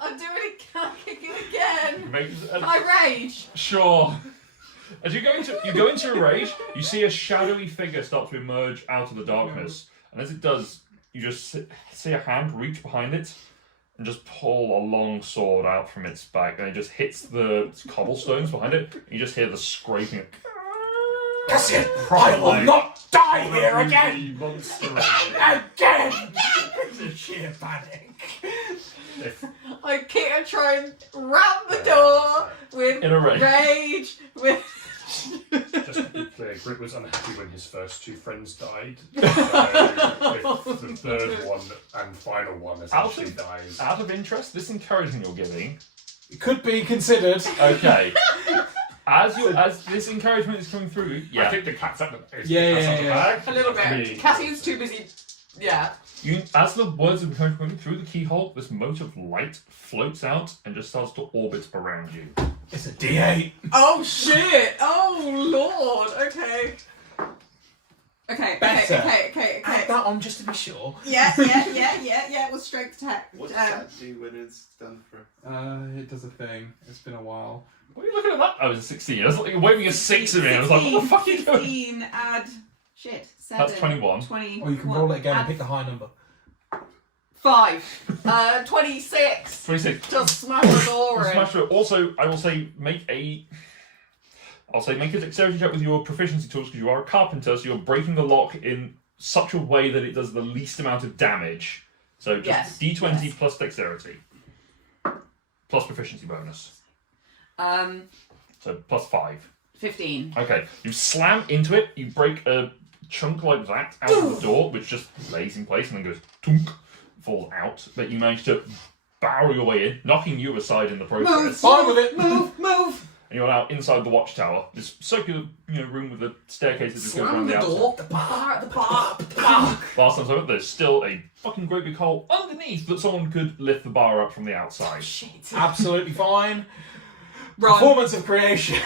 I'm doing it. Can I kick it again? Make Can I rage? Sure. As you go into a rage, you see a shadowy figure start to emerge out of the darkness, and as it does, you just see a hand reach behind it, and just pull a long sword out from its back, and it just hits the cobblestones behind it. And you just hear the scraping. Cassian, I will not die here again! Again! It's a sheer panic. I try and ram the door with In a rage. rage. Just to be clear, Grit was unhappy when his first 2 friends died. So if the third one and final one essentially dies. Out of interest, this encouragement you're giving. It could be considered. Okay. As this encouragement is coming through, I think the cat's at the bag. A little bit. Really Cassian's too busy. Yeah. As the words of encouragement through the keyhole, this mote of light floats out and just starts to orbit around you. It's a D8. Oh shit! Oh lord! Okay. Better. Okay. Add that on just to be sure. Yeah. It was strength attack. What does that do when it's done for? It does a thing. It's been a while. What are you looking at that? I was 16. I was like waving a 6 at me. I was like, what the fuck are you doing? 15 add. Shit. 7. That's 21. 20. Or you can roll it again and pick the high number. 5. 26. 26. Just smash the door in. Smash through it. Also, I will say make a dexterity check with your proficiency tools because you are a carpenter, so you're breaking the lock in such a way that it does the least amount of damage. So just D20 plus dexterity. Plus proficiency bonus. So plus 5. 15. Okay, you slam into it, you break a chunk like that out of the door, which just lays in place and then goes tunk, falls out. But you manage to barrel your way in, knocking you aside in the process. Fine with it. Move. And you're now inside the watchtower, this circular room with a staircase that just goes around Slam the the outside. door. The bar. Last time I went, there's still a fucking great big hole underneath that someone could lift the bar up from the outside. Shit. Absolutely fine. Run. Performance of creation.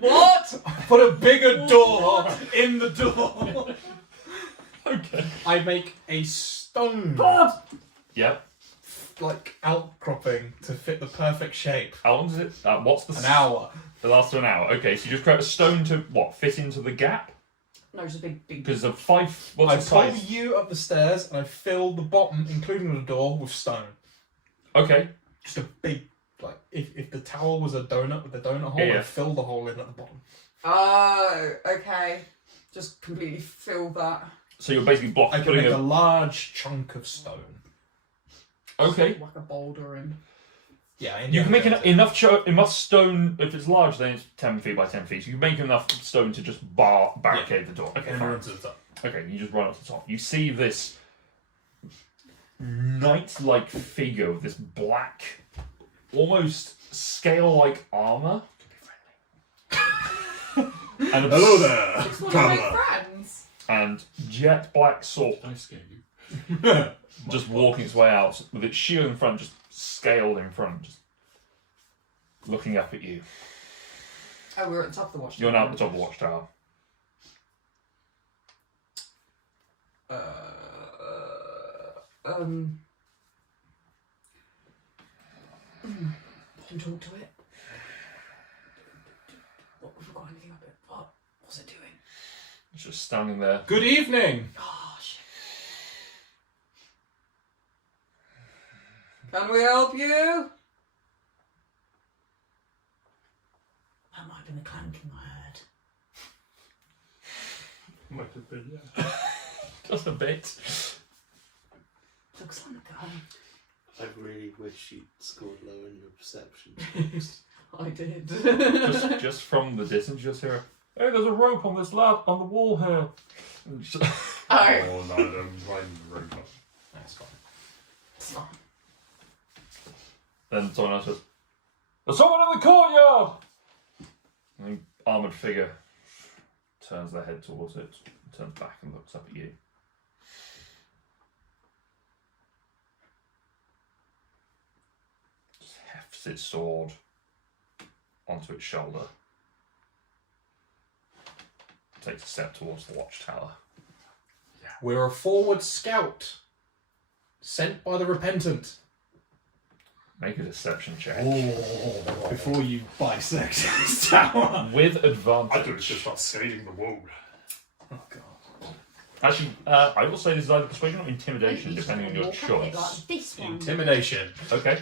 What? Put a bigger door in the door. Okay. I make a stone Yep. like outcropping to fit the perfect shape. How long does it? What's the An hour. It lasts for an hour. Okay, so you just create a stone to fit into the gap? No, it's a big. Because of 5. What's I the pull size? you up the stairs and I fill the bottom, including the door, with stone. Okay. Just a big, like, if the tower was a donut with a donut hole, Yeah. I'd fill the hole in at the bottom. Oh, okay. Just completely fill that. So you're basically I blocking. can make a large chunk of stone. Okay. Whack a boulder in. Yeah, You can make enough stone. If it's large, then it's 10 feet by 10 feet. So you can make enough stone to just barricade the door. Okay, and fine. run to the top. Okay, you just run up to the top. You see this knight-like figure with this black, almost scale-like armor. And a Hello there, It's one of my friends. and jet black sword I scare you. just walking its way out with its shield in front, just scaled in front, just looking up at you. Oh, we're at the top of the watchtower. You're now at the top of the watchtower. Can talk to it. What have we got anything up it? What's it doing? It's just standing there. Good evening. Oh shit. Can we help you? That might have been the clanking I heard. Might have been, yeah. Just a bit. Looks like a gun. I really wish you'd scored lower in your perception. I did. just from the distance, you just hear, "Hey, there's a rope on this lab on the wall here." And just- Oh, Oh, no, I'm riding the robot. That's fine. it's fine. Then someone else says, "There's someone in the courtyard!" And the armoured figure turns their head towards it, turns back and looks up at you. Just hefts its sword onto its shoulder. Takes a step towards the watchtower. We're a forward scout, sent by the repentant. Make a deception check. Before you bisect this tower. With I thought it was advantage. just about scaling the wall. Oh god. Actually, I will say this is either persuasion or intimidation, depending on your Walk up it choice. like this one. Intimidation. Okay,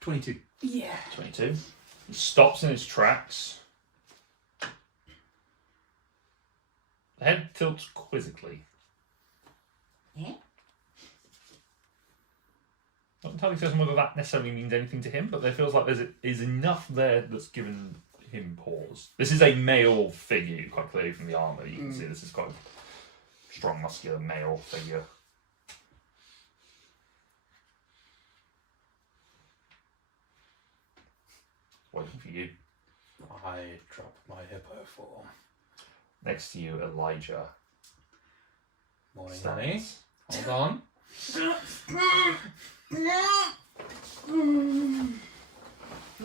22. Yeah. 22. He stops in his tracks. The head tilts quizzically. Yeah. Not entirely certain whether that necessarily means anything to him, but there feels like is enough there that's given him pause. This is a male figure, quite clearly from the armour. You can see this is quite a strong, muscular male figure. Waiting for you. I drop my hippo form. Next to you, Elijah. Morning, honey. stands. Hold on.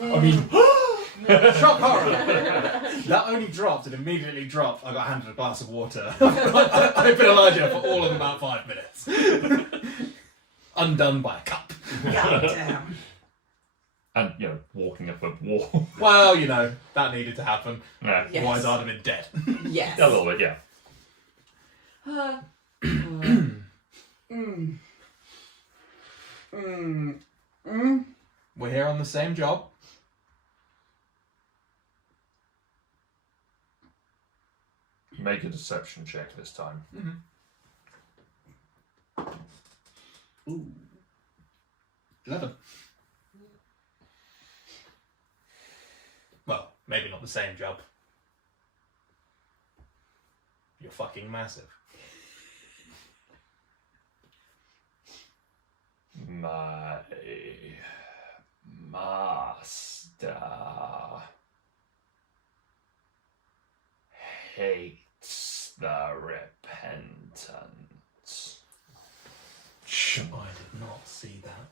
I mean, shock horror! That only dropped and immediately dropped. I got handed a glass of water. I've been Elijah for all of about 5 minutes. Undone by a cup. God damn. And, walking up a wall. Well, that needed to happen. Yeah, Yes. Otherwise, I'd have been dead. Yes. a little bit, yeah. We're here on the same job. Make a deception check this time. Ooh. 11. Well, maybe not the same job. You're fucking massive. My master hates the repentant. I did not see that.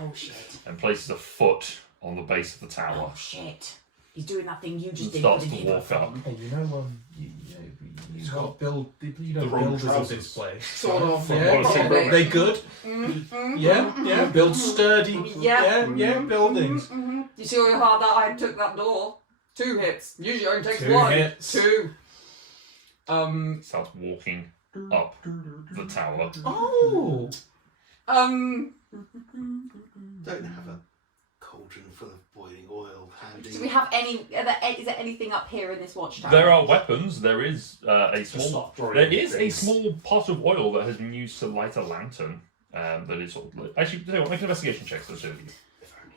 Oh shit. And places a foot on the base of the tower. Oh shit. He's doing that thing you And just did. starts with to the walk up. Hey, you He's got got build. You know the wrong builders of trousers. this place. Sort of. Yeah, Probably. they good. Yeah. Build sturdy. Yeah. Buildings. You see how hard that I took that door? 2 hits. Usually it only takes 2 1. hits. 2. Starts walking up the tower. Oh. Don't have a cauldron full of boiling oil handy. Do we have any? Is there anything up here in this watchtower? There are weapons. There is a Just small. stop drawing There is a things. small pot of oil that has been used to light a lantern. That is sort of actually. Make an investigation check for the two of you. If only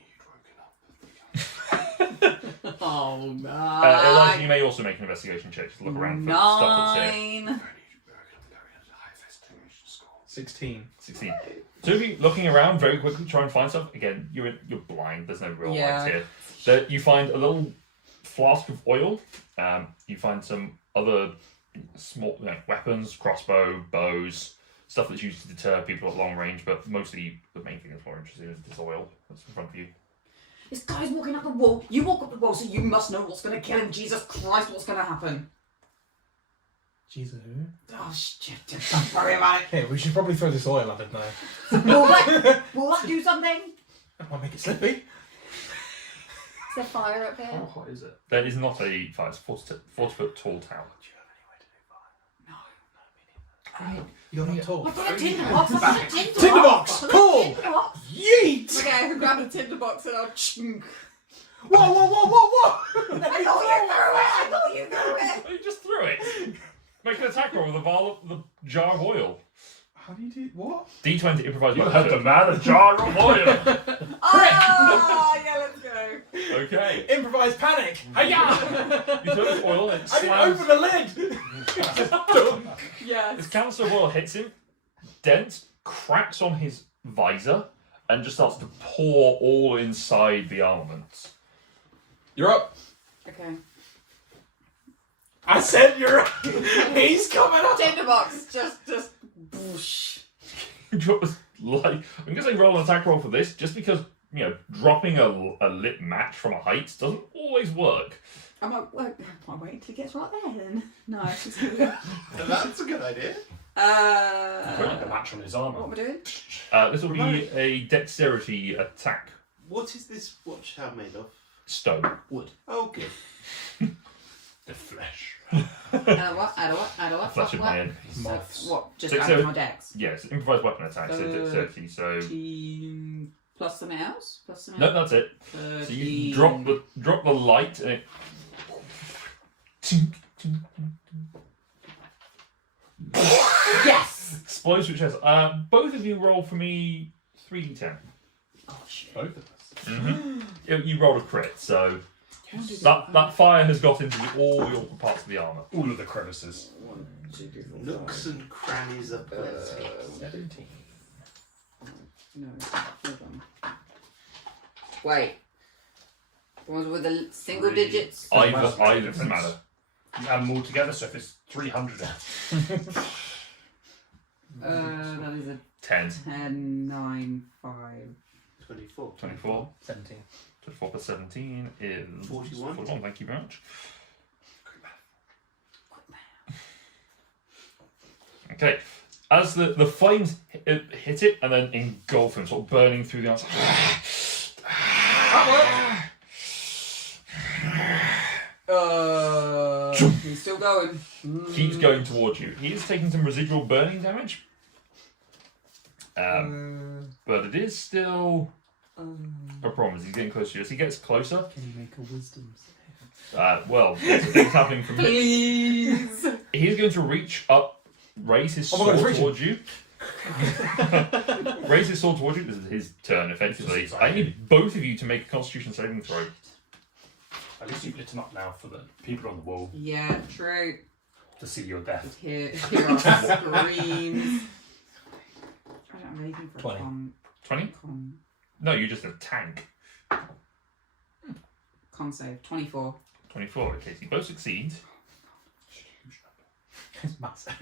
you'd woken up. Oh no. Elijah, you may also make an investigation check to look around for stuff that's here. 9. 16. 16. Two of you looking around very quickly, try and find stuff. Again, you're blind. There's no real Yeah. light here. You find a little flask of oil. You find some other small weapons, crossbow, bows, stuff that's used to deter people at long range. But mostly, the main thing that's more interesting is this oil that's in front of you. This guy's walking up the wall. You walk up the wall, so you must know what's going to kill him. Jesus Christ, what's going to happen? Jesus. Oh shit! Don't worry about it. Hey, we should probably throw this oil at it now. Will that do something? I want to make it slippy. Is there fire up here? How high is it? There is not a fire. It's a 40-foot tall tower. You're not tall. I've got a tinderbox. I've got a tinderbox. Tinderbox! I've got a Cool! tinderbox. Yeet! Okay, I can grab the tinderbox and I'll chunk. Whoa! I thought you threw it. You just threw it. Make an attack roll with the jar of oil. How do you do what? D20 improvise. You had the man a jar of oil. Ah, yeah, let's go. Okay. Improvised panic! Hiya! You throw this oil and it I didn't slams. open the lid! Just dunk. Yes. This canister of oil hits him, dents, cracks on his visor, and just starts to pour all inside the armament. You're up. Okay. I said you're up. He's coming up. Tinderbox, just boosh. I'm gonna say roll an attack roll for this, just because dropping a lit match from a height doesn't always work. Am I waiting till it gets right there then? No. That's a good idea. Put the match on his armour. What am I doing? This will be a dexterity attack. What is this watchtower made of? Stone. Wood. Oh, good. The flesh. Add a what? Flesh of my What? enemies. Moths. What? Just Six, add so- my dex. Yes, improvised weapon attack, so dexterity, so... 13 plus something else? Plus something No, that's it. 13. So you drop the light and it... Yes! explodes which has... both of you roll for me 3d10. Oh shit. Both of us. Mm-hmm. You rolled a crit, so... That fire has got into all your parts of the armour. All of the crevices. 1, 2, 3, 4, Nooks and crannies of plenty. 17. No, hold on. Wait. The ones with the single 3. digits? Either doesn't matter. You add them all together, so if it's 300, That is a 10. 10, 9, 5. 24. 24. 17. 24 plus 17 is... 41. 41, thank you very much. Okay. As the flames hit it and then engulf him, sort of burning through the outside. He's still going. Keeps going towards you. He is taking some residual burning damage. But it is still a problem as he's getting closer to you. As he gets closer, Can you make a wisdom save? well, things happening from here. Please! He's going to reach up, raise his Oh my God, sword he's towards you. Raise his sword towards you. This is his turn, effectively. I need both of you to make a Constitution saving throw. at least you've lit them up now for the people on the wall Yeah, true. to see your death. Here are screens. I don't have anything for 20. con. 20? Con, No, you're just a tank. con save. 24. 24. Okay, so you both succeed. It's massive.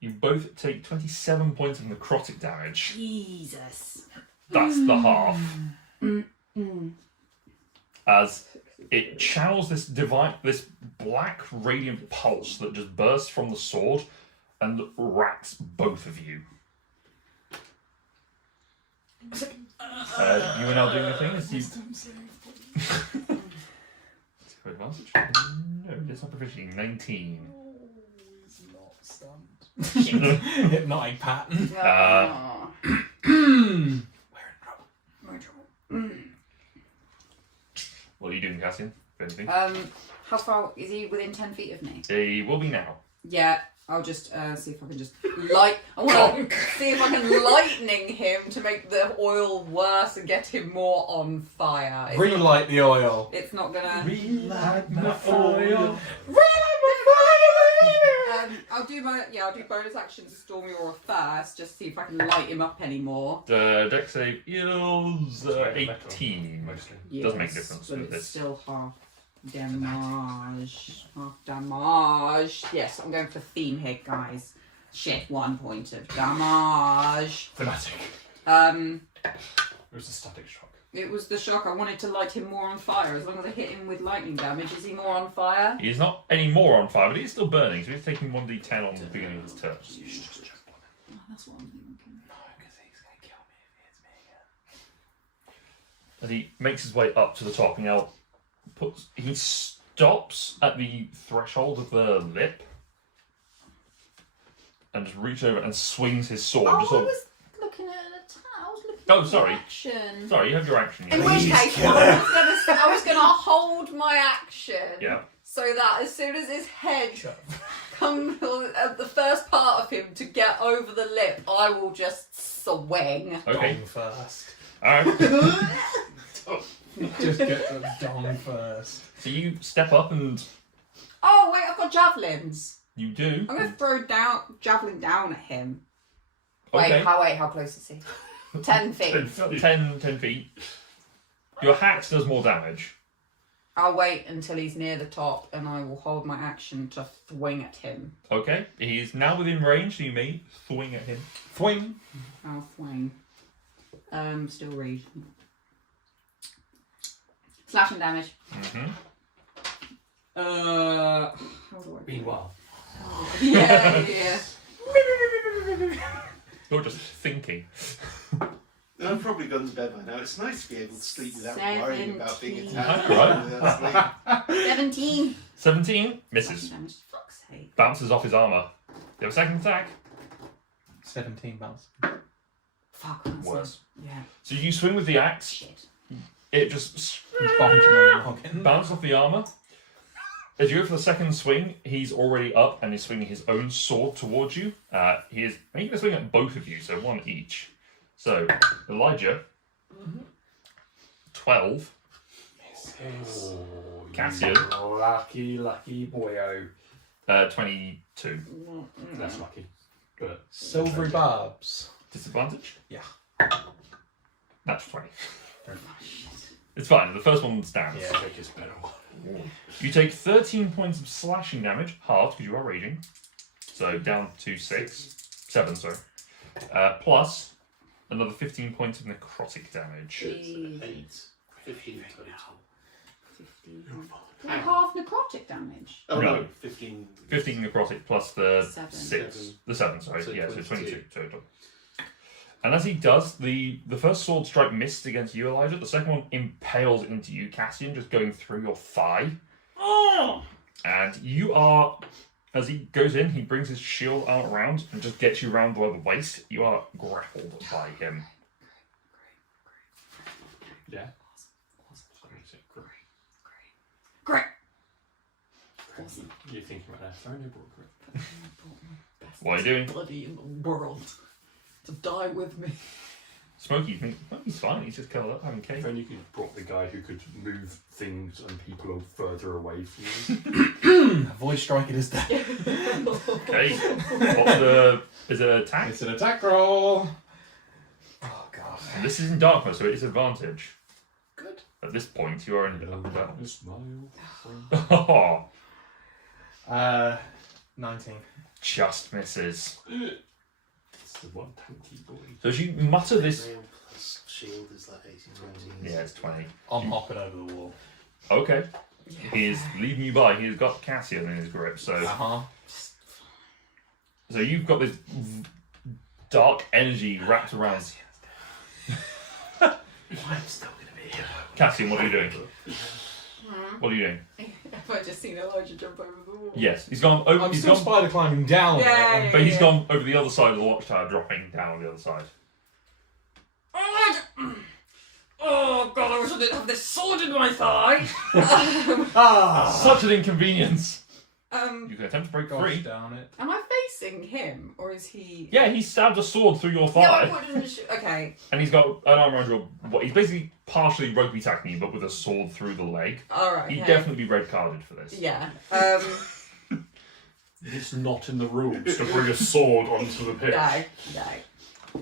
You both take 27 points of necrotic damage. Jesus. That's the half. As it channels this this black radiant pulse that just bursts from the sword and racks both of you. You are now doing a thing. As you... advantage? No, it's not proficiency. 19. He's not stunned. Hypnotic pattern. We're in trouble. What are you doing, Cassian? If anything? How far is he within 10 feet of me? He will be now. Yeah, I'll just see if I can just I want to see if I can lightning him to make the oil worse and get him more on fire. Relight the oil. It's not gonna. Relight my oil. I'll do bonus action to Stormy Aura first, just see if I can light him up anymore. The dex save is 18. Mostly. Doesn't make a difference but with it's this. still half damage. Half damage. Yes, I'm going for theme here, guys. Shit, 1 point of damage. Thematic. It It was a static shock. was the shock. I wanted to light him more on fire. As long as I hit him with lightning damage, is he more on fire? He's not any more on fire, but he's still burning, so he's taking 1d10 on the beginning of his turn. You should just jump on it. Oh, that's what I'm thinking. No, because he's going to kill me if he hits me again. As he makes his way up to the top, and he stops at the threshold of the lip and just reaches over and swings his sword. Oh, just I sort of, was looking at an attack. I was looking Oh, at sorry. action. sorry, you have your action. In Yeah. which case, I was gonna hold my action. Yeah. So that as soon as his head comes at the first part of him to get over the lip, I will just swing. Okay. Dong first. Alright. Just get the dong first. So you step up and Oh wait, I've got javelins. you do. I'm gonna throw javelin down at him. Okay. How close is he? 10 feet. 10 feet. Your hax does more damage. I'll wait until he's near the top and I will hold my action to swing at him. Okay. He's now within range, so you may swing at him. Thwing. I'll swing. Still read. Slashing damage. Mm-hmm. How do I do Meanwhile. it? Yeah. You're just thinking. I've probably gone to bed by now. It's nice to be able to sleep without worrying about being 17. attacked. That's Without sleep. 17. 17 misses. Damage. Fuck's sake. Bounces off his armour. You have a second attack. 17 bounce. Fuck. That's Worse. Yeah. So you swing with the axe. Shit. It just Bounce bounces off the armour. As you go for the second swing, he's already up and is swinging his own sword towards you. He is making a swing at both of you, so one each. So, Elijah, 12. Oh, Cassian. Lucky, lucky boyo. 22. That's lucky. But Silvery barbs. Disadvantage? Yeah. That's 20. It's fine, the first one stands. yeah, take his better one. You take 13 points of slashing damage, halved because you are raging. So down to 7, sorry. Plus another 15 points of necrotic damage. 8, 15 total. 15. Half necrotic damage. Oh No. no, 15. 15 necrotic plus the 7. 6. The 7, sorry. So yeah, so 22 22 total. And as he does, the first sword strike missed against you, Elijah. The second one impales into you, Cassian, just going through your thigh. Oh! And you are, as he goes in, he brings his shield out around and just gets you round by the waist. You are grappled by him. Yeah. Great. You're thinking about that phone you brought grip. What are you doing? Bloody in the world to die with me. Smokey's fine, he's just curled up having cake. If only you could brought the guy who could move things and people further away from you. Voice strike it is dead. Okay. What's the... Is it an attack? It's an attack roll. Oh god. And this is in dark mode, so it is advantage. Good. At this point, you are in well. Smile. Oh, 19. just misses. It's the one tanky boy. So as you mutter this... Rail plus shield is like 80, 20. Yeah, it's 20. I'm hopping over the wall. Okay. He is leading you by. He's got Cassian in his grip, so... Uh-huh. So you've got this dark energy wrapped around... I'm still going to be here. Cassian, what are you doing? What are you doing? Have I just seen Elijah jump over the wall? Yes, he's gone over... I'm he's still gone, spider climbing down. Yeah. but he's gone over the other side of the watchtower, dropping down the other side. Oh god, I wish I didn't have this sword in my thigh. Such an inconvenience. You can attempt to break Gosh, free. down it. Am I facing him or is he? Yeah, he stabbed a sword through your No, thigh. I wouldn't. Okay. And he's got an arm around your... What, he's basically partially rugby tackling you, but with a sword through the leg. All He'd right. definitely be red carded for this. Yeah. It's not in the rules to bring a sword onto the pitch. No.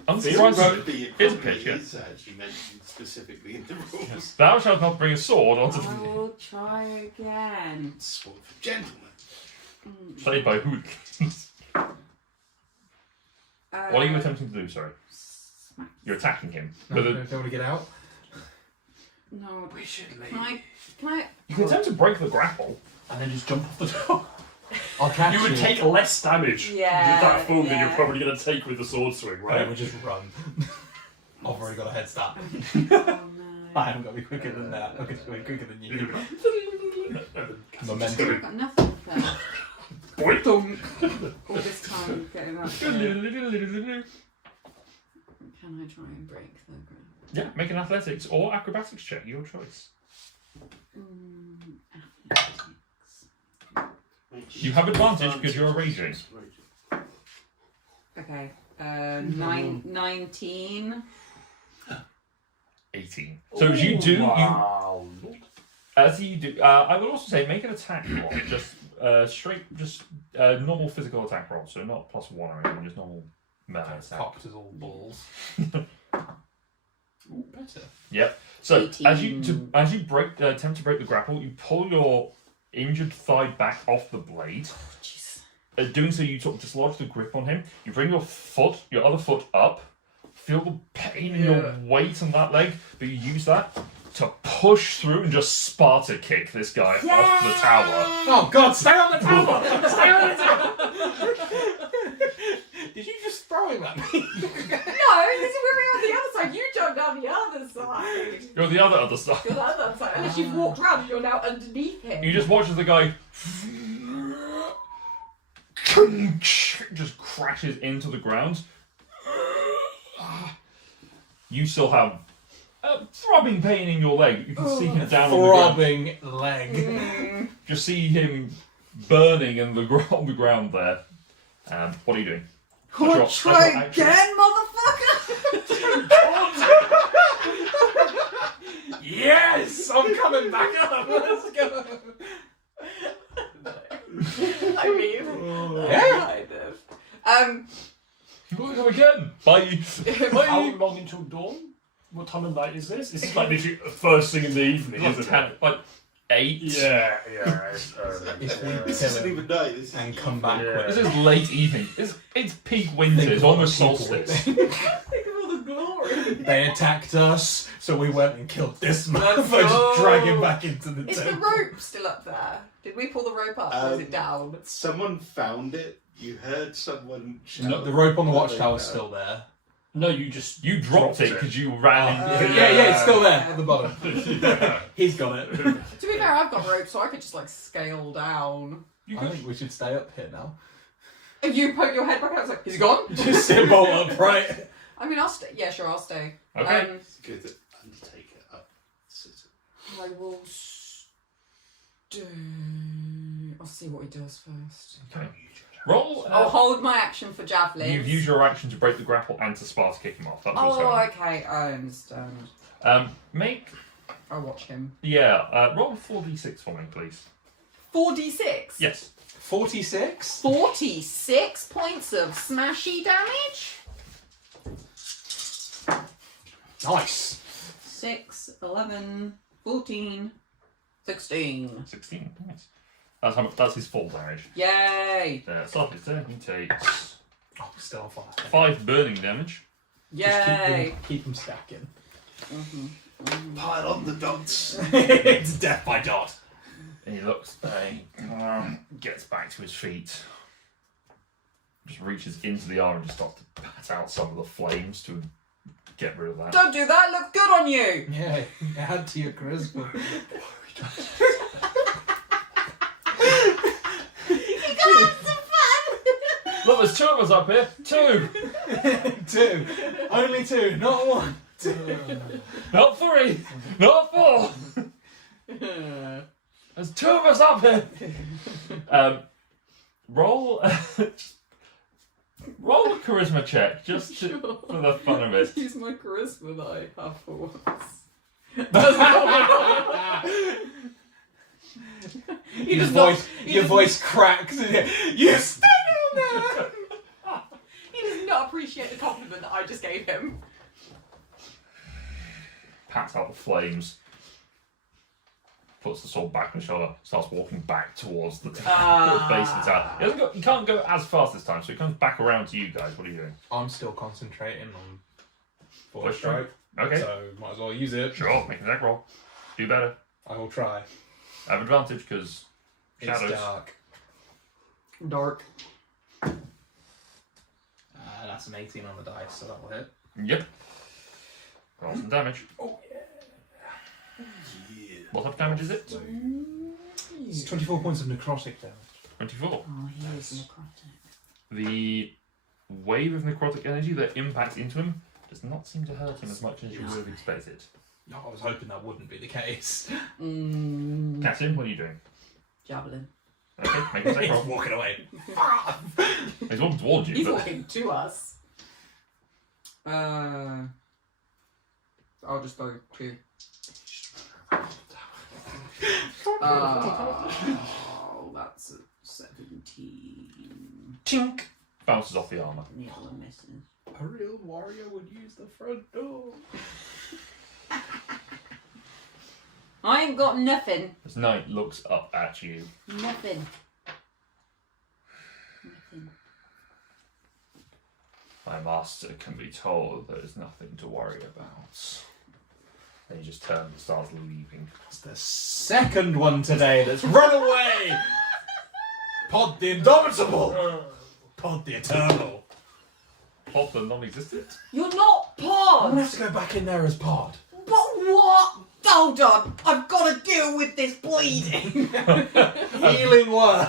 Unsurprisingly, Rugby, it it's a probably pitch, yeah. is actually mentioned specifically in the rules. Thou shalt not bring a sword onto I the... will try again. Sword for gentlemen. Played by hooligans. What are you attempting to do, sorry? Smack. You're attacking him. No, With a- don't want to get out. No. We should leave. Can I? You can attempt to break the grapple. And then just jump off the door. I'll catch You would take less damage Yeah, with that fall than yeah. you're probably going to take with the sword swing, Right, right? we'll just run. I've already got a head start. Oh no. I haven't got to be quicker than that. I'm going to be quicker than you. I've Momentum. got nothing there. Boing. All this time getting up there. Can I try and break the ground? Yeah, make an athletics or acrobatics check, your choice. Athletics. You have advantage because you're raging. Okay. 19. 18. So as you do, Wow. as you do, I would also say make an attack roll, just normal physical attack roll, so not +1 or anything, just normal melee attack. Cocked as all balls. Ooh, better. Yep. So 18. as you attempt to break the grapple, you pull your injured thigh back off the blade. Jeez. Doing so, you sort of dislodge the grip on him. You bring your other foot up. Feel the pain in your weight on that leg, but you use that to push through and just Sparta kick this guy off the tower. Oh god, stay on the tower! Stay on the tower! Did you just throw him at me? No, this is where we are on the other side. You jumped Go the other side. You're the other side. Unless you've walked round and you're now underneath him. You just watch as the guy just crashes into the ground. You still have a throbbing pain in your leg. You can see him down on the ground. Throbbing leg. Just see him burning on the ground there. What are you doing? Wanna try again, motherfucker? Yes! I'm coming back up. Let's go. I mean, kind of. Go again. Bye. How long until dawn? What time of night is this? This is like literally the first thing in the evening, isn't it? Like 8. Yeah. If we This kill isn't him even night. This is and come back Yeah. This is late evening. It's peak winter. Think It's of all almost the people solstice. Think of all the glory. They attacked us, so we went and killed this man. Let's Just go. drag him back into the Is the temple. rope still up there? Did we pull the rope up or is it down? Someone found it. You heard someone shout. No, the rope on the that watchtower is they still there. No, You dropped it because you ran into Yeah, it's still there at the bottom. Yeah. He's got it. To be fair, I've got rope, so I could just like scale down. I think we should stay up here now. And you poke your head back out, it's like, is he gone? Just sit bolt upright. I mean, I'll stay. Yeah, sure, I'll stay. Okay. It's good that Undertaker up. I will stay. I'll see what he does first. Okay. Roll. I'll hold my action for javelin. You've used your action to break the grapple and to Sparta kick him off. That's what's Oh, going okay, I understand. on. Make I'll watch him. roll 4d6 for me, please. 4d6? Yes. 46? 46 points of smashy damage? Nice. 6, 11, 14, 16. 16. Nice. That's his full damage. Yay! Start his turn. He takes Oh, still on fire. 5 burning damage. Yay! Keep them stacking. Pile on the dots. It's death by dot. And he looks, gets back to his feet, just reaches into the arm and just starts to pat out some of the flames to get rid of that. Don't do that, looks good on you! Yeah, add to your charisma. Look, there's 2 of us up here. 2! 2. Only 2, not 1. Not 3! Not 4! There's 2 of us up here! Roll a charisma check, just for the fun of it. Use my charisma that I have for once. Your voice cracks. You stay down there! He does not appreciate the compliment that I just gave him. Pats out the flames, puts the sword back on his shoulder, starts walking back towards the, the base of the tower. He can't go as fast this time, so he comes back around to you guys. What are you doing? I'm still concentrating on force Push strike, Okay. so might as well use it. Sure, make an attack roll. Do better. I will try. Have advantage because shadows. It's dark. Dark. That's an 18 on the dice, so that will hit. Yep. Roll some damage. Oh, What type of damage is it? It's 24 points of necrotic damage. 24. Oh, he is necrotic. The wave of necrotic energy that impacts into him does not seem to hurt him as much as you would have expected. No, I was hoping that wouldn't be the case. Captain, what are you doing? Javelin. Okay, make a attack He's roll. walking away. He's walking towards you, He's but walking to us. I'll just go 2. Oh, that's a 17. tink bounces off the armor. Needle and misses. A real warrior would use the front door. I ain't got nothing. This knight looks up at you. Nothing. My master can be told there is nothing to worry about. Then he just turns and starts leaving. That's the second one today that's run away! Pod the Indomitable! Pod the Eternal. Pod the non-existent? You're not I'm gonna Pod! have to go back in there as Pod. But What? Hold on. I've got to deal with this bleeding. Healing word.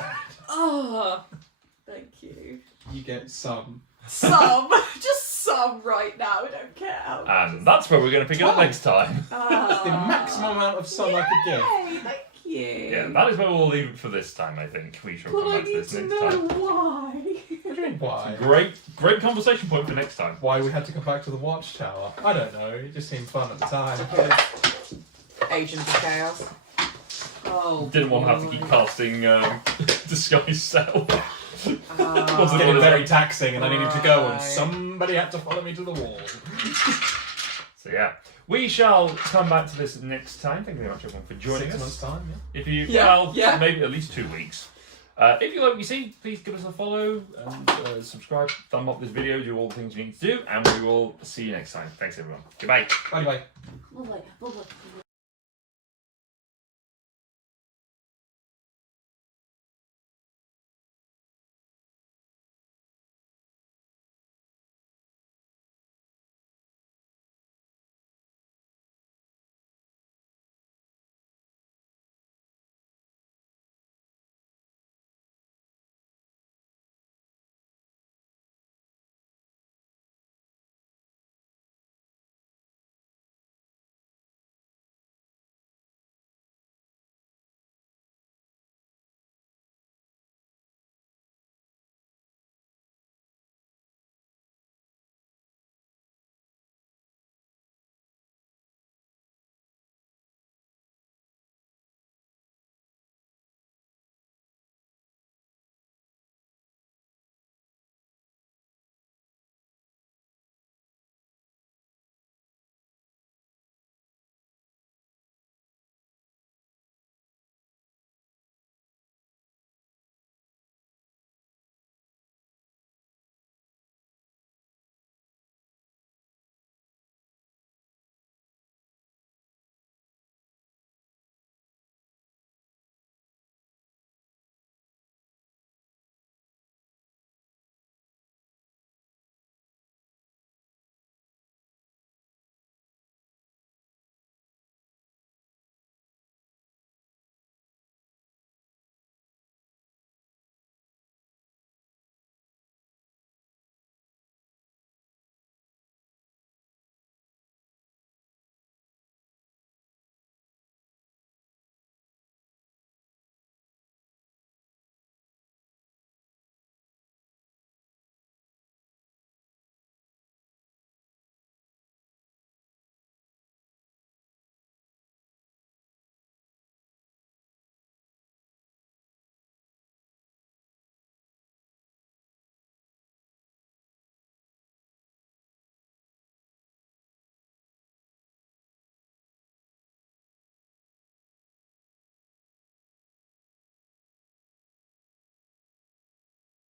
Oh, thank you. You get some. Some. Just some right now. I don't care how much. And that's where we're going to pick it up next time. That's the maximum amount of some I could give. Yay, thank you. Yeah, that is where we'll leave it for this time, I think. We shall But come I back to need this to next know time. why. What do you mean, why? Great conversation point for next time. Why we had to go back to the watchtower? I don't know. It just seemed fun at the time. Agent of Chaos. Oh. Didn't want to have to keep boy. casting disguise self. It Ah. was getting very taxing, and I needed to go, and Right. somebody had to follow me to the wall. So yeah, we shall come back to this next time. Thank you very much, everyone, for joining 6 months us. time, yeah. If you, Yeah, well, yeah. maybe at least 2 weeks. If you like what you see, please give us a follow and subscribe, thumb up this video, do all the things you need to do, and we will see you next time. Thanks, everyone. Goodbye. Bye bye. Bye-bye.